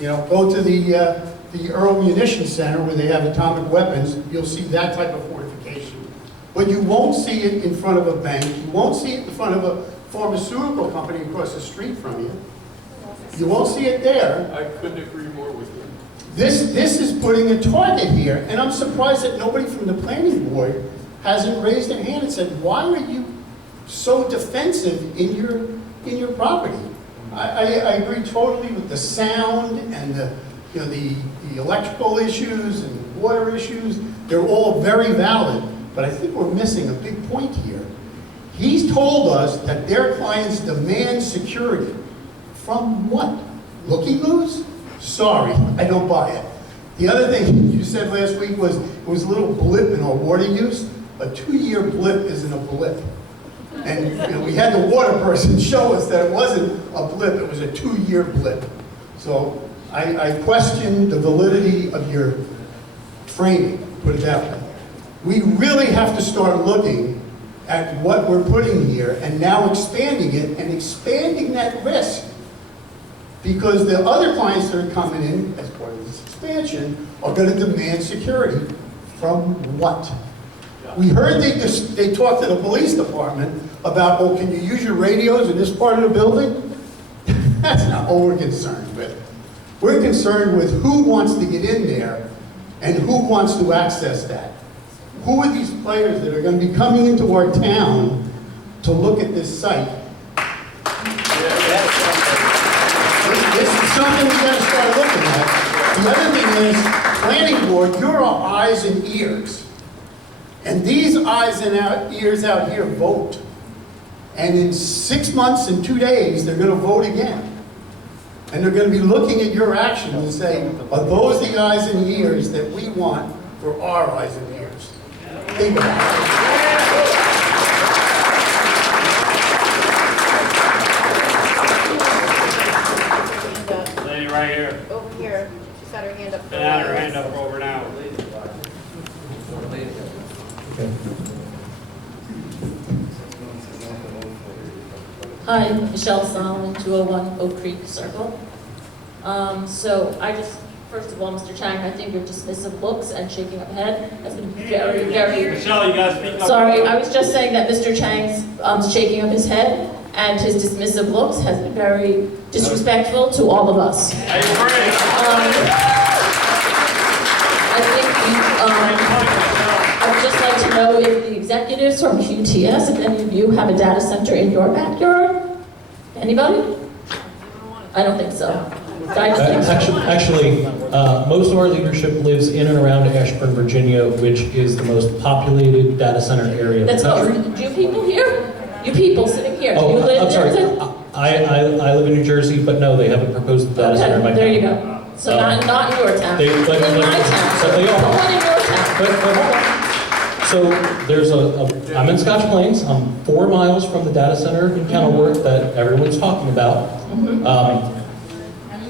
Go to the Earl Munition Center where they have atomic weapons, you'll see that type of fortification. But you won't see it in front of a bank, you won't see it in front of a pharmaceutical company across the street from you. You won't see it there. I couldn't agree more with you. This is putting a target here, and I'm surprised that nobody from the planning board hasn't raised their hand and said, why are you so defensive in your property? I agree totally with the sound and the electrical issues and water issues. They're all very valid, but I think we're missing a big point here. He's told us that their clients demand security. From what? Looky-loos? Sorry, I don't buy it. The other thing you said last week was it was a little blip in our water use. A 2-year blip isn't a blip. And we had the water person show us that it wasn't a blip, it was a 2-year blip. So I question the validity of your framing, put it that way. We really have to start looking at what we're putting here and now expanding it and expanding that risk. Because the other clients that are coming in as part of this expansion are going to demand security from what? We heard they talked to the police department about, oh, can you use your radios in this part of the building? That's not what we're concerned with. We're concerned with who wants to get in there and who wants to access that. Who are these players that are going to be coming into our town to look at this site? This is something we got to start looking at. The other thing is, planning board, you're our eyes and ears. And these eyes and ears out here vote. And in 6 months and 2 days, they're going to vote again. And they're going to be looking at your actions and say, are those the eyes and ears that we want for our eyes and ears? Think about it. Lady right here. Over here, she's got her hand up. Been had her hand up for over an hour. Hi, Michelle Solomon, 201 Oak Creek Circle. So I just, first of all, Mr. Chang, I think your dismissive looks and shaking of head has been very, very... Michelle, you gotta speak up. Sorry, I was just saying that Mr. Chang's shaking of his head and his dismissive looks has been very disrespectful to all of us. I agree. I think I would just like to know if the executives from QTS, if any of you have a data center in your backyard? Anybody? I don't think so. I just think so. Actually, most of our leadership lives in and around Ashburn, Virginia, which is the most populated data center area of the That's country. most, do you people here? You people sitting here, do you Oh, live I'm sorry. there? I live in New Jersey, but no, they haven't proposed the data center in my Okay, there you town. go. So not in your town. But In my town. they Put are. one in your town. But hold on. So there's I'm in Scotch Plains. I'm 4 miles from the data center in Kenilworth that everyone's talking about.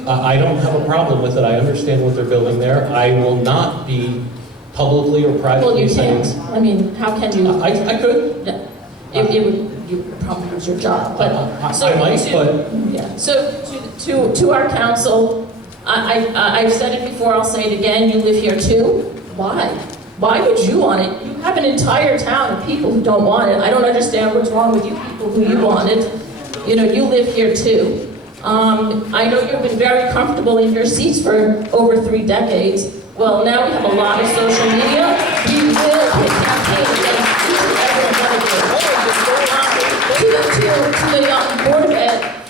I don't have a problem with it. I understand what they're building there. I will not be publicly or Well, privately you saying. can't. I mean, how can you? I could. No. It would, you would probably lose your job, but. I might, but. Yeah, so to our council, I've said it before, I'll say it again, you live here too. Why? Why would you want it? You have an entire town of people who don't want it. I don't understand what's wrong with you people who you want it. You know, you live here too. I know you've been very comfortable in your seats for over 3 decades. Well, now we have a lot of social media. We will campaign against each and every one of you.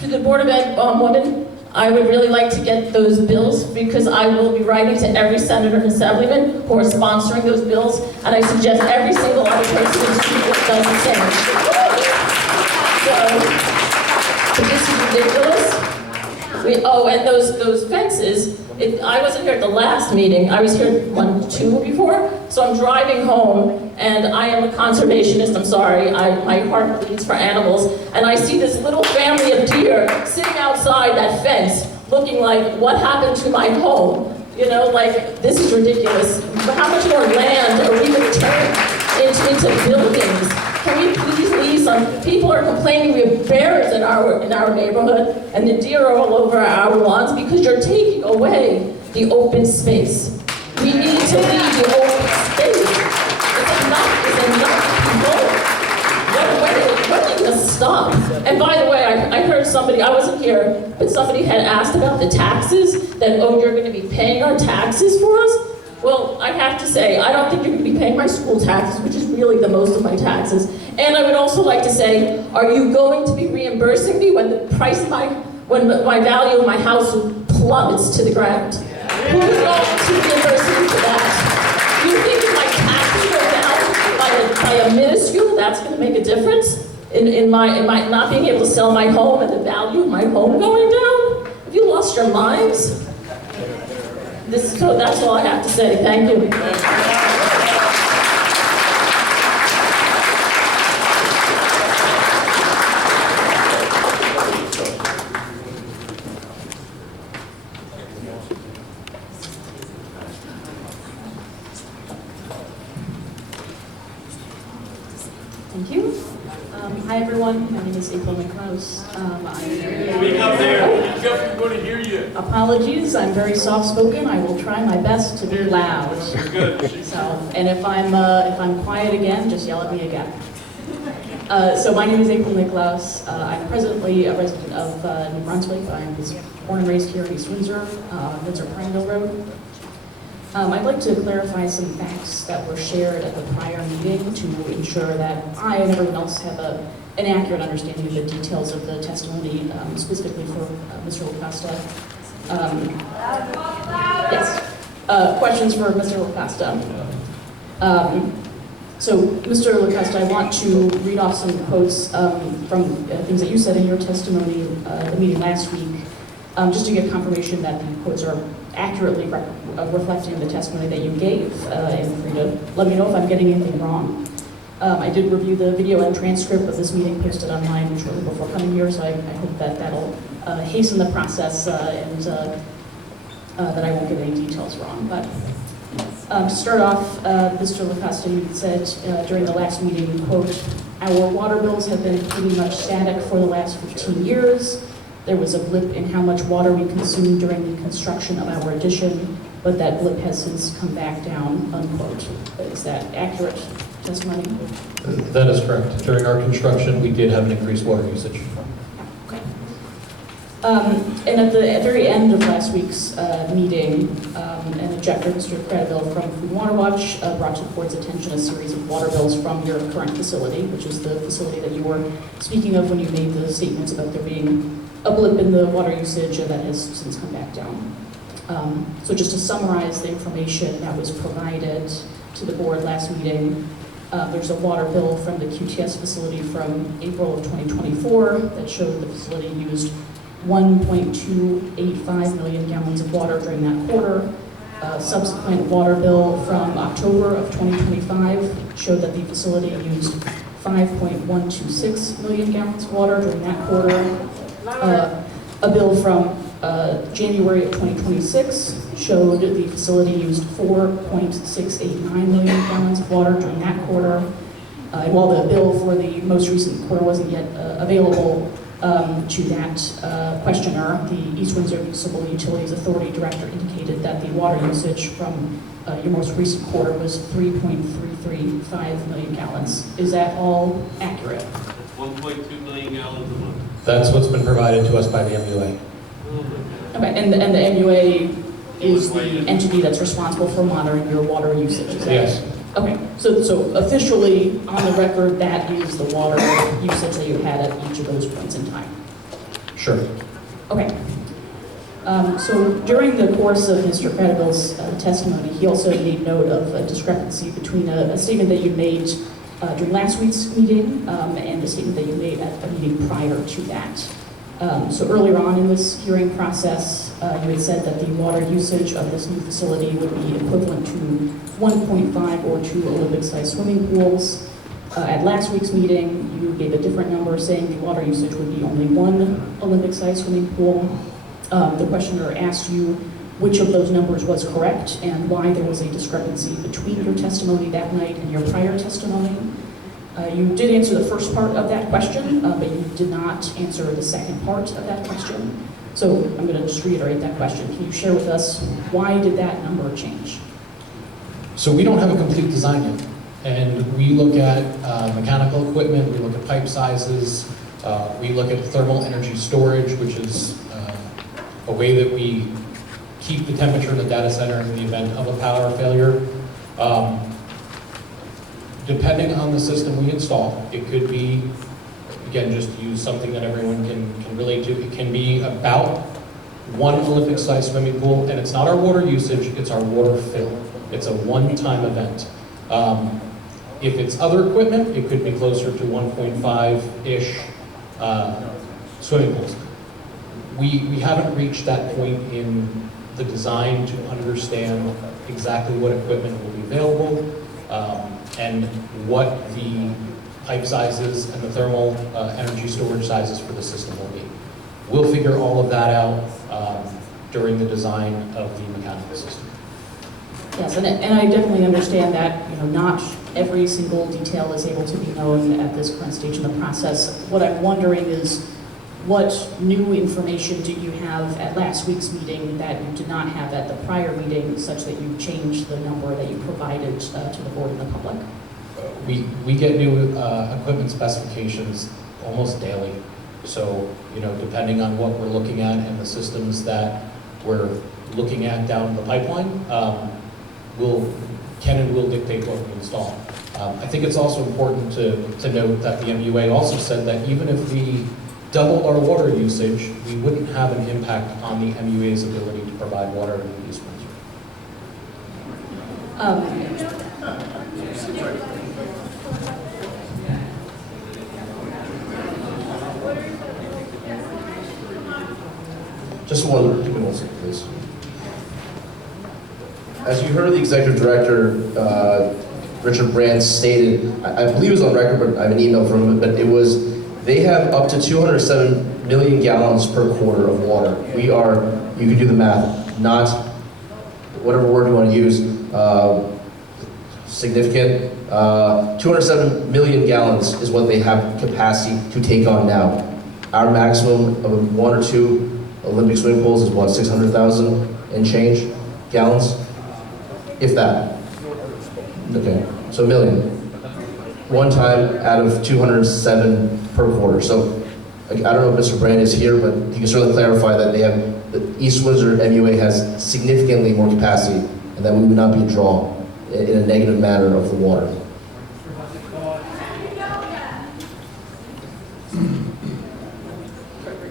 To the Board of Ed woman, I would really like to get those bills because I will be writing to every senator and assemblyman who are sponsoring those bills, and I suggest every single other person in the street does the same. So this is ridiculous. And those fences, I wasn't here at the last meeting, I was here 2 before, so I'm driving home, and I am a conservationist, I'm sorry, my heart bleeds for animals, and I see this little family of deer sitting outside that fence, looking like, what happened to my home? You know, like, this is ridiculous. How much more land are we going to turn into buildings? Can we please leave some? People are complaining we have bears in our neighborhood, and the deer are all over our lawns because you're taking away the open space. We need to leave the open space. It's enough, people. When are you going to stop? And by the way, I heard somebody, I wasn't here, but somebody had asked about the taxes, that, oh, you're going to be paying our taxes for us? Well, I have to say, I don't think you're going to be paying my school taxes, which is really the most of my taxes. And I would also like to say, are you going to be reimbursing me when the price of when my value of my house plummets to the ground? Who is going to reimburse me for that? You think if my taxes go down by a minuscule, that's going to make a difference in my not being able to sell my home and the value of my home going down? Have you lost your minds? So that's all I have to say. Thank you. everyone. My name is April McCrose. Speak up there. Speak up, we want to hear you. Apologies, I'm very soft-spoken. I will try my best to be loud. You're good. So, and if I'm quiet again, just yell at me again. So my name is April Nicklaus. I'm presently a resident of New Brunswick. I was born and raised here in East Windsor, Windsor Prineville Road. I'd like to clarify some facts that were shared at the prior meeting to ensure that I and everyone else have an accurate understanding of the details of the testimony, specifically for Mr. LaCosta. Yes. Questions for Mr. LaCosta? So, Mr. LaCosta, I want to read off some quotes from things that you said in your testimony at the meeting last week, just to get confirmation that the quotes are accurately reflecting the testimony that you gave, and free to let me know if I'm getting anything wrong. I did review the video and transcript of this meeting posted online shortly before coming here, so I hope that that'll hasten the process and that I won't get any details wrong. But to start off, Mr. LaCosta, you said during the last meeting, quote, "Our water bills have been pretty much static for the last 15 years. There was a blip in how much water we consumed during the construction of our addition, but that blip has since come back down," unquote. Is that accurate testimony? That is correct. During our construction, we did have an increased water usage. And at the very end of last week's meeting, an objector, Mr. Cradaville from Food and Water Watch, brought to the board's attention a series of water bills from your current facility, which is the facility that you were speaking of when you made the statements about there being a blip in the water usage that has since come back down. So just to summarize the information that was provided to the board last meeting, there's a water bill from the QTS facility from April of 2024 that showed the facility used 1.285 million gallons of water during that quarter. A subsequent water bill from October of 2025 showed that the facility used 5.126 million gallons of water during that quarter. A bill from January of 2026 showed the facility used 4.689 million gallons of water during that quarter. And while the bill for the most recent quarter wasn't yet available to that questioner, the East Windsor Municipal Utilities Authority Director indicated that the water usage from your most recent quarter was 3.335 million gallons. Is that all accurate? That's 1.2 million gallons a month. That's what's been provided to us by the MUA. Okay, and the MUA is the entity that's responsible for monitoring your water usage, is that? Yes. Okay, so officially, on the record, that is the water usage that you had at each of those points in time? Sure. Okay. So during the course of Mr. Cradaville's testimony, he also made note of a discrepancy between a statement that you made during last week's meeting and a statement that you made at a meeting prior to that. So earlier on in this hearing process, you had said that the water usage of this new facility would be equivalent to 1.5 or 2 Olympic-sized swimming pools. At last week's meeting, you gave a different number, saying the water usage would be only 1 Olympic-sized swimming pool. The questioner asked you which of those numbers was correct and why there was a discrepancy between your testimony that night and your prior testimony. You did answer the first part of that question, but you did not answer the second part of that question. So I'm going to just reiterate that question. Can you share with us why did that number change? So we don't have a complete design yet. And we look at mechanical equipment, we look at pipe sizes, we look at thermal energy storage, which is a way that we keep the temperature in the data center in the event of a power failure. Depending on the system we install, it could be, again, just to use something that everyone can relate to, it can be about 1 Olympic-sized swimming pool, and it's not our water usage, it's our water fill. It's a one-time event. If it's other equipment, it could be closer to 1.5-ish swimming pools. We haven't reached that point in the design to understand exactly what equipment will be available and what the pipe sizes and the thermal energy storage sizes for the system will be. We'll figure all of that out during the design of the mechanical system. Yes, and I definitely understand that, not every single detail is able to be known at this current stage in the process. What I'm wondering is, what new information do you have at last week's meeting that you did not have at the prior meeting, such that you changed the number that you provided to the board and the public? We get new equipment specifications almost daily. So, depending on what we're looking at and the systems that we're looking at down the pipeline, can and will dictate what we install. I think it's also important to note that the MUA also said that even if we doubled our water usage, we wouldn't have an impact on the MUA's ability to provide water to the East Windsor. Just give me one second, please. As you heard the executive director, Richard Brandt stated, I believe it was on record, but I have an email from him, but it was, they have up to 207 million gallons per quarter of water. We are, you can do the math, not, whatever word you want to use, significant. 207 million gallons is what they have capacity to take on now. Our maximum of 1 or 2 Olympic swimming pools is what, 600,000 and change gallons? If that. Okay, so a million. One time out of 207 per quarter. So I don't know if Mr. Brand is here, but you can certainly clarify that the East Windsor MUA has significantly more capacity and that we would not be a draw in a negative manner of the water.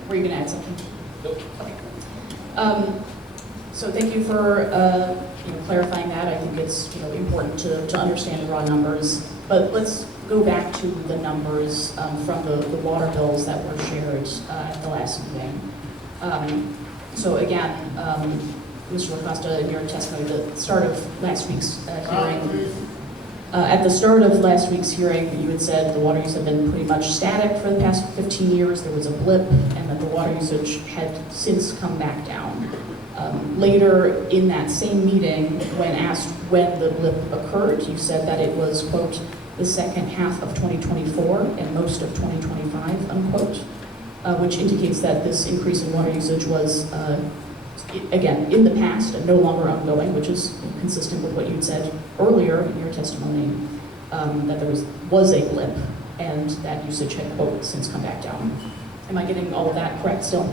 Were you going to add something? Nope. Okay. So thank you for clarifying that. I think it's important to understand the raw numbers. But let's go back to the numbers from the water bills that were shared at the last meeting. So again, Mr. LaCosta, in your testimony at the start of last week's hearing, at the start of last week's hearing, you had said the water use had been pretty much static for the past 15 years. There was a blip, and that the water usage had since come back down. Later in that same meeting, when asked when the blip occurred, you said that it was, quote, the second half of 2024 and most of 2025, unquote, which indicates that this increase in water usage was, again, in the past and no longer ongoing, which is consistent with what you'd said earlier in your testimony, that there was a blip and that usage had, quote, since come back down. Am I getting all of that correct still?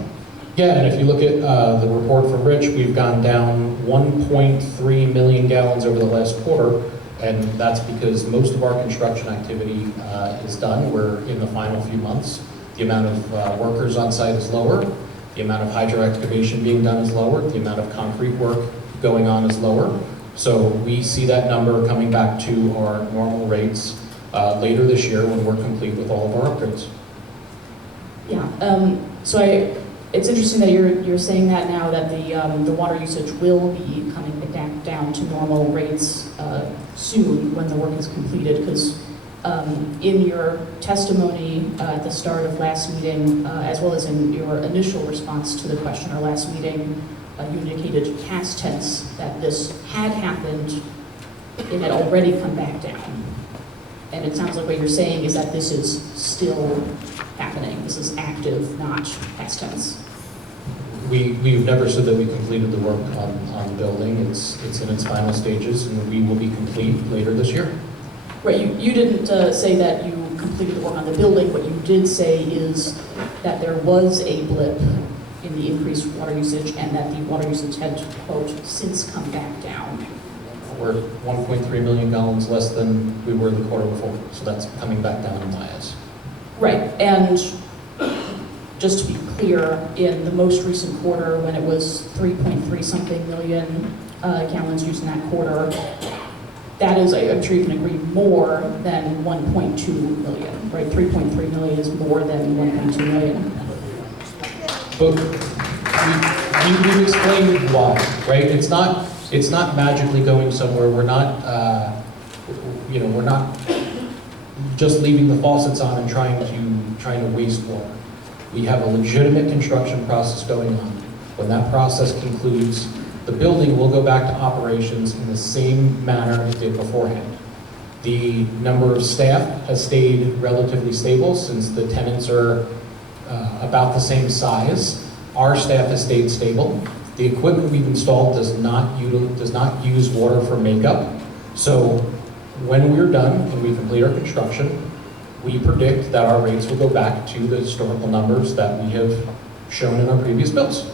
Yeah, and if you look at the report from Rich, we've gone down 1.3 million gallons over the last quarter, and that's because most of our construction activity is done. We're in the final few months. The amount of workers on site is lower. The amount of hydro excavation being done is lower. The amount of concrete work going on is lower. So we see that number coming back to our normal rates later this year when we're complete with all of our upgrades. Yeah, it's interesting that you're saying that now, that the water usage will be coming back down to normal rates soon when the work is completed, because in your testimony at the start of last meeting, as well as in your initial response to the question at last meeting, you indicated past tense that this had happened, it had already come back down. And it sounds like what you're saying is that this is still happening. This is active, not past tense. We've never said that we completed the work on the building. It's in its final stages, and we will be complete later this year. Right, you didn't say that you completed the work on the building. What you did say is that there was a blip in the increased water usage and that the water usage had, quote, since come back down. We're 1.3 million gallons less than we were the quarter before, so that's coming back down in my eyes. Right, and just to be clear, in the most recent quarter, when it was 3.3 something million gallons used in that quarter, that is, I'm sure you can agree, more than 1.2 million, right? 3.3 million is more than 1.2 million. But we explained why, right? It's not magically going somewhere. We're not, we're not just leaving the faucets on and trying to waste water. We have a legitimate construction process going on. When that process concludes, the building will go back to operations in the same manner it did beforehand. The number of staff has stayed relatively stable since the tenants are about the same size. Our staff has stayed stable. The equipment we've installed does not use water for makeup. So when we're done and we complete our construction, we predict that our rates will go back to the historical numbers that we have shown in our previous bills.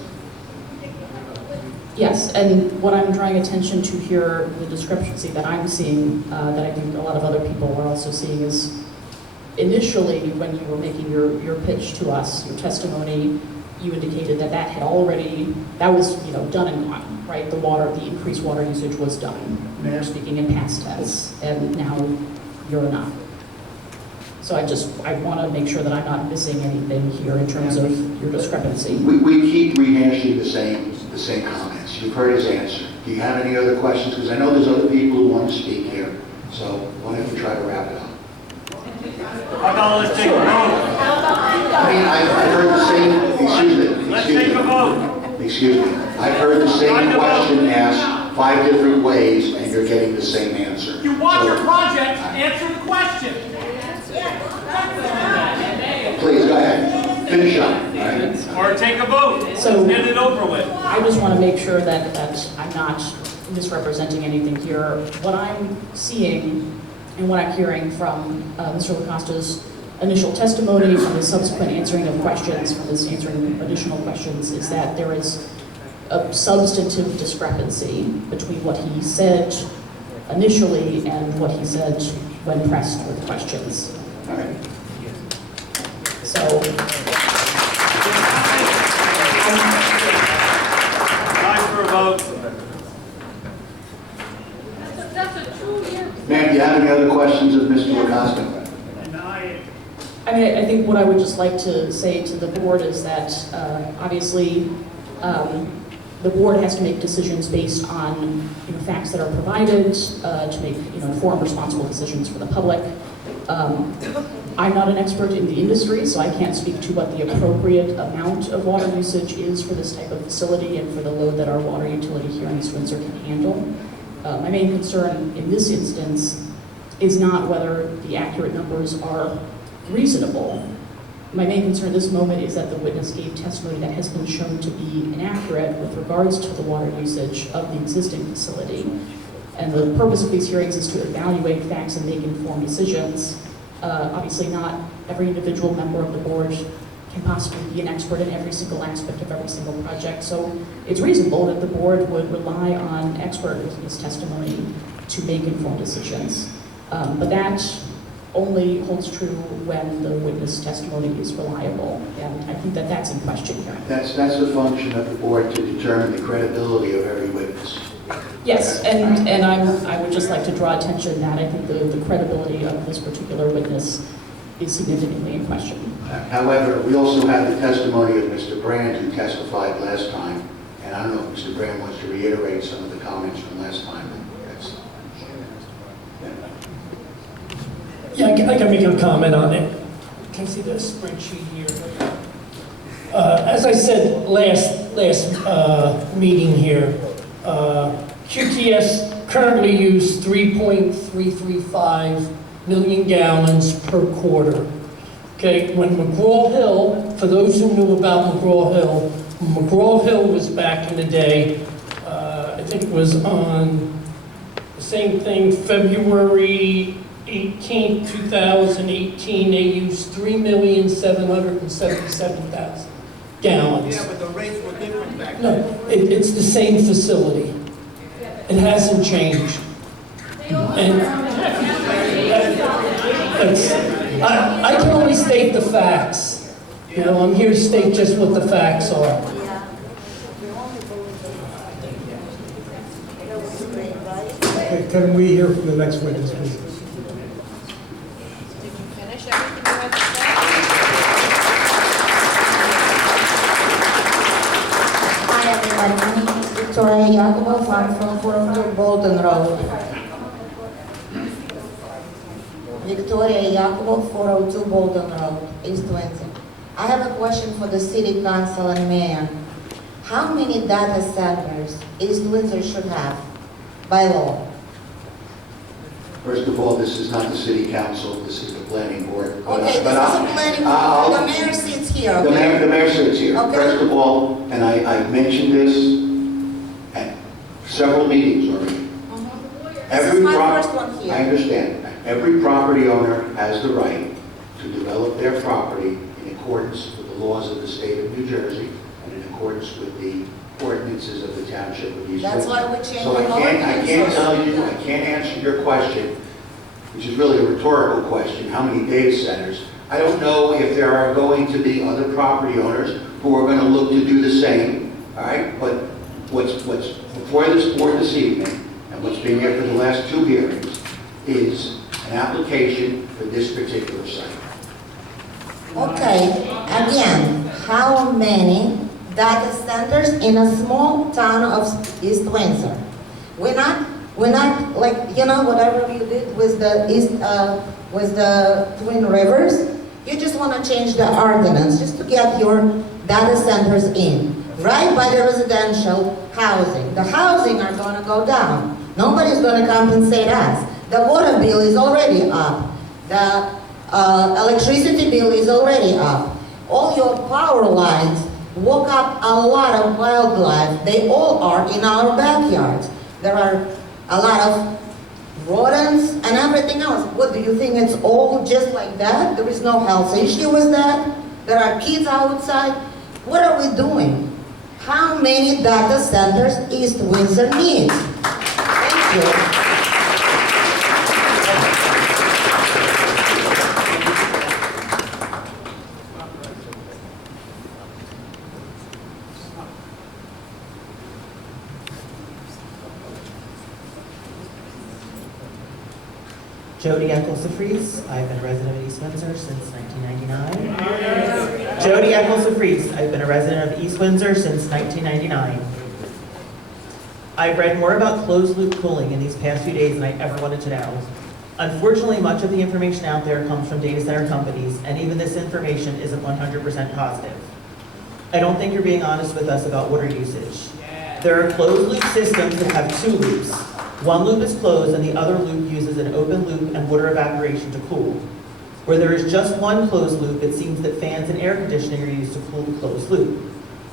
Yes, and what I'm drawing attention to here, the discrepancy that I'm seeing, that I think a lot of other people are also seeing, is initially when you were making your pitch to us, your testimony, you indicated that that was done and gone, right? The increased water usage was done. You're speaking in past tense, and now you're not. So I want to make sure that I'm not missing anything here in terms of your discrepancy. We keep rehashing the same comments. You've heard his answer. Do you have any other questions? Because I know there's other people who want to speak here. So why don't we try to wrap it up? How about let's take a vote? I mean, I've heard the same, Let's take a vote. Excuse me. I've heard the same question asked 5 different ways, and you're getting the same answer. You want your project, answer the question. Please, go ahead. Finish up. All right? Or take a vote. So get it over with. I just want to make sure that I'm not misrepresenting anything here. What I'm seeing and what I'm hearing from Mr. LaCosta's initial testimony, from his subsequent answering of questions, from his answering additional questions, is that there is a substantive discrepancy between what he said initially and what he said when pressed with questions. All right. So, Time for a vote. Ma'am, do you have any other questions of Mr. LaCosta? I mean, I think what I would just like to say to the board is that obviously the board has to make decisions based on facts that are provided to make informed, responsible decisions for the public. I'm not an expert in the industry, so I can't speak to what the appropriate amount of water usage is for this type of facility and for the load that our water utility here in East Windsor can handle. My main concern in this instance is not whether the accurate numbers are reasonable. My main concern at this moment is that the witness gave testimony that has been shown to be inaccurate with regards to the water usage of the existing facility. And the purpose of these hearings is to evaluate facts and make informed decisions. Obviously not every individual member of the board can possibly be an expert in every single aspect of every single project. So it's reasonable that the board would rely on expert witness testimony to make informed decisions. But that only holds true when the witness testimony is reliable. And I think that that's in question here. That's the function of the board, to determine the credibility of every witness. Yes, and I would just like to draw attention that I think the credibility of this particular witness is significantly in question. However, we also have the testimony of Mr. Brand, who testified last time, and I don't know if Mr. Brand wants to reiterate some of the comments from last time. Yeah, I can make a comment on it. Can you see the spreadsheet here? As I said last meeting here, QTS currently use 3.335 million gallons per quarter. Okay, when McGraw-Hill, for those who knew about McGraw-Hill, McGraw-Hill was back in the day, I think it was on the same thing, February 18, 2018, they used 3,777,000 gallons. Yeah, but the rates were different back No, then. it's the same facility. It hasn't changed. And I can only state the facts. You know, I'm here to state just what the facts are. Okay, can we hear from the next witness, please? Finish everything you had to say? Hi everybody, my name is Victoria Yakubov. I'm from 402 Bolton Road. Victoria Yakubov, 402 Bolton Road, East Windsor. I have a question for the city council and mayor. how many data centers East Windsor should have by law? First of all, this is not the city council, this is the planning board. Okay, this is a planning board. The mayor sits here, The okay? mayor sits here. Okay. First of all, and I mentioned this at several meetings already. This is my first one here. I understand. Every property owner has the right to develop their property in accordance with the laws of the state of New Jersey and in accordance with the ordinances of the township of East That's Windsor. why we changed So the I can't ordinance. tell you, I can't answer your question, which is really a rhetorical question, how many data centers? I don't know if there are going to be other property owners who are going to look to do the same, all right? But what's before this board this evening, and what's been here for the last 2 hearings, is an application for this particular site. Okay, again, how many data centers in a small town of East Windsor? We're not like, you know, whatever you did with the Twin Rivers, you just want to change the ordinance just to get your data centers in, right by the residential housing. The housing are going to go down. Nobody's going to compensate us. The water bill is already up. The electricity bill is already up. All your power lines woke up a lot of wildlife. They all are in our backyards. There are a lot of rodents and everything else. What, do you think it's all just like that? There is no health issue with that? There are kids outside? What are we doing? How many data centers East Windsor needs? Thank you. Jody Eccles-Safries. I've been a resident of East Windsor since 1999. Jody Eccles-Safries. I've been a resident of East Windsor since 1999. I've read more about closed-loop cooling in these past few days than I ever wanted to know. Unfortunately, much of the information out there comes from data center companies, and even this information isn't 100% positive. I don't think you're being honest with us about water usage. There are closed-loop systems that have 2 loops. One loop is closed and the other loop uses an open loop and water evaporation to cool. Where there is just one closed loop, it seems that fans and air conditioning are used to cool the closed loop.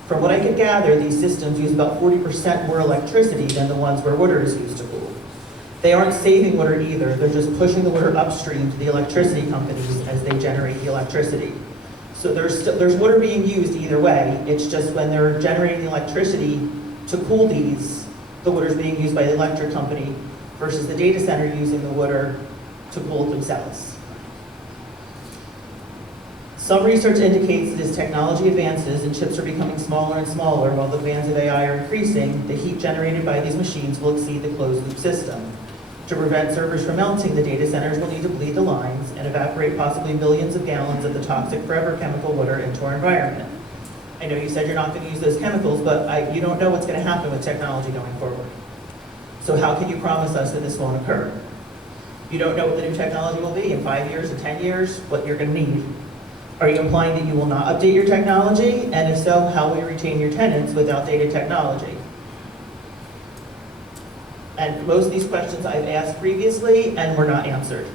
From what I could gather, these systems use about 40% more electricity than the ones where water is used to cool. They aren't saving water either, they're just pushing the water upstream to the electricity companies as they generate the electricity. So there's water being used either way, it's just when they're generating the electricity to cool these, the water is being used by the electric company versus the data center using the water to cool it themselves. Some research indicates that as technology advances and chips are becoming smaller and smaller while the demands of AI are increasing, the heat generated by these machines will exceed the closed-loop system. To prevent servers from melting, the data centers will need to bleed the lines and evaporate possibly millions of gallons of the toxic forever chemical water into our environment. I know you said you're not going to use those chemicals, but you don't know what's going to happen with technology going forward. So how can you promise us that this won't occur? You don't know what the new technology will be in 5 years or 10 years, what you're going to need. Are you implying that you will not update your technology? And if so, how will you retain your tenants with outdated technology? And most of these questions I've asked previously and were not answered.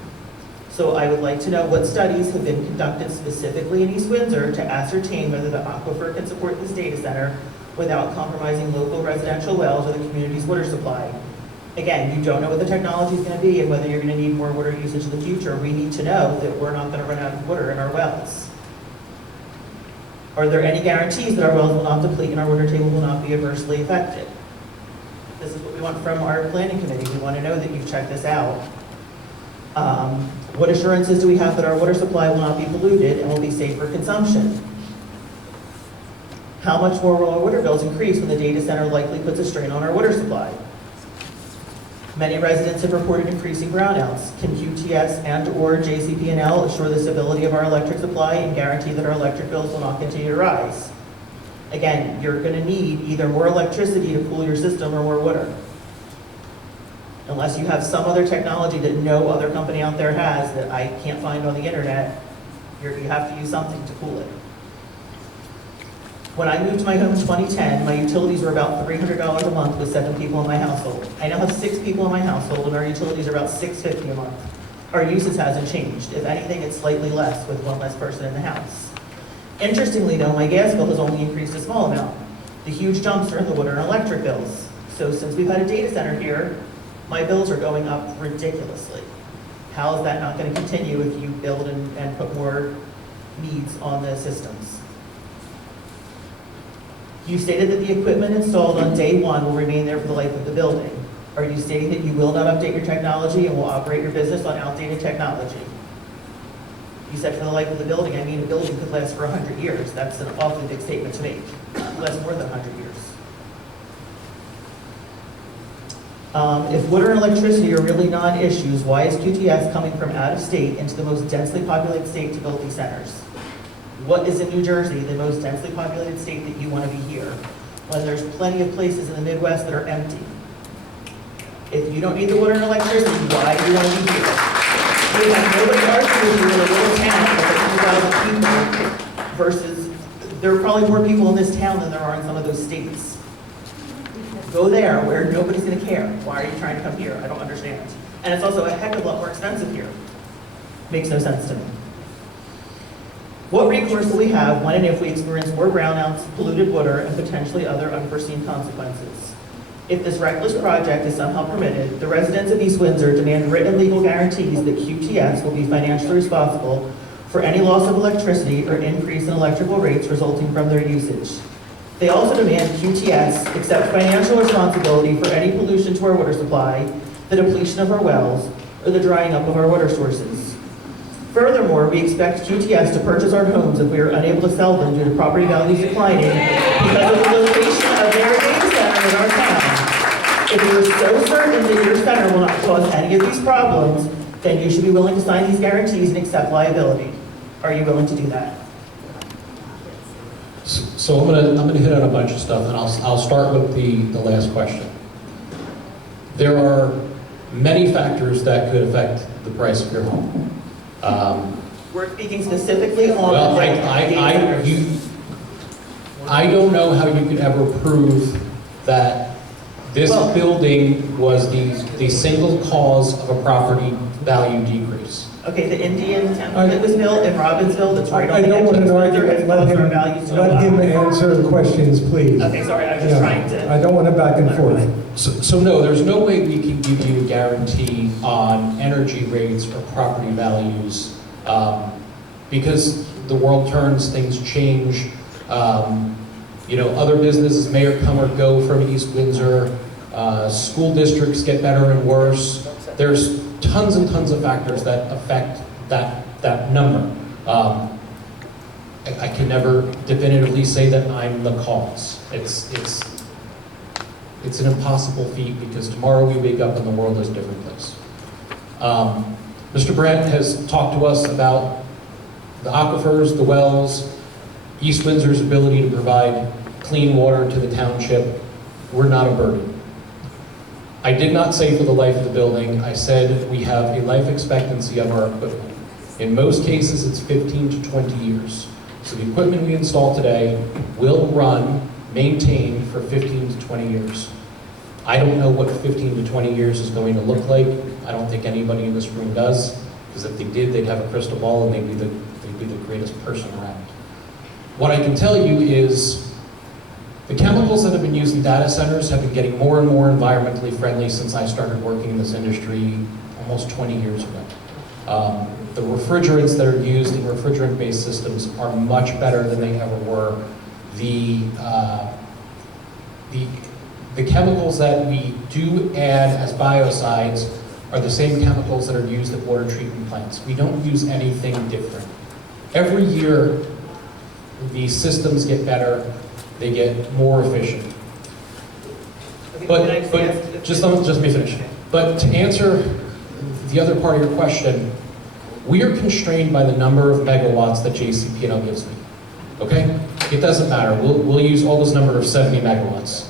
So I would like to know what studies have been conducted specifically in East Windsor to ascertain whether the aquifer can support this data center without compromising local residential wells or the community's water supply. Again, you don't know what the technology is going to be and whether you're going to need more water usage in the future. We need to know that we're not going to run out of water in our wells. Are there any guarantees that our wells will not deplete and our water table will not be adversely affected? This is what we want from our planning committee. We want to know that you've checked this out. What assurances do we have that our water supply will not be polluted and will be safe for consumption? How much more will our water bills increase when the data center likely puts a strain on our water supply? Many residents have reported increasing brownouts. Can QTS and/or JCP&L assure the stability of our electric supply and guarantee that our electric bills will not continue to rise? Again, you're going to need either more electricity to cool your system or more water. Unless you have some other technology that no other company out there has that I can't find on the internet, you have to use something to cool it. When I moved to my home in 2010, my utilities were about $300 a month with 7 people in my household. I now have 6 people in my household, and our utilities are about $650 a month. Our usage hasn't changed. If anything, it's slightly less with one less person in the house. Interestingly, though, my gas bill has only increased a small amount. The huge jumps are in the water and electric bills. So since we've had a data center here, my bills are going up ridiculously. How is that not going to continue if you build and put more needs on the systems? You stated that the equipment installed on day one will remain there for the life of the building. Are you stating that you will not update your technology and will operate your business on outdated technology? You said for the life of the building, I mean a building could last for 100 years. That's an awfully big statement to make. It could last more than 100 years. If water and electricity are really non-issues, why is QTS coming from out of state into the most densely populated state to build these centers? What is in New Jersey, the most densely populated state, that you want to be here, when there's plenty of places in the Midwest that are empty? If you don't need the water and electricity, why do you want to be here? We have nobody arguing with you in a little town with 2,000 people versus, there are probably more people in this town than there are in some of those states. Go there where nobody's going to care. Why are you trying to come here? I don't understand. And it's also a heck of a lot more expensive here. Makes no sense to me. What recourse will we have when and if we experience more brownouts, polluted water, and potentially other unforeseen consequences? If this reckless project is somehow permitted, the residents of East Windsor demand written legal guarantees that QTS will be financially responsible for any loss of electricity or increase in electrical rates resulting from their usage. They also demand QTS accept financial responsibility for any pollution to our water supply, the depletion of our wells, or the drying up of our water sources. Furthermore, we expect QTS to purchase our homes if we are unable to sell them due to property values declining because of the location of their data center in our town. If you are so certain that your center will not cause any of these problems, then you should be willing to sign these guarantees and accept liability. Are you willing to do that? So I'm gonna hit on a bunch of stuff, and I'll start with the last question. There are many factors that could affect the price of your home. We're speaking specifically on Well, the data centers. I don't know how you could ever prove that this building was the single cause of a property value decrease. Okay, the Indian temple that was built in Robbinsville, that's right on I the don't edge want of an Windsor, argument. has Let caused our him, values to go let him up. answer the questions, please. Okay, sorry, I was just trying to. I don't want to back and forth. So no, there's no way we can give you a guarantee on energy rates or property values because the world turns, things change. Other businesses may or come or go from East Windsor. School districts get better and worse. There's tons and tons of factors that affect that number. I can never definitively say that I'm the cause. It's an impossible feat because tomorrow we wake up and the world is a different place. Mr. Brandt has talked to us about the aquifers, the wells, East Windsor's ability to provide clean water to the township. We're not a burden. I did not say for the life of the building. I said we have a life expectancy of our equipment. In most cases, it's 15 to 20 years. So the equipment we install today will run, maintained for 15 to 20 years. I don't know what 15 to 20 years is going to look like. I don't think anybody in this room does, because if they did, they'd have a crystal ball and they'd be the greatest person around. What I can tell you is the chemicals that have been used in data centers have been getting more and more environmentally friendly since I started working in this industry almost 20 years ago. The refrigerants that are used in refrigerant-based systems are much better than they ever were. The chemicals that we do add as biocides are the same chemicals that are used at water treatment plants. We don't use anything different. Every year, the systems get better, they get more efficient. But just let me finish. But to answer the other part of your question, we are constrained by the number of megawatts that JCP&L gives me. Okay? It doesn't matter. We'll use all this number of 70 megawatts.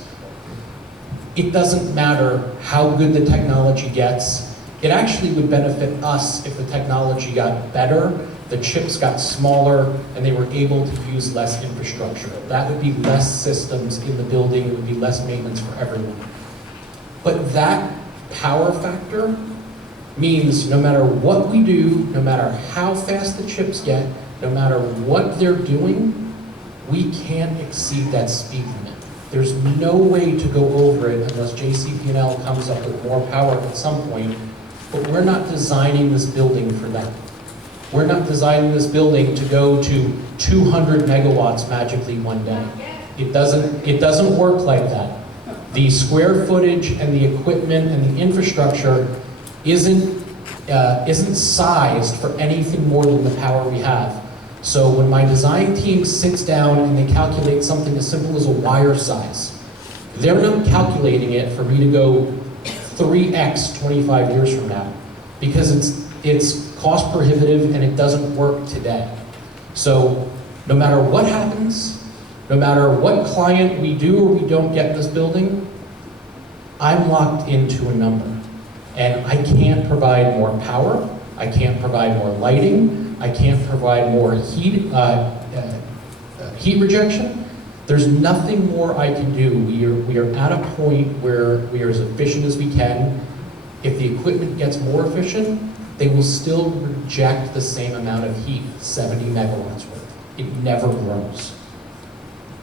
It doesn't matter how good the technology gets. It actually would benefit us if the technology got better the chips got smaller and they were able to use less infrastructure. That would be less systems in the building, it would be less maintenance for everyone. But that power factor means no matter what we do, no matter how fast the chips get, no matter what they're doing, we can't exceed that speed limit. There's no way to go over it unless JCP&L comes up with more power at some point, but we're not designing this building for that. We're not designing this building to go to 200 megawatts magically one day. It doesn't work like that. The square footage and the equipment and the infrastructure isn't sized for anything more than the power we have. So when my design team sits down and they calculate something as simple as a wire size, they're not calculating it for me to go 3x 25 years from now, because it's cost prohibitive and it doesn't work today. So no matter what happens, no matter what client we do or we don't get in this building, I'm locked into a number. And I can't provide more power, I can't provide more lighting, I can't provide more heat rejection. There's nothing more I can do. We are at a point where we are as efficient as we can. If the equipment gets more efficient, they will still reject the same amount of heat, 70 megawatts worth. It never grows.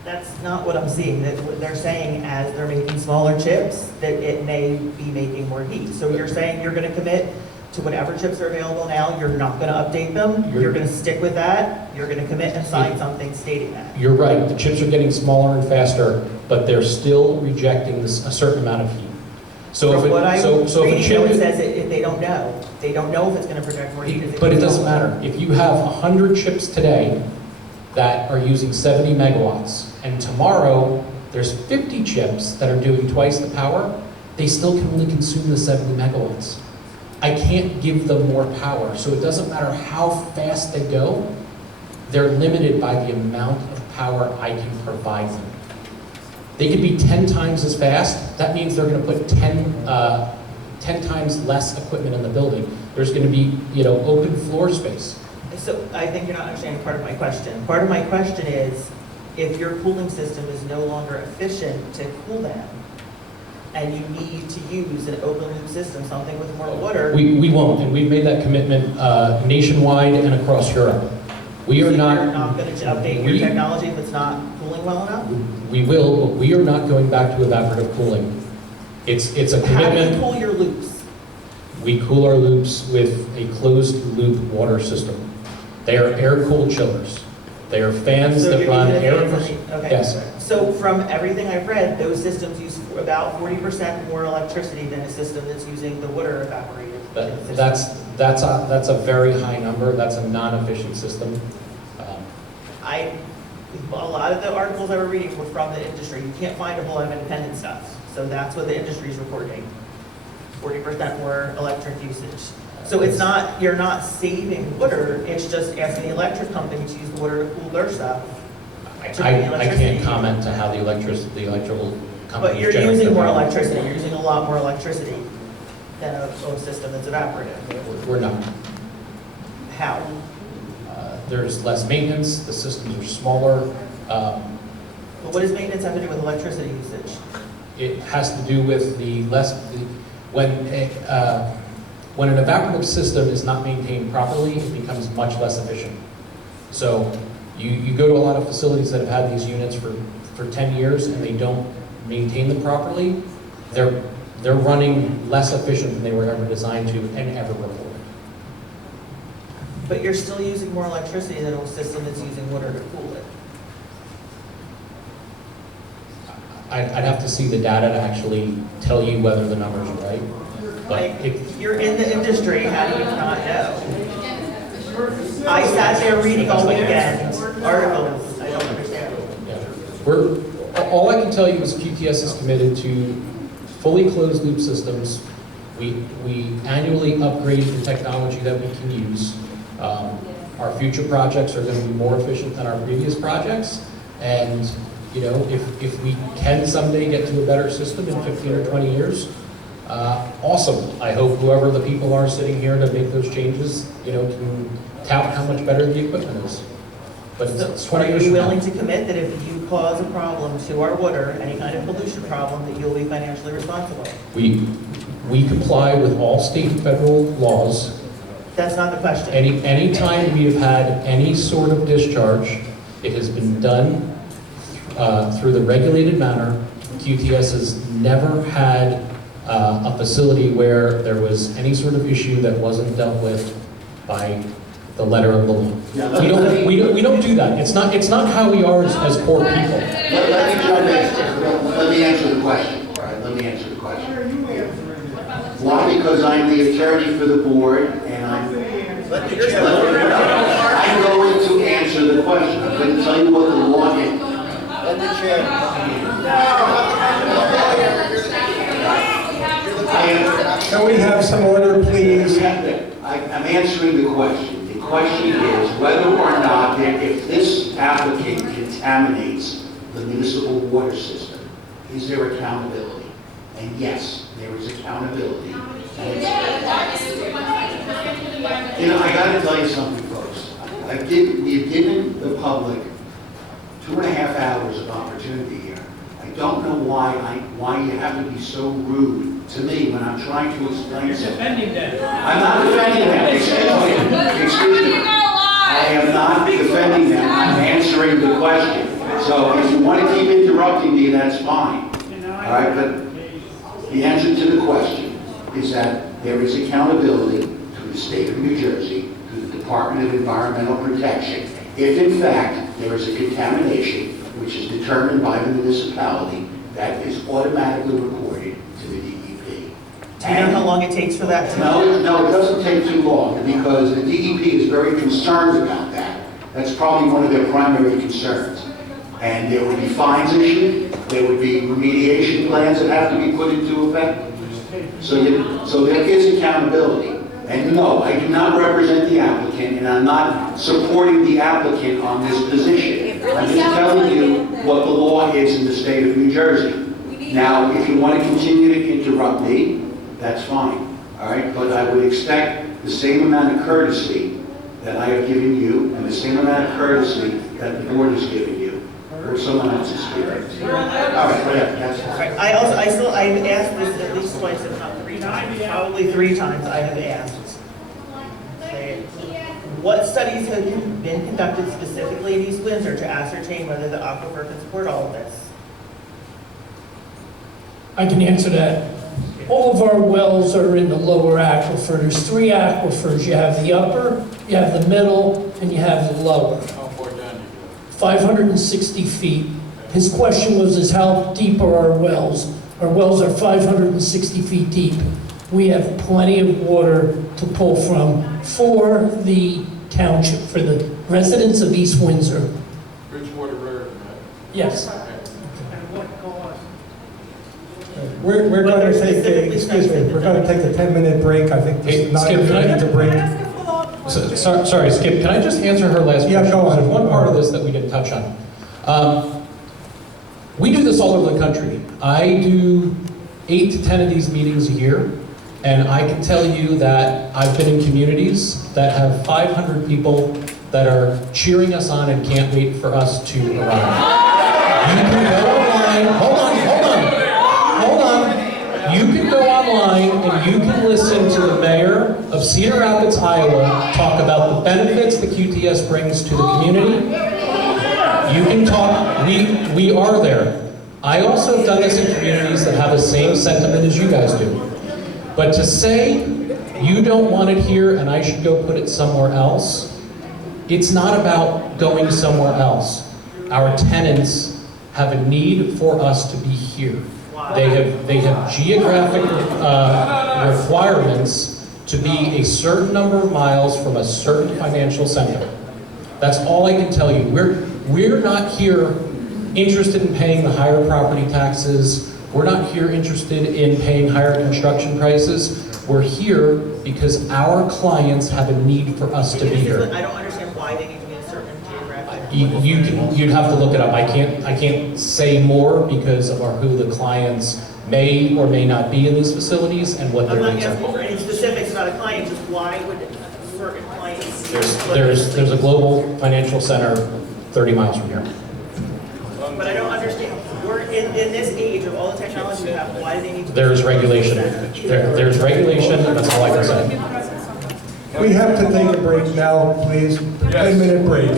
That's not what I'm seeing. They're saying as they're making smaller chips, that it may be making more heat. So you're saying you're going to commit to whatever chips are available now, you're not going to update them, you're going to stick with that, you're going to commit and sign something stating that. You're right, the chips are getting smaller and faster, but they're still rejecting a certain amount of heat. So From what I'm reading, chip it says they don't know. They don't know if it's going to project more heat. But it doesn't matter. If you have 100 chips today that are using 70 megawatts, and tomorrow there's 50 chips that are doing twice the power, they still can only consume the 70 megawatts. I can't give them more power, so it doesn't matter how fast they go, they're limited by the amount of power I can provide them. They could be 10 times as fast, that means they're gonna put 10 times less equipment in the building. There's gonna be, open floor space. So I think you're not understanding part of my question. Part of my question is, if your cooling system is no longer efficient to cool them, and you need to use an open loop system, something with more water. We won't, and we've made that commitment nationwide and across Europe. We are not. You're not going to update your technology if it's not cooling well enough? We will, but we are not going back to evaporative cooling. It's a commitment. How do you cool your loops? We cool our loops with a closed loop water system. They are air-cooled chillers. They are fans that run air. Okay. Yes. So from everything I've read, those systems use about 40% more electricity than a system that's using the water evaporated. That's a very high number. That's a non-efficient system. A lot of the articles I was reading were from the industry. You can't find a whole lot of independent stuff. So that's what the industry is reporting. 40% more electric usage. So it's not, you're not saving water, it's just asking the electric company to use the water to cool their stuff. I can't comment to how the electrical company. But you're using more electricity, you're using a lot more electricity than a system that's evaporative. We're not. How? There's less maintenance, the systems are smaller. But what does maintenance have to do with electricity usage? It has to do with when an evaporative system is not maintained properly, it becomes much less efficient. So you go to a lot of facilities that have had these units for 10 years and they don't maintain them properly, they're running less efficient than they were ever designed to and ever before. But you're still using more electricity than a system that's using water to cool it. I'd have to see the data to actually tell you whether the numbers are right. But you're in the industry, how do you not know? I sat there reading all weekend articles, I don't understand. All I can tell you is QTS is committed to fully closed loop systems. We annually upgrade the technology that we can use. Our future projects are going to be more efficient than our previous projects. And if we can someday get to a better system in 15 or 20 years, awesome. I hope whoever the people are sitting here to make those changes, can tout how much better the equipment is. But it's So 20 are years you from now. willing to commit that if you cause a problem to our water, any kind of pollution problem, that you'll be financially responsible? We comply with all state and federal laws. That's not the question. Anytime we have had any sort of discharge, it has been done through the regulated manner. QTS has never had a facility where there was any sort of issue that wasn't dealt with by the letter of the law. We don't do that. It's not how we are as poor people. Let me jump in. Let me answer the question. All right, let me answer the question. Why? Because I'm the attorney for the board, and I'm going to answer the question. I'm going to tell you what the law is. Let the chair. Can we have some order, please? I'm answering the question. The question is whether or not, if this applicant contaminates the municipal water system, is there accountability? And yes, there is accountability. You know, I got to tell you something, folks. We've given the public 2.5 hours of opportunity here. I don't know why you have to be so rude to me when I'm trying to explain something. Defending them. I'm not defending them. Excuse me. I am not defending them. I'm answering the question. So if you want to keep interrupting me, that's fine. All right, but the answer to the question is that there is accountability to the state of New Jersey, to the Department of Environmental Protection, if in fact there is a contamination which is determined by the municipality, that is automatically reported to the DEP. Do you know how long it takes for that to No, it doesn't take too long, because the DEP is very concerned about that. That's probably one of their primary concerns. And there would be fines issued, there would be remediation plans that have to be put into effect. So there is accountability. And no, I do not represent the applicant, and I'm not supporting the applicant on this position. I'm just telling you what the law is in the state of New Jersey. Now, if you want to continue to interrupt me, that's fine, all right? But I would expect the same amount of courtesy that I have given you, and the same amount of courtesy that the board has given you, or someone else is speaking. All right, whatever, that's fine. I've asked this at least twice, if not 3 times, probably 3 times I have asked. What studies have been conducted specifically in East Windsor to ascertain whether the aquifer can support all of this? I can answer that. All of our wells are in the lower aquifer. There's 3 aquifers. You have the upper, you have the middle, and you have the lower. How far down do you go? 560 feet. His question was how deep are our wells? Our wells are 560 feet deep. We have plenty of water to pull from for the township, for the residents of East Windsor. Bridgewater Road, right? Yes. We're going to take we're going to take a 10-minute break. I think this is not Skip, can I- a break. Sorry, Skip, can I just answer her last question? Yeah, go on. There's one part of this that we didn't touch on. We do this all over the country. I do 8 to 10 of these meetings a year, and I can tell you that I've been in communities that have 500 people that are cheering us on and can't wait for us to arrive. You can go online, hold on. You can go online and you can listen to the mayor of Cedar Rapids, Iowa, talk about the benefits the QTS brings to the community. You can talk, we are there. I also have done this in communities that have the same sentiment as you guys do. But to say you don't want it here and I should go put it somewhere else, it's not about going somewhere else. Our tenants have a need for us to be here. They have geographic requirements to be a certain number of miles from a certain financial center. That's all I can tell you. We're not here interested in paying the higher property taxes. We're not here interested in paying higher construction prices. We're here because our clients have a need for us to be here. I don't understand why they need to be a certain geographic. You'd have to look it up. I can't say more because of who the clients may or may not be in these facilities and what their I'm not needs asking are. for any specifics about a client, just why would a certain client There's a global financial center 30 miles from here. But I don't understand, we're in this age of all the technology we have, why do they need to? There's regulation. There's regulation, that's all I can say. We have to take a break now, please. 10-minute break.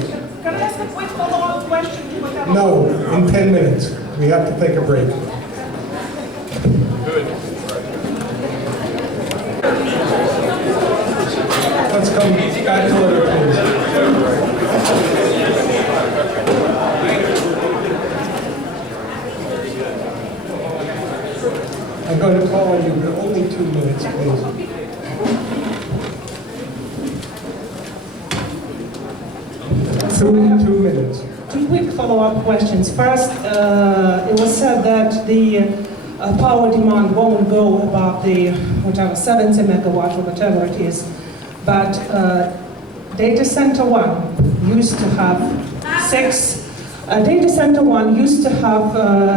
Can I ask a quick follow-up question to whatever? No, in 10 minutes. We have to take a break. Let's come back to order, please. I'm going to call on you, but only 2 minutes, please. Two minutes. Two quick follow-up questions. First, it was said that the power demand won't go above the, whatever, 70 megawatt or whatever it is. But data center 1 used to have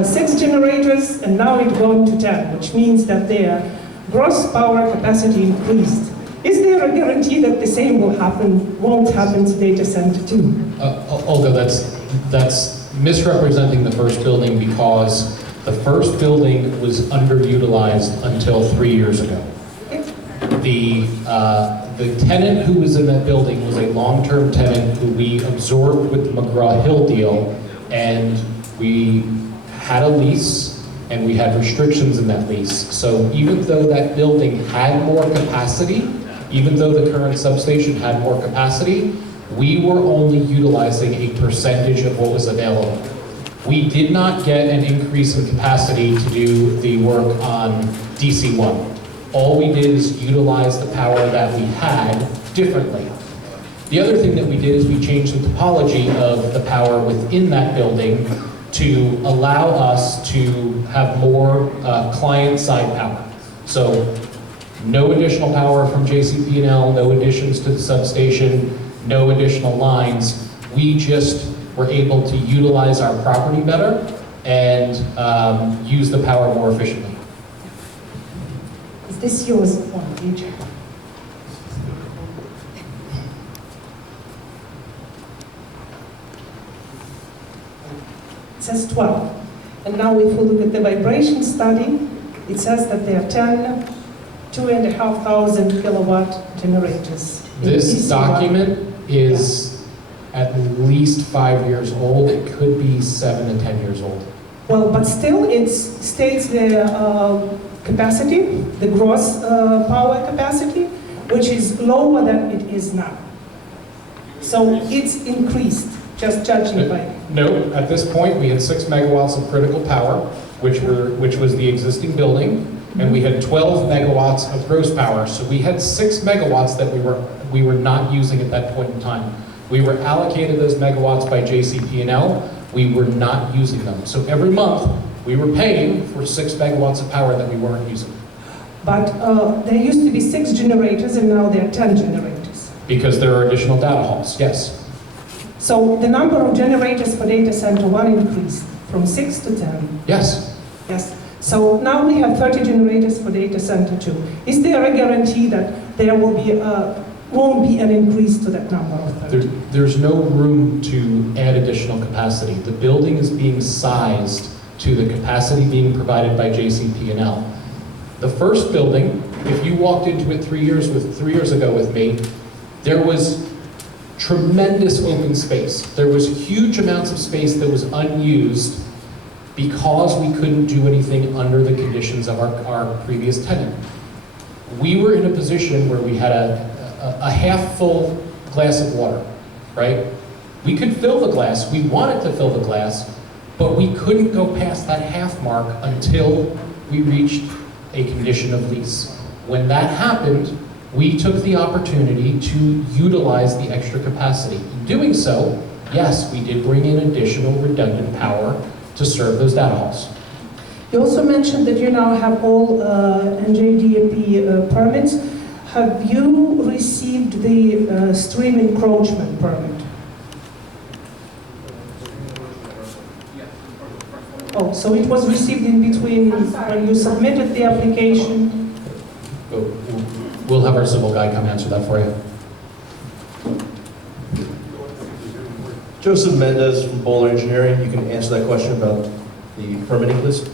6 generators, and now it's going to 10, which means that their gross power capacity increased. Is there a guarantee that the same won't happen to data center 2? Olga, that's misrepresenting the first building, because the first building was underutilized until 3 years ago. The tenant who was in that building was a long-term tenant who we absorbed with the McGraw-Hill deal, and we had a lease and we had restrictions in that lease. So even though that building had more capacity, even though the current substation had more capacity, we were only utilizing a percentage of what was available. We did not get an increase in capacity to do the work on DC1. All we did is utilize the power that we had differently. The other thing that we did is we changed the topology of the power within that building to allow us to have more client-side power. So no additional power from JCP&L, no additions to the substation, no additional lines. We just were able to utilize our property better and use the power more efficiently. Is this yours or future? It says 12. And now if we look at the vibration study, it says that there are 2,500 kilowatt generators. This document is at least 5 years old. It could be 7 to 10 years old. Well, but still it states the capacity, the gross power capacity, which is lower than it is now. So it's increased, just judging by. No, at this point, we had 6 megawatts of critical power, which was the existing building, and we had 12 megawatts of gross power. So we had 6 megawatts that we were not using at that point in time. We were allocated those megawatts by JCP&L. We were not using them. So every month, we were paying for 6 megawatts of power that we weren't using. But there used to be 6 generators, and now there are 10 generators. Because there are additional data halls, yes. So the number of generators for data center 1 increased from 6 to 10. Yes. Yes. So now we have 30 generators for data center 2. Is there a guarantee that there won't be an increase to that number of 30? There's no room to add additional capacity. The building is being sized to the capacity being provided by JCP&L. The first building, if you walked into it 3 years ago with me, there was tremendous open space. There was huge amounts of space that was unused because we couldn't do anything under the conditions of our previous tenant. We were in a position where we had a half full glass of water, right? We could fill the glass, we wanted to fill the glass, but we couldn't go past that half mark until we reached a condition of lease. When that happened, we took the opportunity to utilize the extra capacity. In doing so, yes, we did bring in additional redundant power to serve those data halls. You also mentioned that you now have all NJDAP permits. Have you received the stream encroachment permit? Oh, so it was received in between when you submitted the application? We'll have our civil guy come answer that for you. Joseph Mendez from Bowler Engineering. You can answer that question about the permitting list.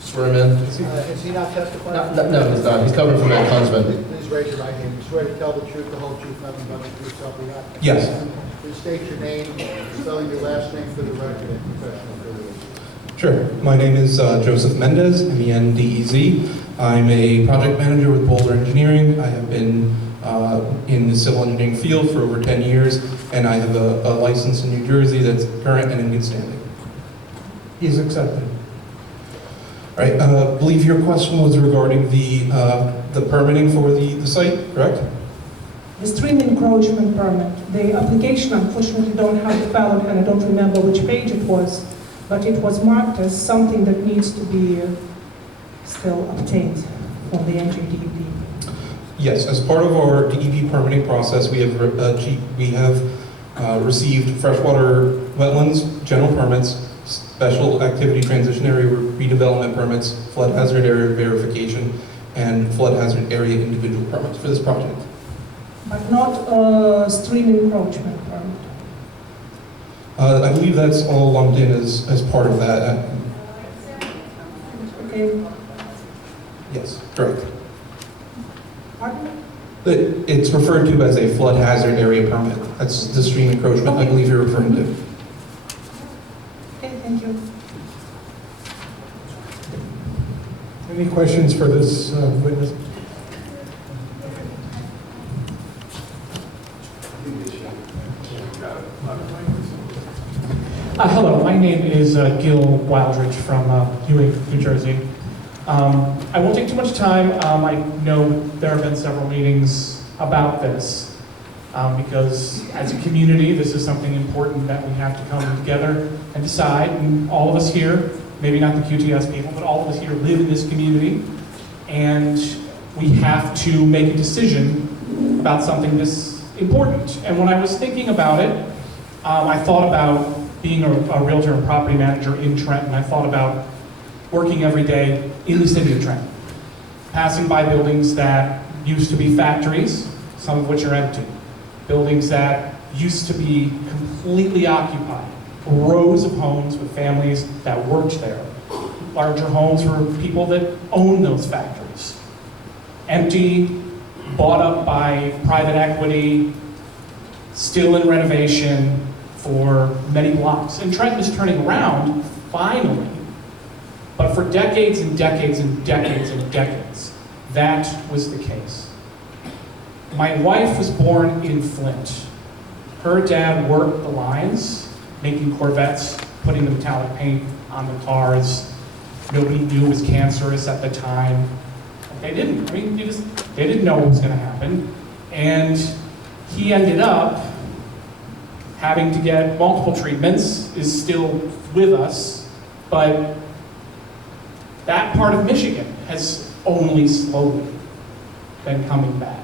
Swear him in. Is he not testifying? No, he's not. He's coming from that husband. Please raise your right hand. You swear to tell the truth, the whole truth, nothing but the truth, self you got? Yes. Please state your name, spelling your last name for the record and professional affiliation. Sure. My name is Joseph Mendez, M-E-N-D-E-Z. I'm a project manager with Boulder Engineering. I have been in the civil engineering field for over 10 years, and I have a license in New Jersey that's current and in good standing. He's accepted. All right. I believe your question was regarding the permitting for the site, correct? The stream encroachment permit, the application unfortunately don't have it valid, and I don't remember which page it was, but it was marked as something that needs to be still obtained from the NJDEP. Yes, as part of our DEP permitting process, we have received freshwater wetlands, general permits, special activity transition area redevelopment permits, flood hazard area verification, and flood hazard area individual permits for this project. But not stream encroachment permit. I believe that's all lumped in as part of that. Okay. Yes, correct. Pardon? It's referred to as a flood hazard area permit. That's the stream encroachment I believe you're referring to. Okay, thank you. Any questions for this witness? Hello, my name is Gil Wildridge from Ewing, New Jersey. I won't take too much time. I know there have been several meetings about this because as a community, this is something important that we have to come together and decide. And all of us here, maybe not the QTS people, but all of us here live in this community, and we have to make a decision about something this important. And when I was thinking about it, I thought about being a realtor and property manager in Trenton. I thought about working every day in the city of Trenton, passing by buildings that used to be factories, some of which are empty, buildings that used to be completely occupied, rows of homes with families that worked there, larger homes for people that own those factories, empty, bought up by private equity, still in renovation for many blocks. And Trenton is turning around, finally. But for decades and decades and decades and decades, that was the case. My wife was born in Flint. Her dad worked the lines, making Corvettes, putting the metallic paint on the cars. Nobody knew it was cancerous at the time. They didn't. I mean, they didn't know what was going to happen. And he ended up having to get multiple treatments, is still with us, but that part of Michigan has only slowly been coming back.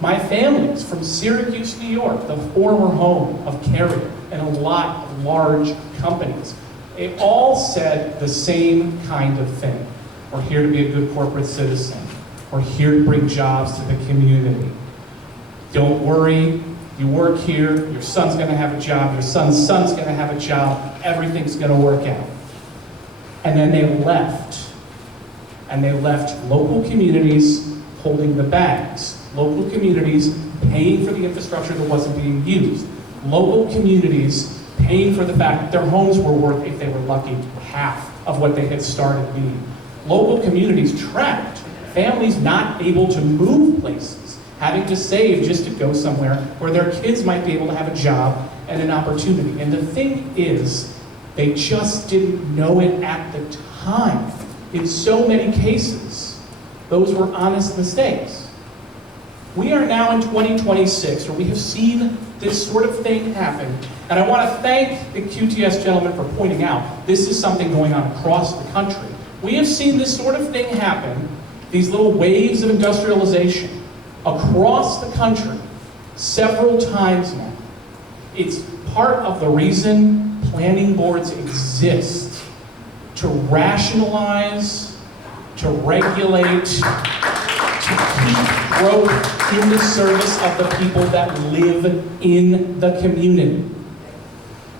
My family's from Syracuse, New York, the former home of Carrier and a lot of large companies. They all said the same kind of thing. We're here to be a good corporate citizen. We're here to bring jobs to the community. Don't worry, you work here, your son's gonna have a job, your son's gonna have a job, everything's gonna work out. And then they left. And they left local communities holding the bags. Local communities paying for the infrastructure that wasn't being used. Local communities paying for the fact that their homes were worth, if they were lucky, half of what they had started being. Local communities trapped. Families not able to move places, having to save just to go somewhere where their kids might be able to have a job and an opportunity. And the thing is, they just didn't know it at the time. In so many cases, those were honest mistakes. We are now in 2026, where we have seen this sort of thing happen. And I want to thank the QTS gentleman for pointing out this is something going on across the country. We have seen this sort of thing happen, these little waves of industrialization, across the country several times now. It's part of the reason planning boards exist, to rationalize, to regulate, to keep growth in the service of the people that live in the community.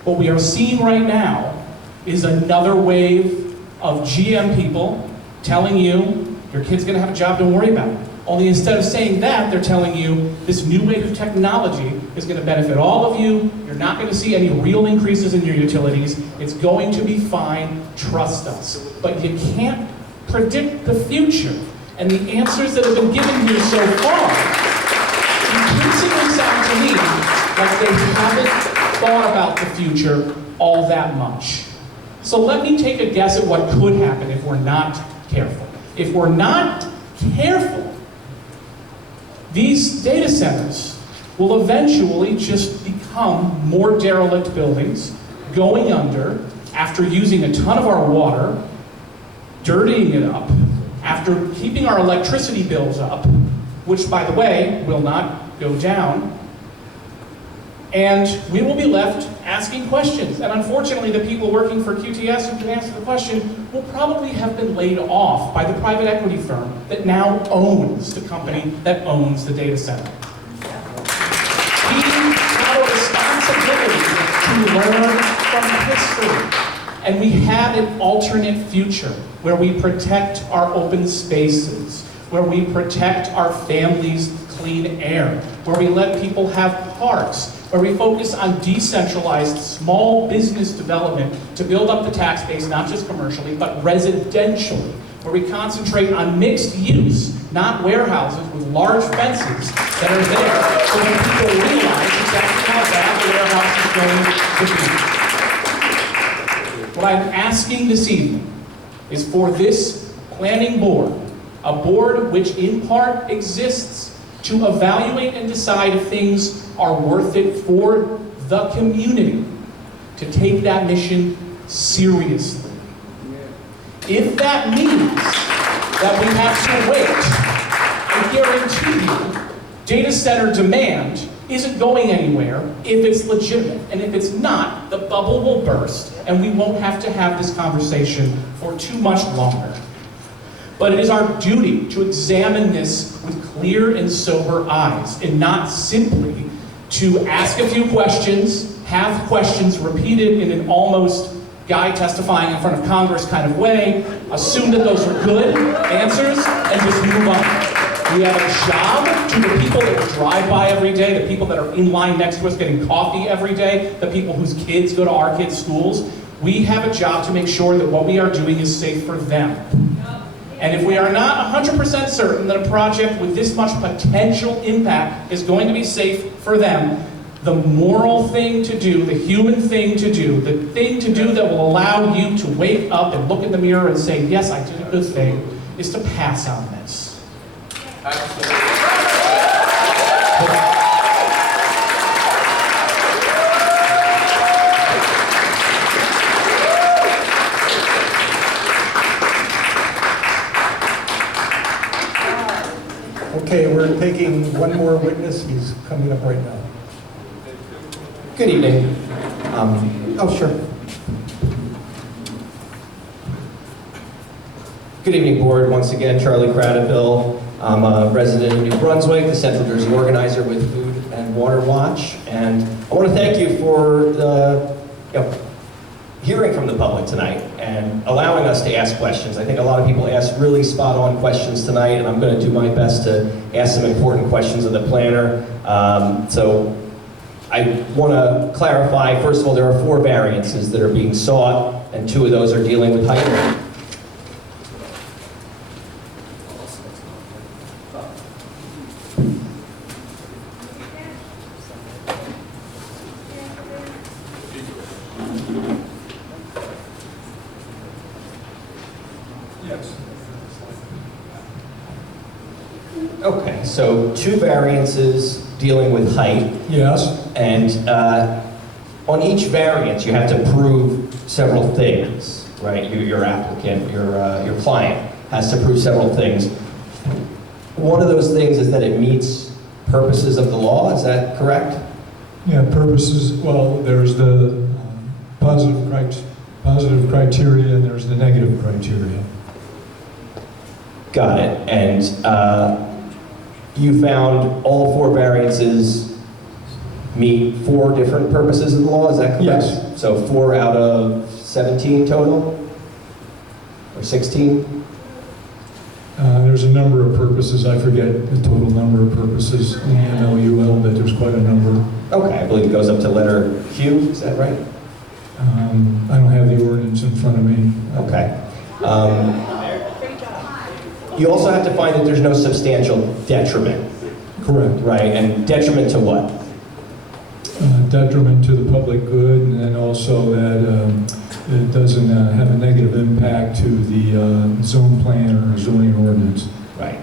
What we are seeing right now is another wave of GM people telling you, your kid's gonna have a job, don't worry about it. Only instead of saying that, they're telling you this new wave of technology is gonna benefit all of you. You're not gonna see any real increases in your utilities. It's going to be fine, trust us. But you can't predict the future. And the answers that have been given here so far increasingly sound to me like they haven't thought about the future all that much. So let me take a guess at what could happen if we're not careful. If we're not careful, these data centers will eventually just become more derelict buildings, going under after using a ton of our water, dirtying it up, after keeping our electricity bills up, which, by the way, will not go down. And we will be left asking questions. And unfortunately, the people working for QTS who can answer the question will probably have been laid off by the private equity firm that now owns the company that owns the data center. We have a responsibility to learn from history. And we have an alternate future where we protect our open spaces, where we protect our families' clean air, where we let people have parks, where we focus on decentralized small business development to build up the tax base, not just commercially, but residentially, where we concentrate on mixed use, not warehouses with large fences that are there so that people realize exactly how bad the warehouse is going to be. What I'm asking this evening is for this planning board, a board which in part exists to evaluate and decide if things are worth it for the community, to take that mission seriously. If that means that we have to wait, I guarantee you, data center demand isn't going anywhere if it's legitimate. And if it's not, the bubble will burst and we won't have to have this conversation for too much longer. But it is our duty to examine this with clear and sober eyes and not simply to ask a few questions, have questions repeated in an almost guy testifying in front of Congress kind of way, assume that those are good answers, and just move on. We have a job to the people that drive by every day, the people that are in line next to us getting coffee every day, the people whose kids go to our kids' schools. We have a job to make sure that what we are doing is safe for them. And if we are not 100% certain that a project with this much potential impact is going to be safe for them, the moral thing to do, the human thing to do, the thing to do that will allow you to wake up and look in the mirror and say, yes, I did a good thing, is to pass on this. Okay, we're taking one more witness. He's coming up right now. Good evening. Oh, sure. Good evening, board. Once again, Charlie Cradaville. I'm a resident of New Brunswick, the Central Jersey organizer with Food and Water Watch. And I want to thank you for the, hearing from the public tonight and allowing us to ask questions. I think a lot of people asked really spot-on questions tonight, and I'm going to do my best to ask some important questions of the planner. So I want to clarify, first of all, there are 4 variances that are being sought, and 2 of those are dealing with height. Okay, so 2 variances dealing with height. Yes. And on each variance, you have to prove several things, right? Your applicant, your client has to prove several things. One of those things is that it meets purposes of the law, is that correct? Yeah, purposes, well, there's the positive criteria and there's the negative criteria. Got it. And you found all 4 variances meet 4 different purposes of the law, is that correct? Yes. So 4 out of 17 total? Or 16? There's a number of purposes. I forget the total number of purposes in the MLUL, but there's quite a number. Okay, I believe it goes up to letter Q, is that right? I don't have the ordinance in front of me. Okay. You also have to find that there's no substantial detriment. Correct. Right, and detriment to what? Detriment to the public good, and then also that it doesn't have a negative impact to the zone plan or zoning ordinance. Right.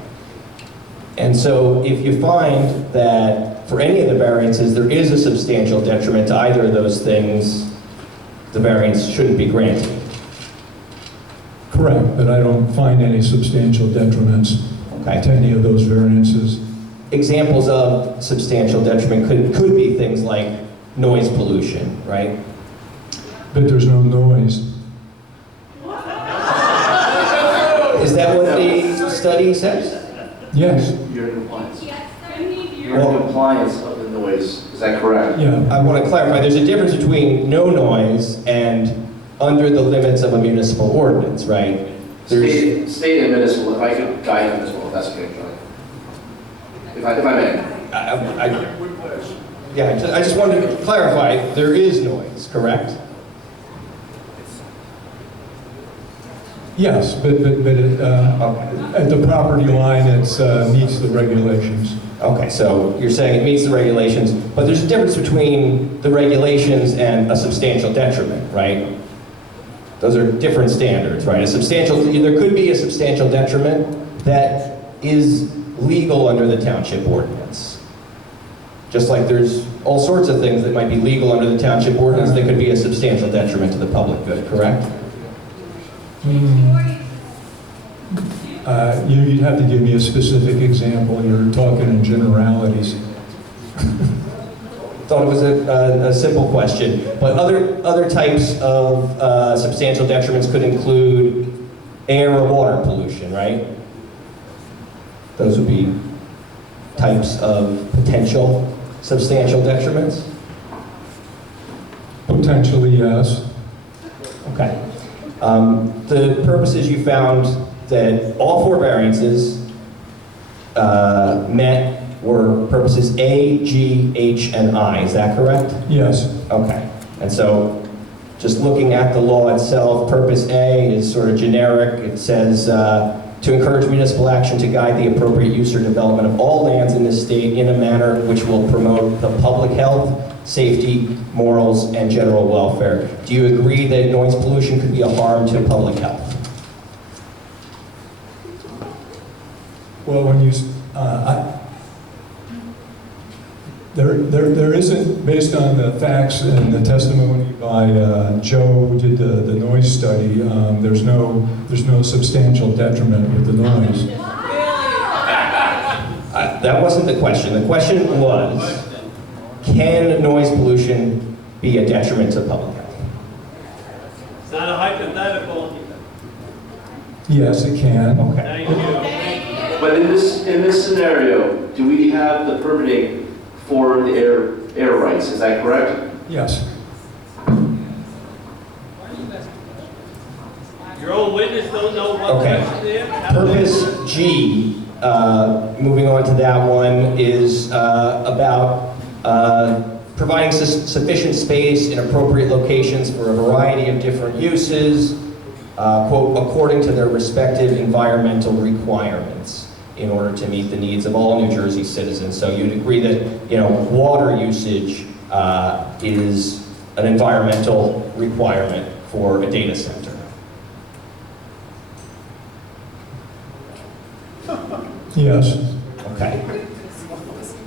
And so if you find that for any of the variances, there is a substantial detriment to either of those things, the variance shouldn't be granted. Correct, but I don't find any substantial detriments to any of those variances. Examples of substantial detriment could be things like noise pollution, right? But there's no noise. Is that what the study says? Yes. You're in compliance. You're in compliance of the noise, is that correct? Yeah. I want to clarify, there's a difference between no noise and under the limits of a municipal ordinance, right? State and municipal, if I could guide them as well, if that's okay, Charlie. If I may. Yeah, I just wanted to clarify, there is noise, correct? Yes, but at the property line, it meets the regulations. Okay, so you're saying it meets the regulations, but there's a difference between the regulations and a substantial detriment, right? Those are different standards, right? There could be a substantial detriment that is legal under the township ordinance. Just like there's all sorts of things that might be legal under the township ordinance that could be a substantial detriment to the public good, correct? You'd have to give me a specific example. You're talking in generalities. Thought it was a simple question, but other types of substantial detriments could include air or water pollution, right? Those would be types of potential substantial detriments? Potentially, yes. Okay. The purposes you found that all 4 variances met were purposes A, G, H, and I. Is that correct? Yes. Okay. And so just looking at the law itself, purpose A is sort of generic. It says to encourage municipal action to guide the appropriate use or development of all lands in this state in a manner which will promote the public health, safety, morals, and general welfare. Do you agree that noise pollution could be a harm to public health? Well, when you, there isn't, based on the facts and the testimony by Joe, who did the noise study, there's no substantial detriment with the noise. That wasn't the question. The question was, can noise pollution be a detriment to public health? It's not a hypothetical. Yes, it can. Okay. Thank you. But in this scenario, do we have the permitting for the air rights? Is that correct? Yes. Your own witness don't know what that's there? Purpose G, moving on to that one, is about providing sufficient space in appropriate locations for a variety of different uses, quote, according to their respective environmental requirements in order to meet the needs of all New Jersey citizens. So you'd agree that, water usage is an environmental requirement for a data center. Yes. Okay.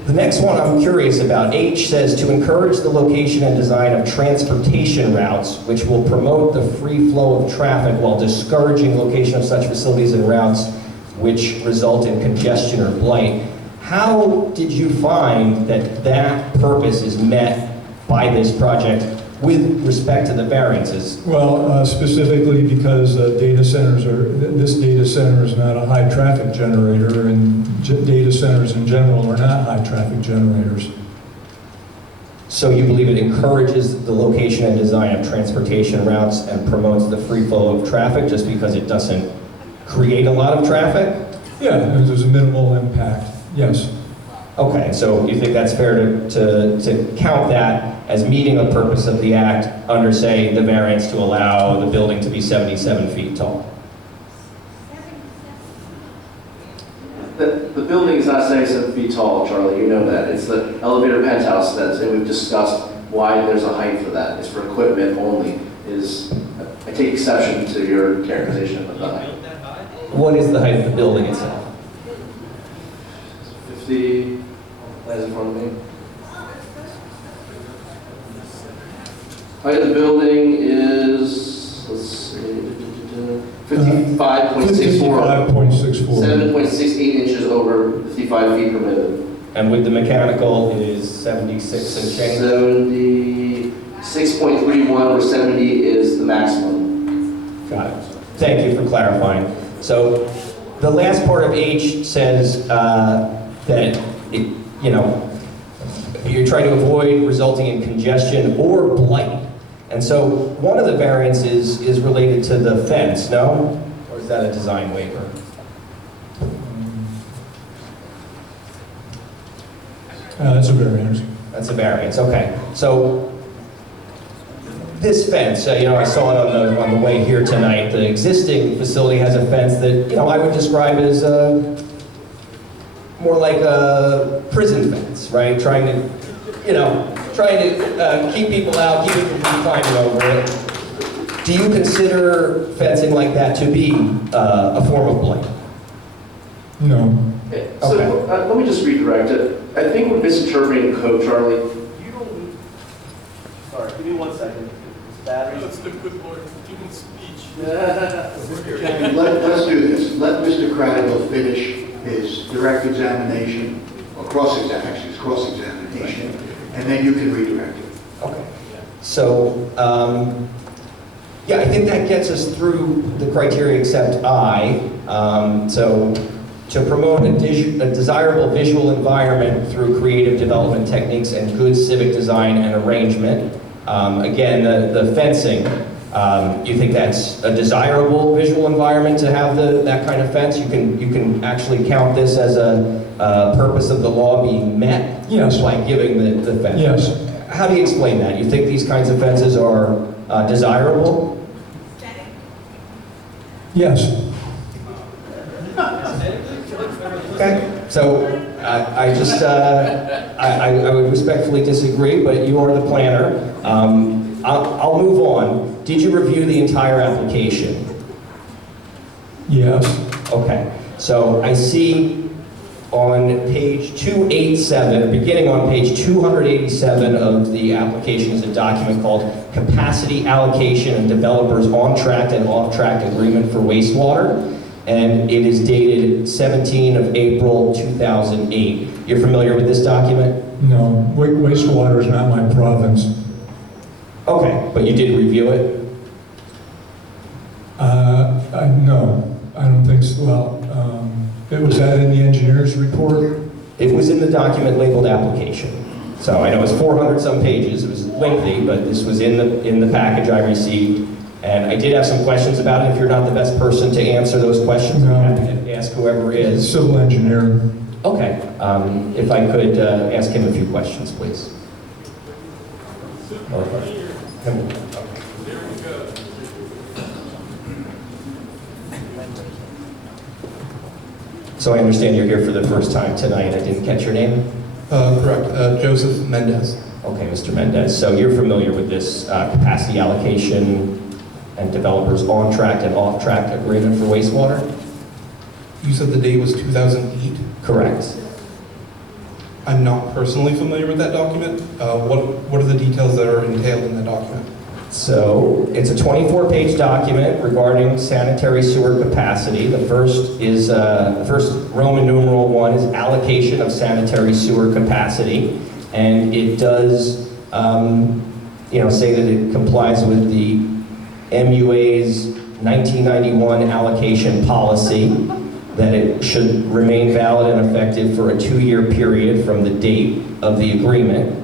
The next one I'm curious about. H says to encourage the location and design of transportation routes which will promote the free flow of traffic while discouraging location of such facilities and routes which result in congestion or blight. How did you find that that purpose is met by this project with respect to the variances? Well, specifically because this data center is not a high traffic generator, and data centers in general are not high traffic generators. So you believe it encourages the location and design of transportation routes and promotes the free flow of traffic just because it doesn't create a lot of traffic? Yeah, there's a minimal impact, yes. Okay, so you think that's fair to count that as meeting the purpose of the act under, say, the variance to allow the building to be 77 feet tall? The building is not 77 feet tall, Charlie, you know that. It's the elevator penthouse and we've discussed why there's a height for that. It's for equipment only. I take exception to your characterization of the height. What is the height of the building itself? 50, plans in front of me. Height of the building is, let's see, 55.64. 7.68 inches over 55 feet permitted. And with the mechanical is 76 and change? 76.31 or 70 is the maximum. Got it. Thank you for clarifying. So the last part of H says that you're trying to avoid resulting in congestion or blight. And so one of the variances is related to the fence, no? Or is that a design waiver? That's a variance. That's a variance, okay. So this fence, I saw it on the way here tonight. The existing facility has a fence that, I would describe as more like a prison fence, right? Trying to keep people out, keep people from climbing over it. Do you consider fencing like that to be a form of blight? No. So let me just redirect it. I think we're misinterpreting the code, Charlie. Sorry, give me 1 second. That's the good Lord given speech. Let's do this. Let Mr. Cradible finish his direct examination, or cross-examination, and then you can redirect it. Okay. So, I think that gets us through the criteria except I. So, to promote a desirable visual environment through creative development techniques and good civic design and arrangement. Again, the fencing, you think that's a desirable visual environment to have that kind of fence? You can actually count this as a purpose of the law being met? Yes. By giving the fence? Yes. How do you explain that? You think these kinds of fences are desirable? Yes. Okay, so I would respectfully disagree, but you are the planner. I'll move on. Did you review the entire application? Yes. Okay, so I see on page 287, beginning on page 287 of the application is a document called Capacity Allocation and Developers On-Tract and Off-Tract Agreement for Wastewater. And it is dated 17 of April 2008. You're familiar with this document? No, wastewater is not my province. Okay, but you did review it? No, I don't think so. Well, was that in the engineer's report? It was in the document labeled application. So I know it's 400 some pages, it was lengthy, but this was in the package I received. And I did have some questions about it. If you're not the best person to answer those questions, No. I'm happy to ask whoever is. Civil engineer. Okay, if I could ask him a few questions, please. So I understand you're here for the first time tonight. I didn't catch your name? Correct, Joseph Mendez. Okay, Mr. Mendez. So you're familiar with this capacity allocation and developers on-tract and off-tract agreement for wastewater? You said the date was 2008? Correct. I'm not personally familiar with that document. What are the details that are entailed in that document? So it's a 24-page document regarding sanitary sewer capacity. The first is first Roman numeral 1 is allocation of sanitary sewer capacity, and it does say that it complies with the MUA's 1991 allocation policy, that it should remain valid and effective for a 2-year period from the date of the agreement,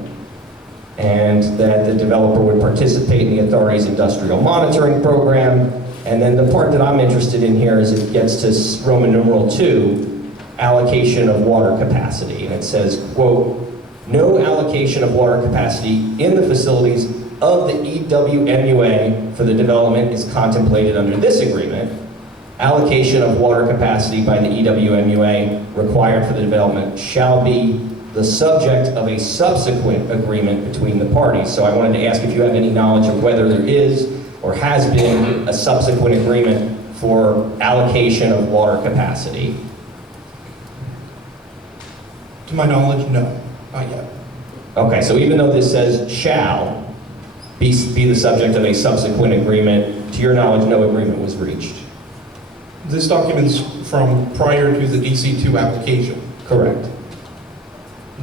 and that the developer would participate in the authority's industrial monitoring program. And then the part that I'm interested in here is it gets to Roman numeral 2, allocation of water capacity. And it says, quote, "No allocation of water capacity in the facilities of the EWMUA for the development is contemplated under this agreement. Allocation of water capacity by the EWMUA required for the development shall be the subject of a subsequent agreement between the parties." So I wanted to ask if you have any knowledge of whether there is or has been a subsequent agreement for allocation of water capacity. To my knowledge, no, not yet. Okay, so even though this says shall be the subject of a subsequent agreement, to your knowledge, no agreement was reached? This document's from prior to the DC2 application. Correct.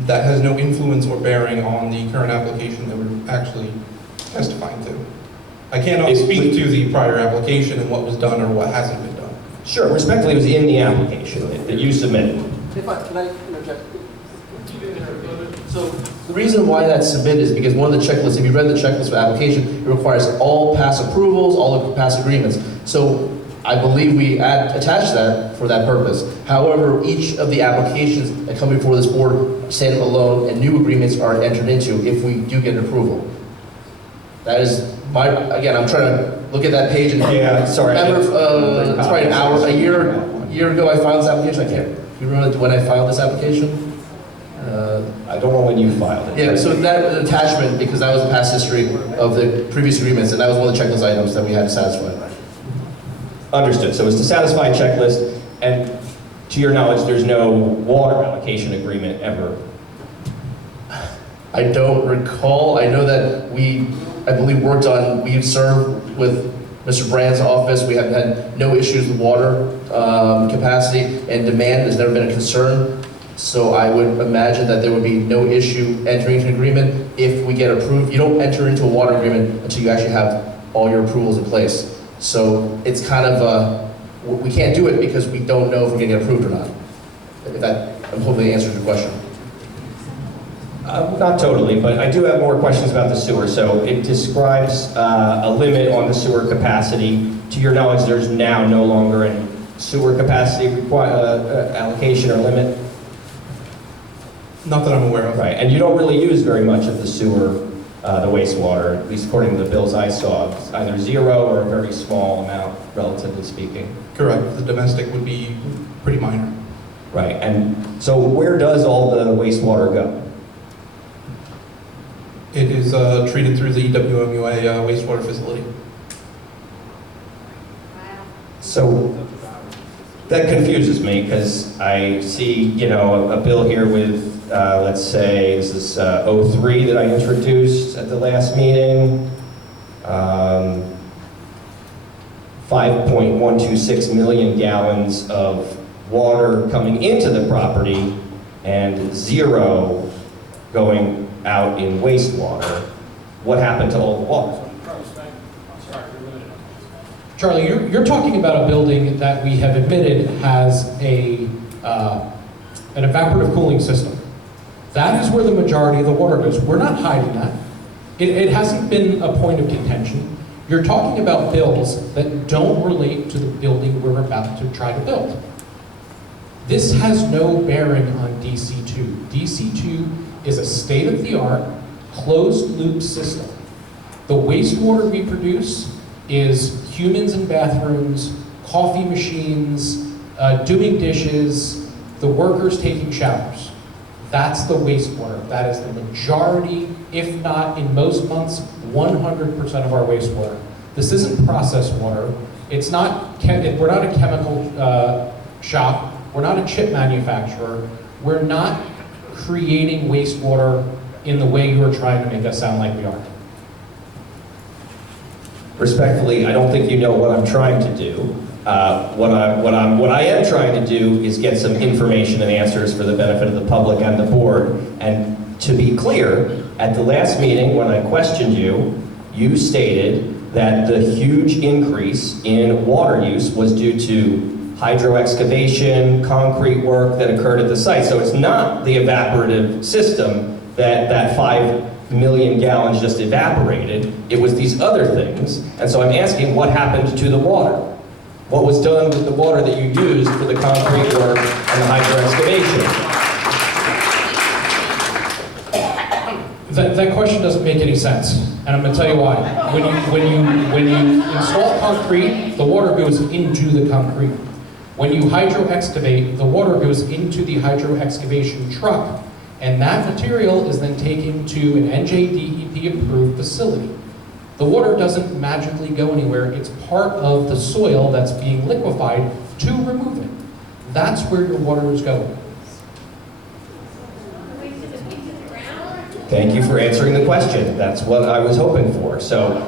That has no influence or bearing on the current application that we're actually testifying to. I cannot speak to the prior application and what was done or what hasn't been done. Sure, respectfully, it was in the application that you submitted. Can I interject? So the reason why that's submitted is because one of the checklists, if you read the checklist for application, it requires all past approvals, all the past agreements. So I believe we attach that for that purpose. However, each of the applications that come before this board stand alone, and new agreements are entered into if we do get an approval. That is again, I'm trying to look at that page and sorry. Remember, it's probably a year ago I filed this application. I can't. You remember when I filed this application? I don't know when you filed it. Yeah, so that attachment, because that was the past history of the previous agreements, and that was one of the checklist items that we had to satisfy. Understood. So it's to satisfy a checklist, and to your knowledge, there's no water allocation agreement ever? I don't recall. I know that we served with Mr. Brand's office. We have had no issues with water capacity, and demand has never been a concern. So I would imagine that there would be no issue entering into an agreement if we get approved. You don't enter into a water agreement until you actually have all your approvals in place. So it's kind of, we can't do it because we don't know if we're going to get approved or not. If that hopefully answers your question. Not totally, but I do have more questions about the sewer. So it describes a limit on the sewer capacity. To your knowledge, there's now no longer any sewer capacity allocation or limit? Not that I'm aware of. Right, and you don't really use very much of the sewer, the wastewater, at least according to the bills I saw. It's either zero or a very small amount, relatively speaking. Correct. The domestic would be pretty minor. Right, and so where does all the wastewater go? It is treated through the EWMUA wastewater facility. So that confuses me because I see, a bill here with, let's say, this is 03 that I introduced at the last meeting. 5.126 million gallons of water coming into the property and 0 going out in wastewater. What happened to all the water? Charlie, you're talking about a building that we have admitted has an evaporative cooling system. That is where the majority of the water goes. We're not hiding that. It hasn't been a point of contention. You're talking about bills that don't relate to the building we're about to try to build. This has no bearing on DC2. DC2 is a state-of-the-art, closed-loop system. The wastewater we produce is humans in bathrooms, coffee machines, doing dishes, the workers taking showers. That's the wastewater. That is the majority, if not in most months, 100% of our wastewater. This isn't processed water. It's not, we're not a chemical shop. We're not a chip manufacturer. We're not creating wastewater in the way you're trying to make us sound like we are. Respectfully, I don't think you know what I'm trying to do. What I am trying to do is get some information and answers for the benefit of the public and the board. And to be clear, at the last meeting when I questioned you, you stated that the huge increase in water use was due to hydro excavation, concrete work that occurred at the site. So it's not the evaporative system that 5 million gallons just evaporated. It was these other things. And so I'm asking, what happened to the water? What was done with the water that you used for the concrete work and the hydro excavation? That question doesn't make any sense, and I'm going to tell you why. When you install concrete, the water goes into the concrete. When you hydro excavate, the water goes into the hydro excavation truck, and that material is then taken to an NJDEP approved facility. The water doesn't magically go anywhere. It's part of the soil that's being liquefied to remove it. That's where your water is going. Thank you for answering the question. That's what I was hoping for. So,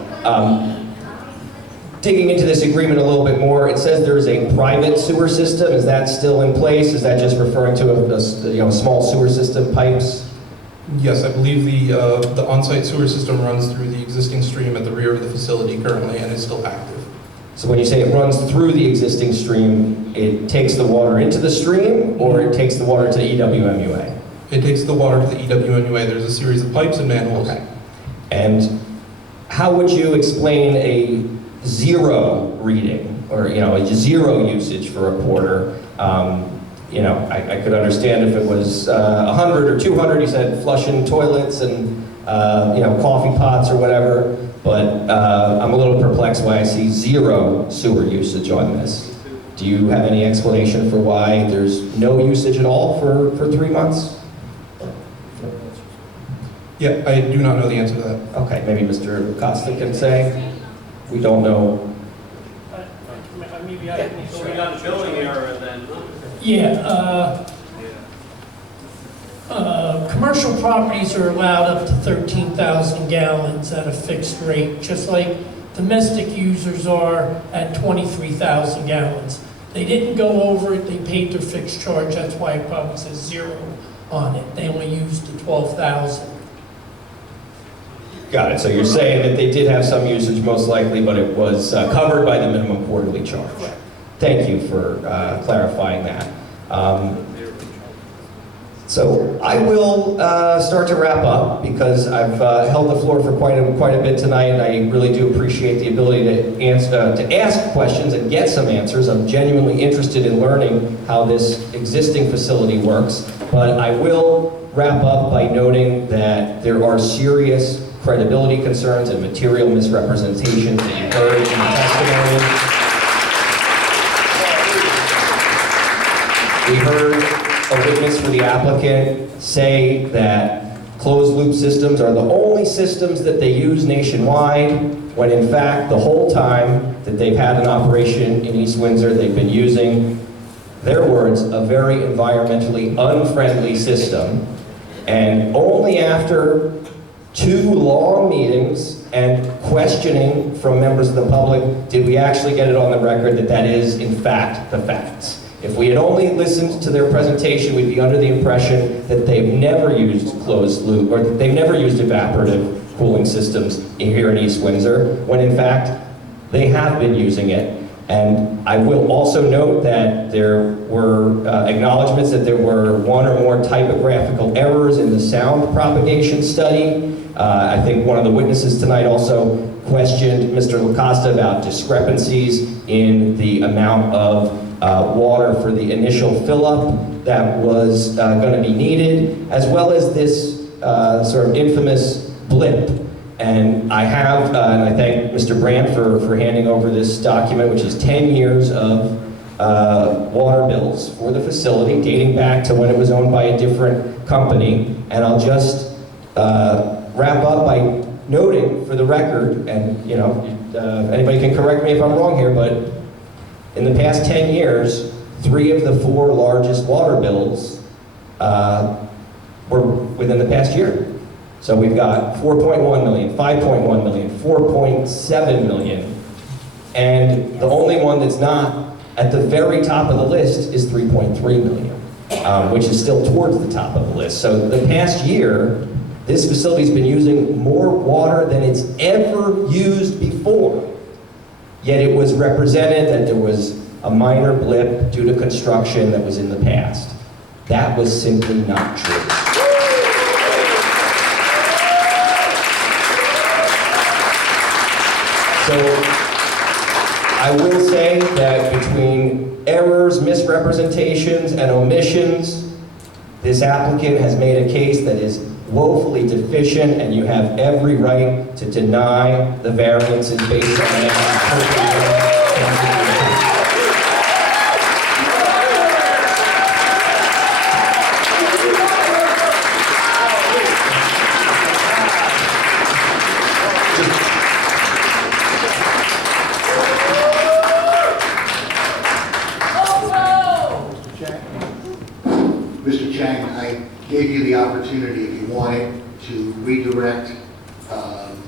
digging into this agreement a little bit more, it says there's a private sewer system. Is that still in place? Is that just referring to a small sewer system, pipes? Yes, I believe the on-site sewer system runs through the existing stream at the rear of the facility currently and is still active. So when you say it runs through the existing stream, it takes the water into the stream, or it takes the water to EWMUA? It takes the water to the EWMUA. There's a series of pipes and manholes. Okay. And how would you explain a zero reading, or a zero usage for a quarter? I could understand if it was 100 or 200. You said flushing toilets and coffee pots or whatever. But I'm a little perplexed why I see zero sewer usage on this. Do you have any explanation for why there's no usage at all for 3 months? Yeah, I do not know the answer to that. Okay, maybe Mr. Costa can say. We don't know. Maybe So we got a billing error then, huh? Yeah, commercial properties are allowed up to 13,000 gallons at a fixed rate, just like domestic users are at 23,000 gallons. They didn't go over it, they paid their fixed charge, that's why it probably says zero on it. They only used the 12,000. Got it. So you're saying that they did have some usage most likely, but it was covered by the minimum quarterly charge. Thank you for clarifying that. So I will start to wrap up because I've held the floor for quite a bit tonight, and I really do appreciate the ability to ask questions and get some answers. I'm genuinely interested in learning how this existing facility works, but I will wrap up by noting that there are serious credibility concerns and material misrepresentations that you heard in the testimony. We heard a witness for the applicant say that closed-loop systems are the only systems that they use nationwide, when in fact, the whole time that they've had an operation in East Windsor, they've been using, their words, a very environmentally unfriendly system. And only after 2 long meetings and questioning from members of the public did we actually get it on the record that that is, in fact, the facts. If we had only listened to their presentation, we'd be under the impression that they've never used closed loop, or that they've never used evaporative cooling systems here in East Windsor, when in fact, they have been using it. And I will also note that there were acknowledgments that there were 1 or more typographical errors in the sound propagation study. I think one of the witnesses tonight also questioned Mr. LaCosta about discrepancies in the amount of water for the initial fill-up that was going to be needed, as well as this sort of infamous blip. And I have, and I thank Mr. Brandt for handing over this document, which is 10 years of water bills for the facility, dating back to when it was owned by a different company. And I'll just wrap up by noting for the record, and anybody can correct me if I'm wrong here, but in the past 10 years, 3 of the 4 largest water bills were within the past year. So we've got 4.1 million, 5.1 million, 4.7 million, and the only one that's not at the very top of the list is 3.3 million. which is still towards the top of the list. So the past year, this facility's been using more water than it's ever used before. Yet it was represented that there was a minor blip due to construction that was in the past. That was simply not true. So I will say that between errors, misrepresentations, and omissions, this applicant has made a case that is woefully deficient, and you have every right to deny the variances based on that. Mr. Chang, I gave you the opportunity, if you wanted, to redirect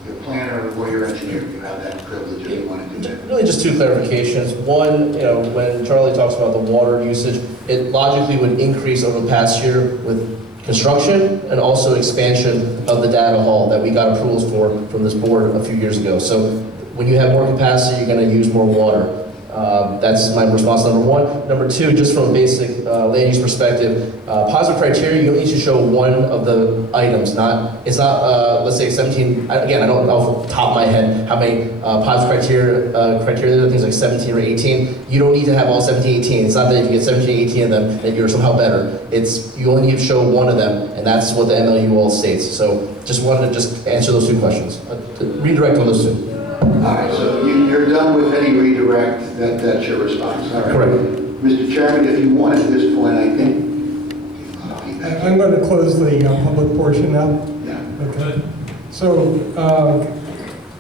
your planner or your engineer. You have that privilege if you want to do that. Really just two clarifications. One, when Charlie talks about the water usage, it logically would increase over the past year with construction and also expansion of the data hall that we got approvals for from this board a few years ago. So when you have more capacity, you're going to use more water. That's my response, number one. Number two, just from a basic land use perspective, positive criteria, you only need to show one of the items. It's not, let's say 17, again, I don't know off the top of my head how many positive criteria, things like 17 or 18. You don't need to have all 17, 18. It's not that if you get 17, 18 of them, that you're somehow better. You only need to show one of them, and that's what the MLU all states. So just wanted to just answer those two questions. Redirect on those two. All right, so you're done with any redirect, that's your response. All right. Correct. Mr. Chairman, if you want at this point, I think. I'm going to close the public portion now. Yeah. Okay. So,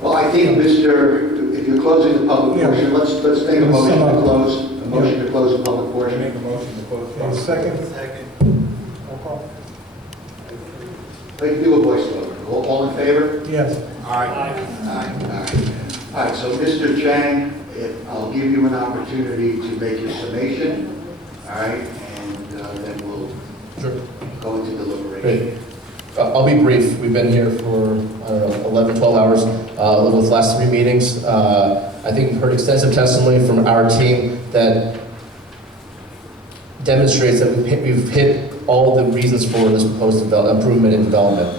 well, I think, if you're closing the public portion, let's make a motion to close. A motion to close the public portion. Make a motion to close. okay, second. Second. Roll call. We can do a voice vote. All in favor? Yes. Aye. Aye. All right, so Mr. Chang, I'll give you an opportunity to make your summation, all right, and then we'll go into deliberation. Great. I'll be brief. We've been here for, I don't know, 11, 12 hours over the last 3 meetings. I think we've heard extensive testimony from our team that demonstrates that we've hit all the reasons for this proposed improvement in development.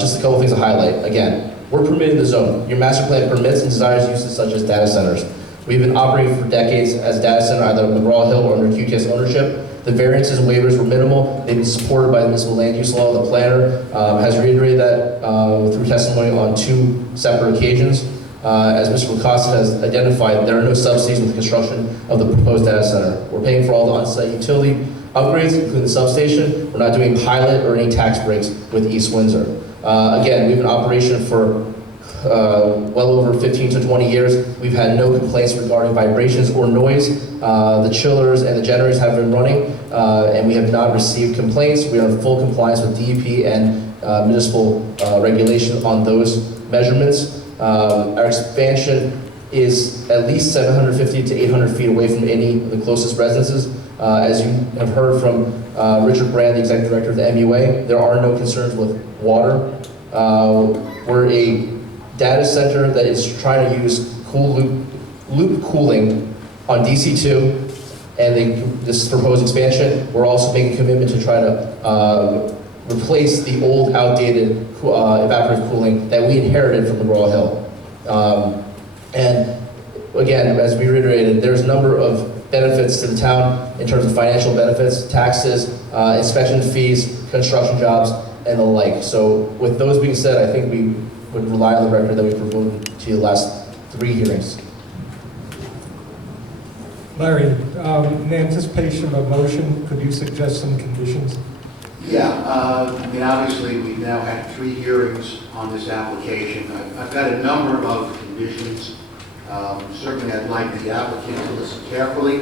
Just a couple of things to highlight. Again, we're permitting the zone. Your master plan permits and desires uses such as data centers. We've been operating for decades as a data center, either McGraw Hill or under QTS ownership. The variances and waivers were minimal. They've been supported by the municipal land use law. The planner has reiterated that through testimony on 2 separate occasions. As Mr. Lacosta has identified, there are no subsidies with the construction of the proposed data center. We're paying for all the on-site utility upgrades, including the substation. We're not doing pilot or any tax breaks with East Windsor. Again, we've been in operation for well over 15 to 20 years. We've had no complaints regarding vibrations or noise. The chillers and the generators have been running, and we have not received complaints. We are in full compliance with DEP and municipal regulation on those measurements. Our expansion is at least 750 to 800 feet away from any of the closest residences. As you have heard from Richard Brand, the executive director of the MUA, there are no concerns with water. We're a data center that is trying to use loop cooling on DC2, and this proposed expansion, we're also making a commitment to try to replace the old, outdated evaporative cooling that we inherited from McGraw Hill. And again, as we reiterated, there's a number of benefits to the town in terms of financial benefits, taxes, inspection fees, construction jobs, and the like. So with those being said, I think we would rely on the record that we provided to you the last 3 hearings. Larry, in anticipation of a motion, could you suggest some conditions? Yeah, I mean, obviously, we've now had 3 hearings on this application. I've got a number of conditions. Certainly, I'd like the applicant to listen carefully,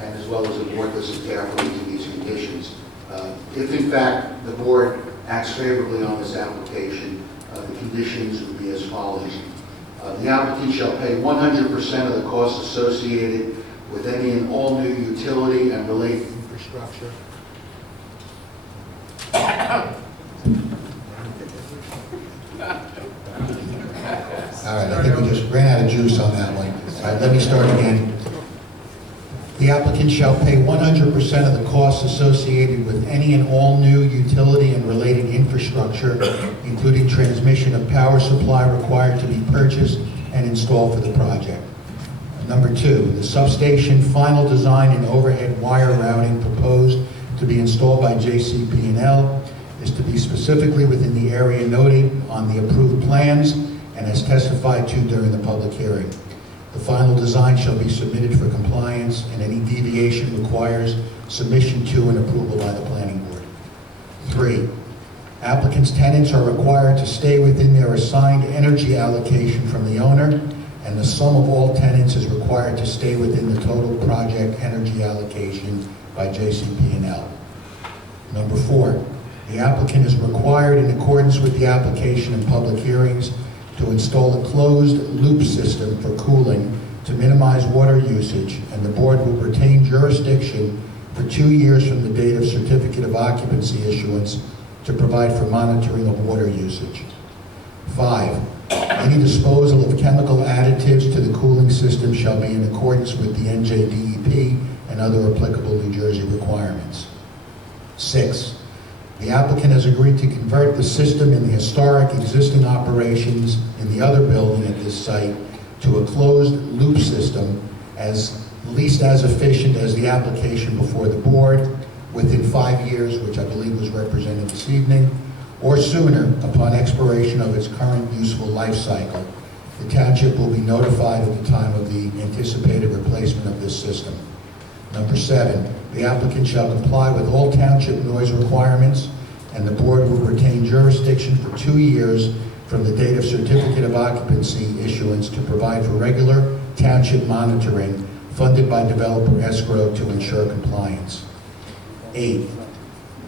and as well as the board listen carefully to these conditions. If, in fact, the board acts favorably on this application, the conditions would be as follows. The applicant shall pay 100% of the costs associated with any and all new utility and related infrastructure All right, I think we just ran out of juice on that one. All right, let me start again. The applicant shall pay 100% of the costs associated with any and all new utility and related infrastructure, including transmission of power supply required to be purchased and installed for the project. Number 2, the substation final design and overhead wire routing proposed to be installed by JCP&L is to be specifically within the area noted on the approved plans and as testified to during the public hearing. The final design shall be submitted for compliance, and any deviation requires submission to and approval by the planning board. 3, applicant's tenants are required to stay within their assigned energy allocation from the owner, and the sum of all tenants is required to stay within the total project energy allocation by JCP&L. Number 4, the applicant is required, in accordance with the application and public hearings, to install a closed loop system for cooling to minimize water usage, and the board will retain jurisdiction for 2 years from the date of certificate of occupancy issuance to provide for monitoring of water usage. 5, any disposal of chemical additives to the cooling system shall be in accordance with the NJDEP and other applicable New Jersey requirements. 6, the applicant has agreed to convert the system in the historic existing operations in the other building at this site to a closed loop system as least as efficient as the application before the board within 5 years, which I believe was represented this evening, or sooner upon expiration of its current useful life cycle. The township will be notified at the time of the anticipated replacement of this system. Number 7, the applicant shall comply with all township noise requirements, and the board will retain jurisdiction for 2 years from the date of certificate of occupancy issuance to provide for regular township monitoring funded by developer escrow to ensure compliance. 8,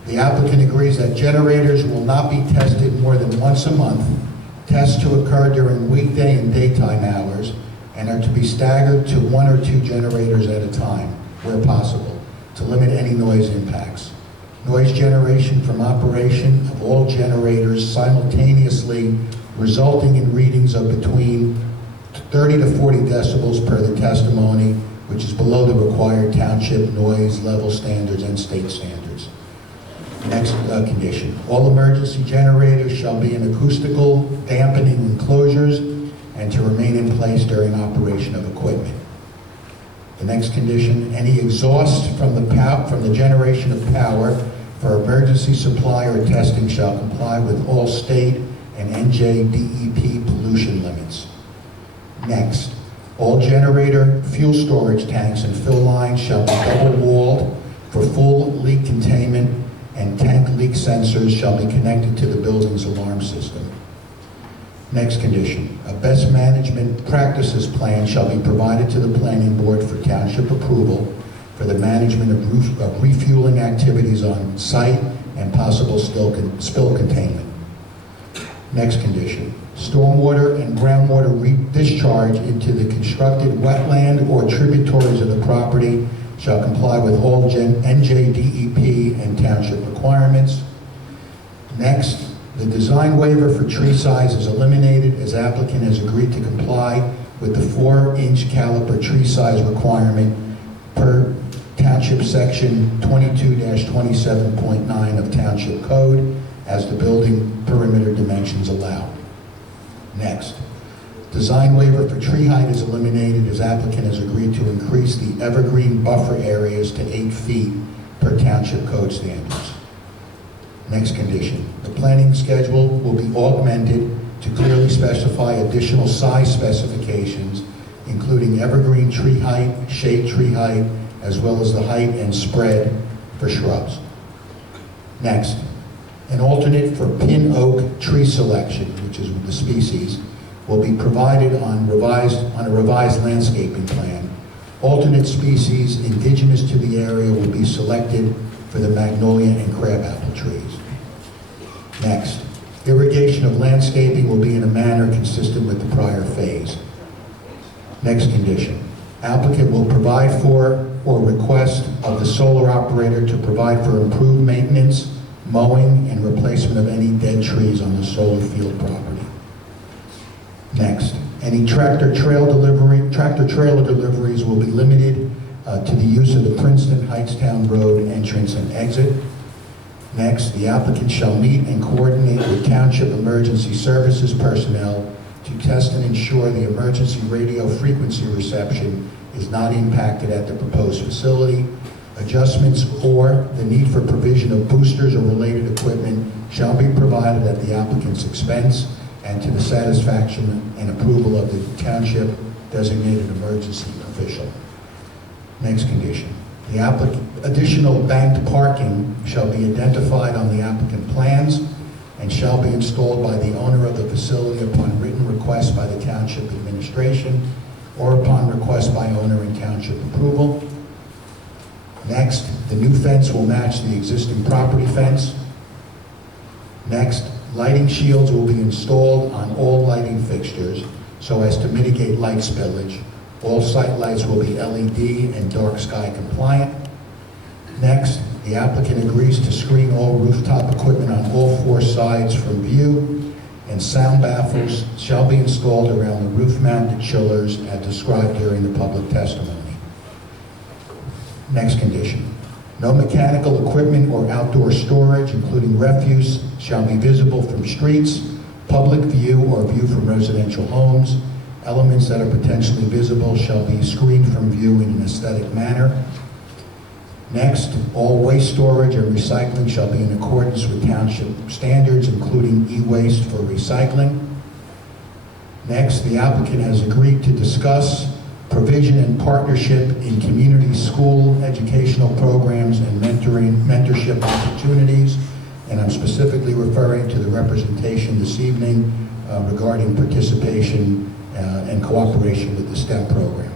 the applicant agrees that generators will not be tested more than once a month, tests to occur during weekday and daytime hours, and are to be staggered to 1 or 2 generators at a time, where possible, to limit any noise impacts. Noise generation from operation of all generators simultaneously resulting in readings of between 30 to 40 decibels per the testimony, which is below the required township noise level standards and state standards. Next condition, all emergency generators shall be in acoustical dampening enclosures and to remain in place during operation of equipment. The next condition, any exhaust from the generation of power for emergency supply or testing shall comply with all state and NJDEP pollution limits. Next, all generator fuel storage tanks and fill lines shall be double-walled for full leak containment, and tank leak sensors shall be connected to the building's alarm system. Next condition, a best management practices plan shall be provided to the planning board for township approval for the management of refueling activities on site and possible spill containment. Next condition, stormwater and groundwater discharge into the constructed wetland or tributaries of the property shall comply with all NJDEP and township requirements. Next, the design waiver for tree size is eliminated as applicant has agreed to comply with the 4-inch caliper tree size requirement per Township Section 22-27.9 of Township Code as the building perimeter dimensions allow. Next, design waiver for tree height is eliminated as applicant has agreed to increase the evergreen buffer areas to 8 feet per Township Code standards. Next condition, the planning schedule will be augmented to clearly specify additional size specifications, including evergreen tree height, shade tree height, as well as the height and spread for shrubs. Next, an alternate for pin oak tree selection, which is the species, will be provided on a revised landscaping plan. Alternate species indigenous to the area will be selected for the magnolia and crabapple trees. Next, irrigation of landscaping will be in a manner consistent with the prior phase. Next condition, applicant will provide for or request of the solar operator to provide for improved maintenance, mowing and replacement of any dead trees on the solar field property. Next, any tractor-trailer deliveries will be limited to the use of the Princeton Heightstown Road entrance and exit. Next, the applicant shall meet and coordinate with Township Emergency Services personnel to test and ensure the emergency radio frequency reception is not impacted at the proposed facility. Adjustments or the need for provision of boosters or related equipment shall be provided at the applicant's expense and to the satisfaction and approval of the township designated emergency official. Next condition. The additional banked parking shall be identified on the applicant plans and shall be installed by the owner of the facility upon written request by the township administration or upon request by owner and township approval. Next, the new fence will match the existing property fence. Next, lighting shields will be installed on all lighting fixtures so as to mitigate light spillage. All site lights will be LED and dark sky compliant. Next, the applicant agrees to screen all rooftop equipment on all 4 sides from view, and sound baffles shall be installed around the roof-mounted chillers as described during the public testimony. Next condition. No mechanical equipment or outdoor storage, including refuse, shall be visible from streets, public view, or view from residential homes. Elements that are potentially visible shall be screened from view in an aesthetic manner. Next, all waste storage and recycling shall be in accordance with township standards, including e-waste for recycling. Next, the applicant has agreed to discuss provision and partnership in community school educational programs and mentorship opportunities, and I'm specifically referring to the representation this evening regarding participation and cooperation with the STEM program.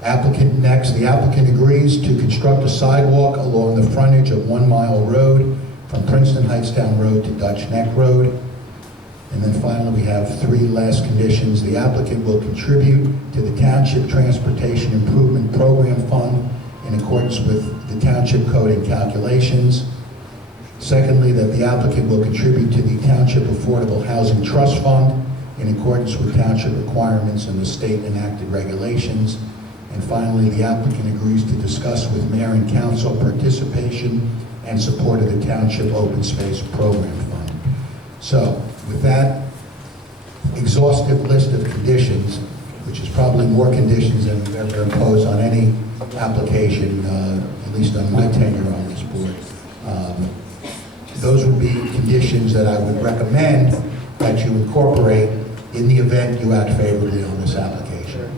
The applicant agrees to construct a sidewalk along the frontage of 1 Mile Road from Princeton Heightstown Road to Dutch Neck Road. And then finally, we have 3 last conditions. The applicant will contribute to the Township Transportation Improvement Program Fund in accordance with the Township Code and calculations. Secondly, that the applicant will contribute to the Township Affordable Housing Trust Fund in accordance with township requirements and the state enacted regulations. And finally, the applicant agrees to discuss with mayor and council participation and support of the Township Open Space Program Fund. So, with that exhaustive list of conditions, which is probably more conditions than we've ever imposed on any application, at least on my tenure on this board, those would be conditions that I would recommend that you incorporate in the event you act favorably on this application.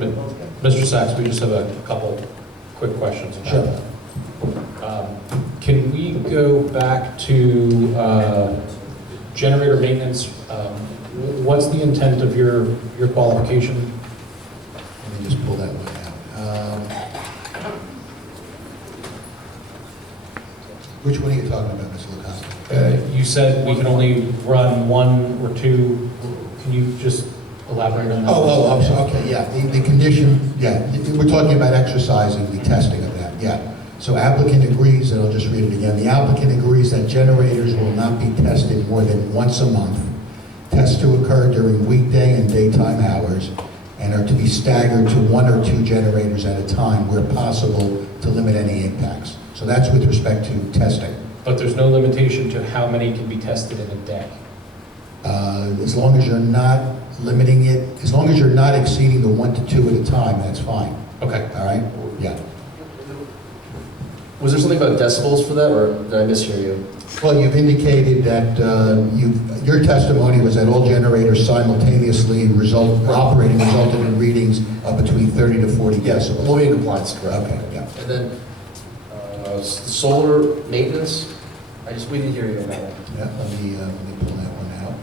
Mr. Sachs, we just have a couple quick questions about Sure. that. Can we go back to generator maintenance? What's the intent of your qualification? Let me just pull that one out. Which one are you talking about, Mr. LaCosta? You said we can only run 1 or 2. Can you just elaborate on that? I'm sorry, okay, yeah, the condition, yeah, we're talking about exercising, the testing of that, yeah. So applicant agrees, and I'll just read it again, the applicant agrees that generators will not be tested more than once a month. Tests to occur during weekday and daytime hours, and are to be staggered to 1 or 2 generators at a time where possible to limit any impacts. So that's with respect to testing. But there's no limitation to how many can be tested in a day? As long as you're not limiting it, as long as you're not exceeding the 1 to 2 at a time, that's fine. Okay. All right? Yeah. Was there something about decibels for that, or did I mishear you? Well, you've indicated that your testimony was that all generators simultaneously operating resulted in readings of between 30 to 40 decibels. We'll be in compliance, correct? Okay, yeah. And then solar maintenance, we didn't hear you on that one. Yeah, let me pull that one out.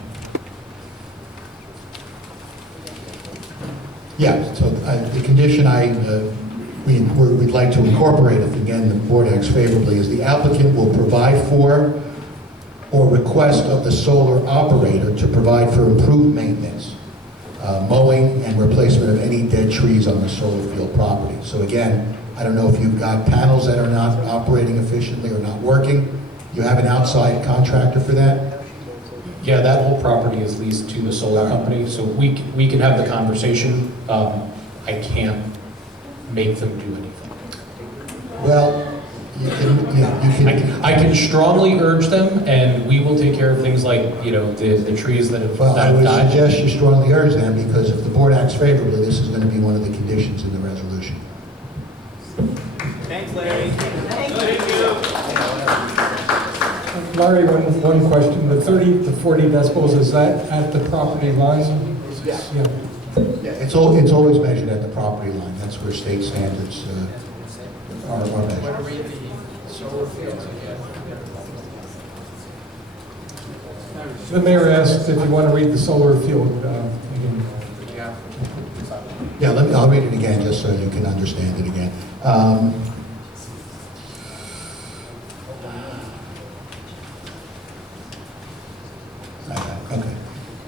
Yeah, so the condition we'd like to incorporate, if again the board acts favorably, is the applicant will provide for or request of the solar operator to provide for improved maintenance, mowing and replacement of any dead trees on the solar field property. So again, I don't know if you've got panels that are not operating efficiently or not working. You have an outside contractor for that? Yeah, that whole property is leased to the solar company, so we can have the conversation. I can't make them do anything. Well, you can... I can strongly urge them, and we will take care of things like, the trees that have Well, I would died. suggest you strongly urge them, because if the board acts favorably, this is going to be one of the conditions in the resolution. Thanks, Larry. Larry, one question. The 30 to 40 decibels, is that at the property line? Yeah. Yeah. It's always measured at the property line. That's where state standards are measured. The mayor asked if you want to read the solar field. Yeah, I'll read it again just so you can understand it again. Okay.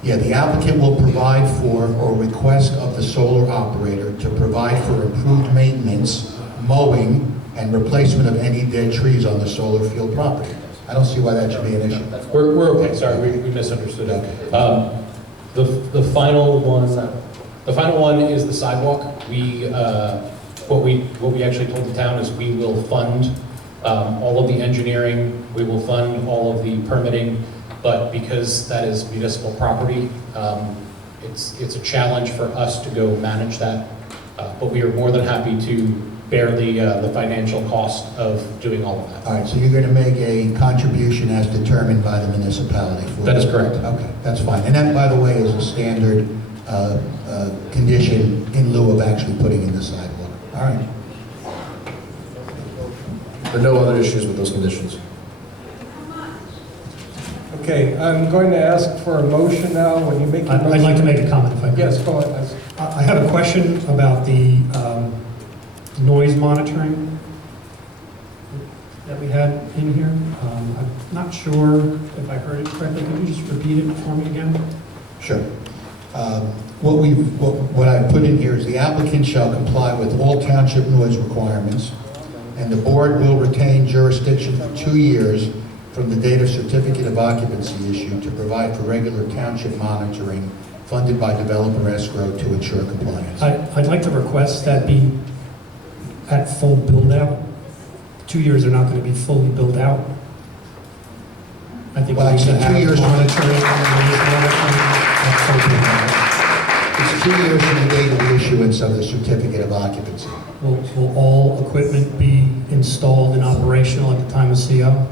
Yeah, the applicant will provide for or request of the solar operator to provide for improved maintenance, mowing, and replacement of any dead trees on the solar field property. I don't see why that should be an issue. We're okay. Sorry, we misunderstood it. The final one is the sidewalk. What we actually told the town is we will fund all of the engineering. We will fund all of the permitting. But because that is municipal property, it's a challenge for us to go manage that. But we are more than happy to bear the financial cost of doing all of that. All right, so you're going to make a contribution as determined by the municipality? That is correct. Okay, that's fine. And that, by the way, is a standard condition in lieu of actually putting in the sidewalk. All right. There are no other issues with those conditions. Okay, I'm going to ask for a motion now. When you make your motion... I'd like to make a comment if I could. Yes, go ahead. I have a question about the noise monitoring that we had in here. I'm not sure if I heard it correctly. Could you just repeat it for me again? Sure. What I put in here is the applicant shall comply with all township noise requirements, and the board will retain jurisdiction for 2 years from the date of certificate of occupancy issue to provide for regular township monitoring funded by developer escrow to ensure compliance. I'd like to request that be at full build-out. 2 years are not going to be fully built out. I think we should have 2 years monitoring at full build-out. It's 2 years from the date of the issuance of the certificate of occupancy. Will all equipment be installed and operational at the time of CO?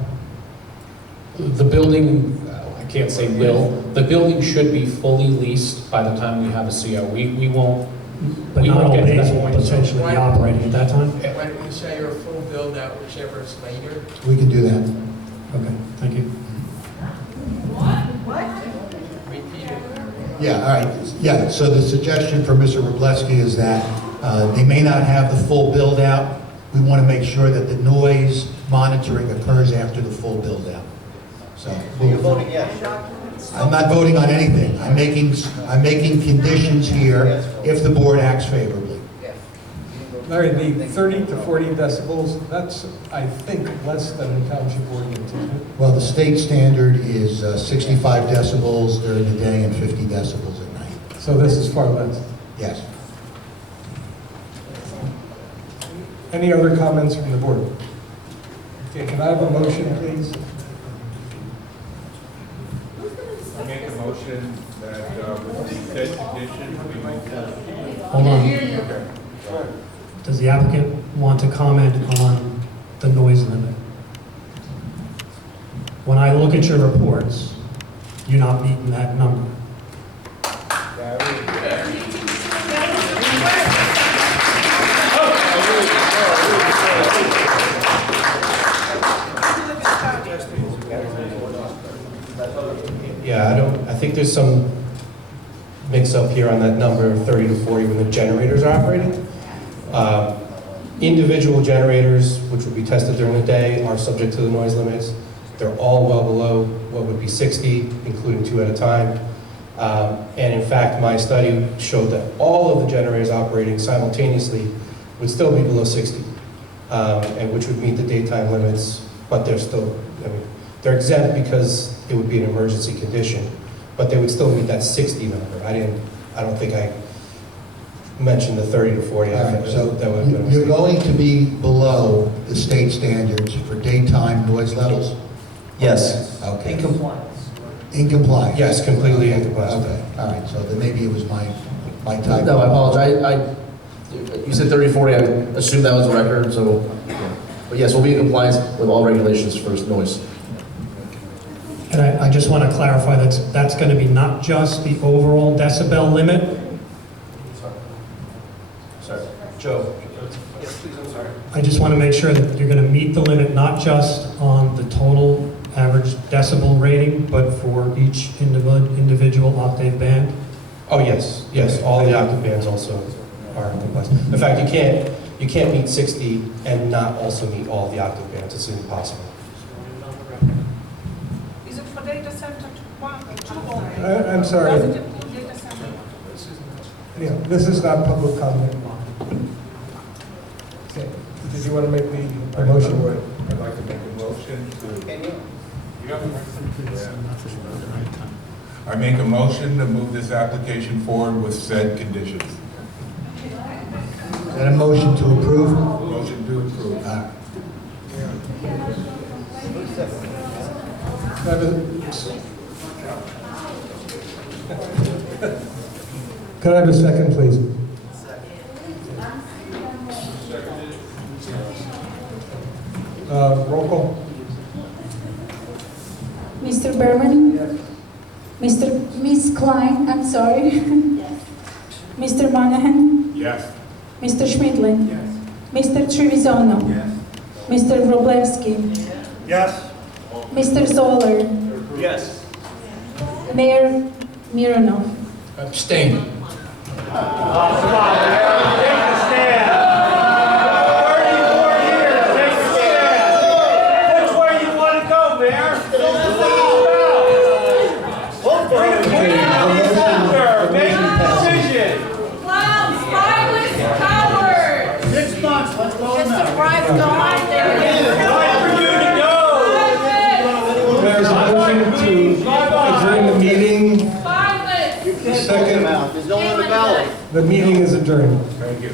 The building, I can't say will, the building should be fully leased by the time we have a CO. We won't, But we not won't all get to bays that will point. potentially be operating at that time? When you say you're full build out, whichever is later. We can do that. Okay, thank you. Yeah, all right. Yeah, so the suggestion for Mr. Robleski is that they may not have the full build-out. We want to make sure that the noise monitoring occurs after the full build-out. So you're voting yes? I'm not voting on anything. I'm making conditions here if the board acts favorably. Larry, the 30 to 40 decibels, that's, I think, less than the township ordinance, isn't it? Well, the state standard is 65 decibels during the day and 50 decibels at night. So this is far less. Yes. Any other comments from the board? Okay, can I have a motion, please? I make a motion that with the said condition, we move forward. Hold on. Okay. Does the applicant want to comment on the noise limit? When I look at your reports, you're not meeting that number. Yeah, I think there's some mix-up here on that number of 30 to 40 when the generators are operating. Individual generators, which would be tested during the day, are subject to the noise limits. They're all well below what would be 60, including 2 at a time. And in fact, my study showed that all of the generators operating simultaneously would still be below 60, and which would meet the daytime limits, but they're still, They're exempt because it would be an emergency condition, but they would still meet that 60 number. I don't think I mentioned the 30 to 40. All right, so that would have been a you're mistake. going to be below the state standards for daytime noise levels? Yes. Okay. In compliance. In compliance? Yes, completely in compliance. Okay, all right, so then maybe it was my type. No, I apologize. You said 30, 40, I assumed that was a record, so, but yes, we'll be in compliance with all regulations for noise. And I just want to clarify that's going to be not just the overall decibel limit. Sorry. Joe. I just want to make sure that you're going to meet the limit not just on the total average decibel rating, but for each individual octave band. Oh, yes, yes, all the octave bands also are in compliance. In fact, you can't meet 60 and not also meet all the octave bands. It's impossible. Is it for data center I'm sorry. Data center. Yeah, this is not public comment. Okay. Did you want to make the motion? I'd like to make a motion to. I make a motion to move this application forward with said conditions. Is that a motion to approve? Motion to approve. Can I have a second, please? Roll call. Mr. Berman? Miss Klein, I'm sorry. Mr. Monahan? Yes. Mr. Schmidlin? Mr. Trevisono? Mr. Wroblewski? Yes. Mr. Zoller? Yes. Mayor Mironov? Abstain. There's a motion to adjourn the meeting. Second. There's no one on the ballot. The meeting is adjourned. Thank you.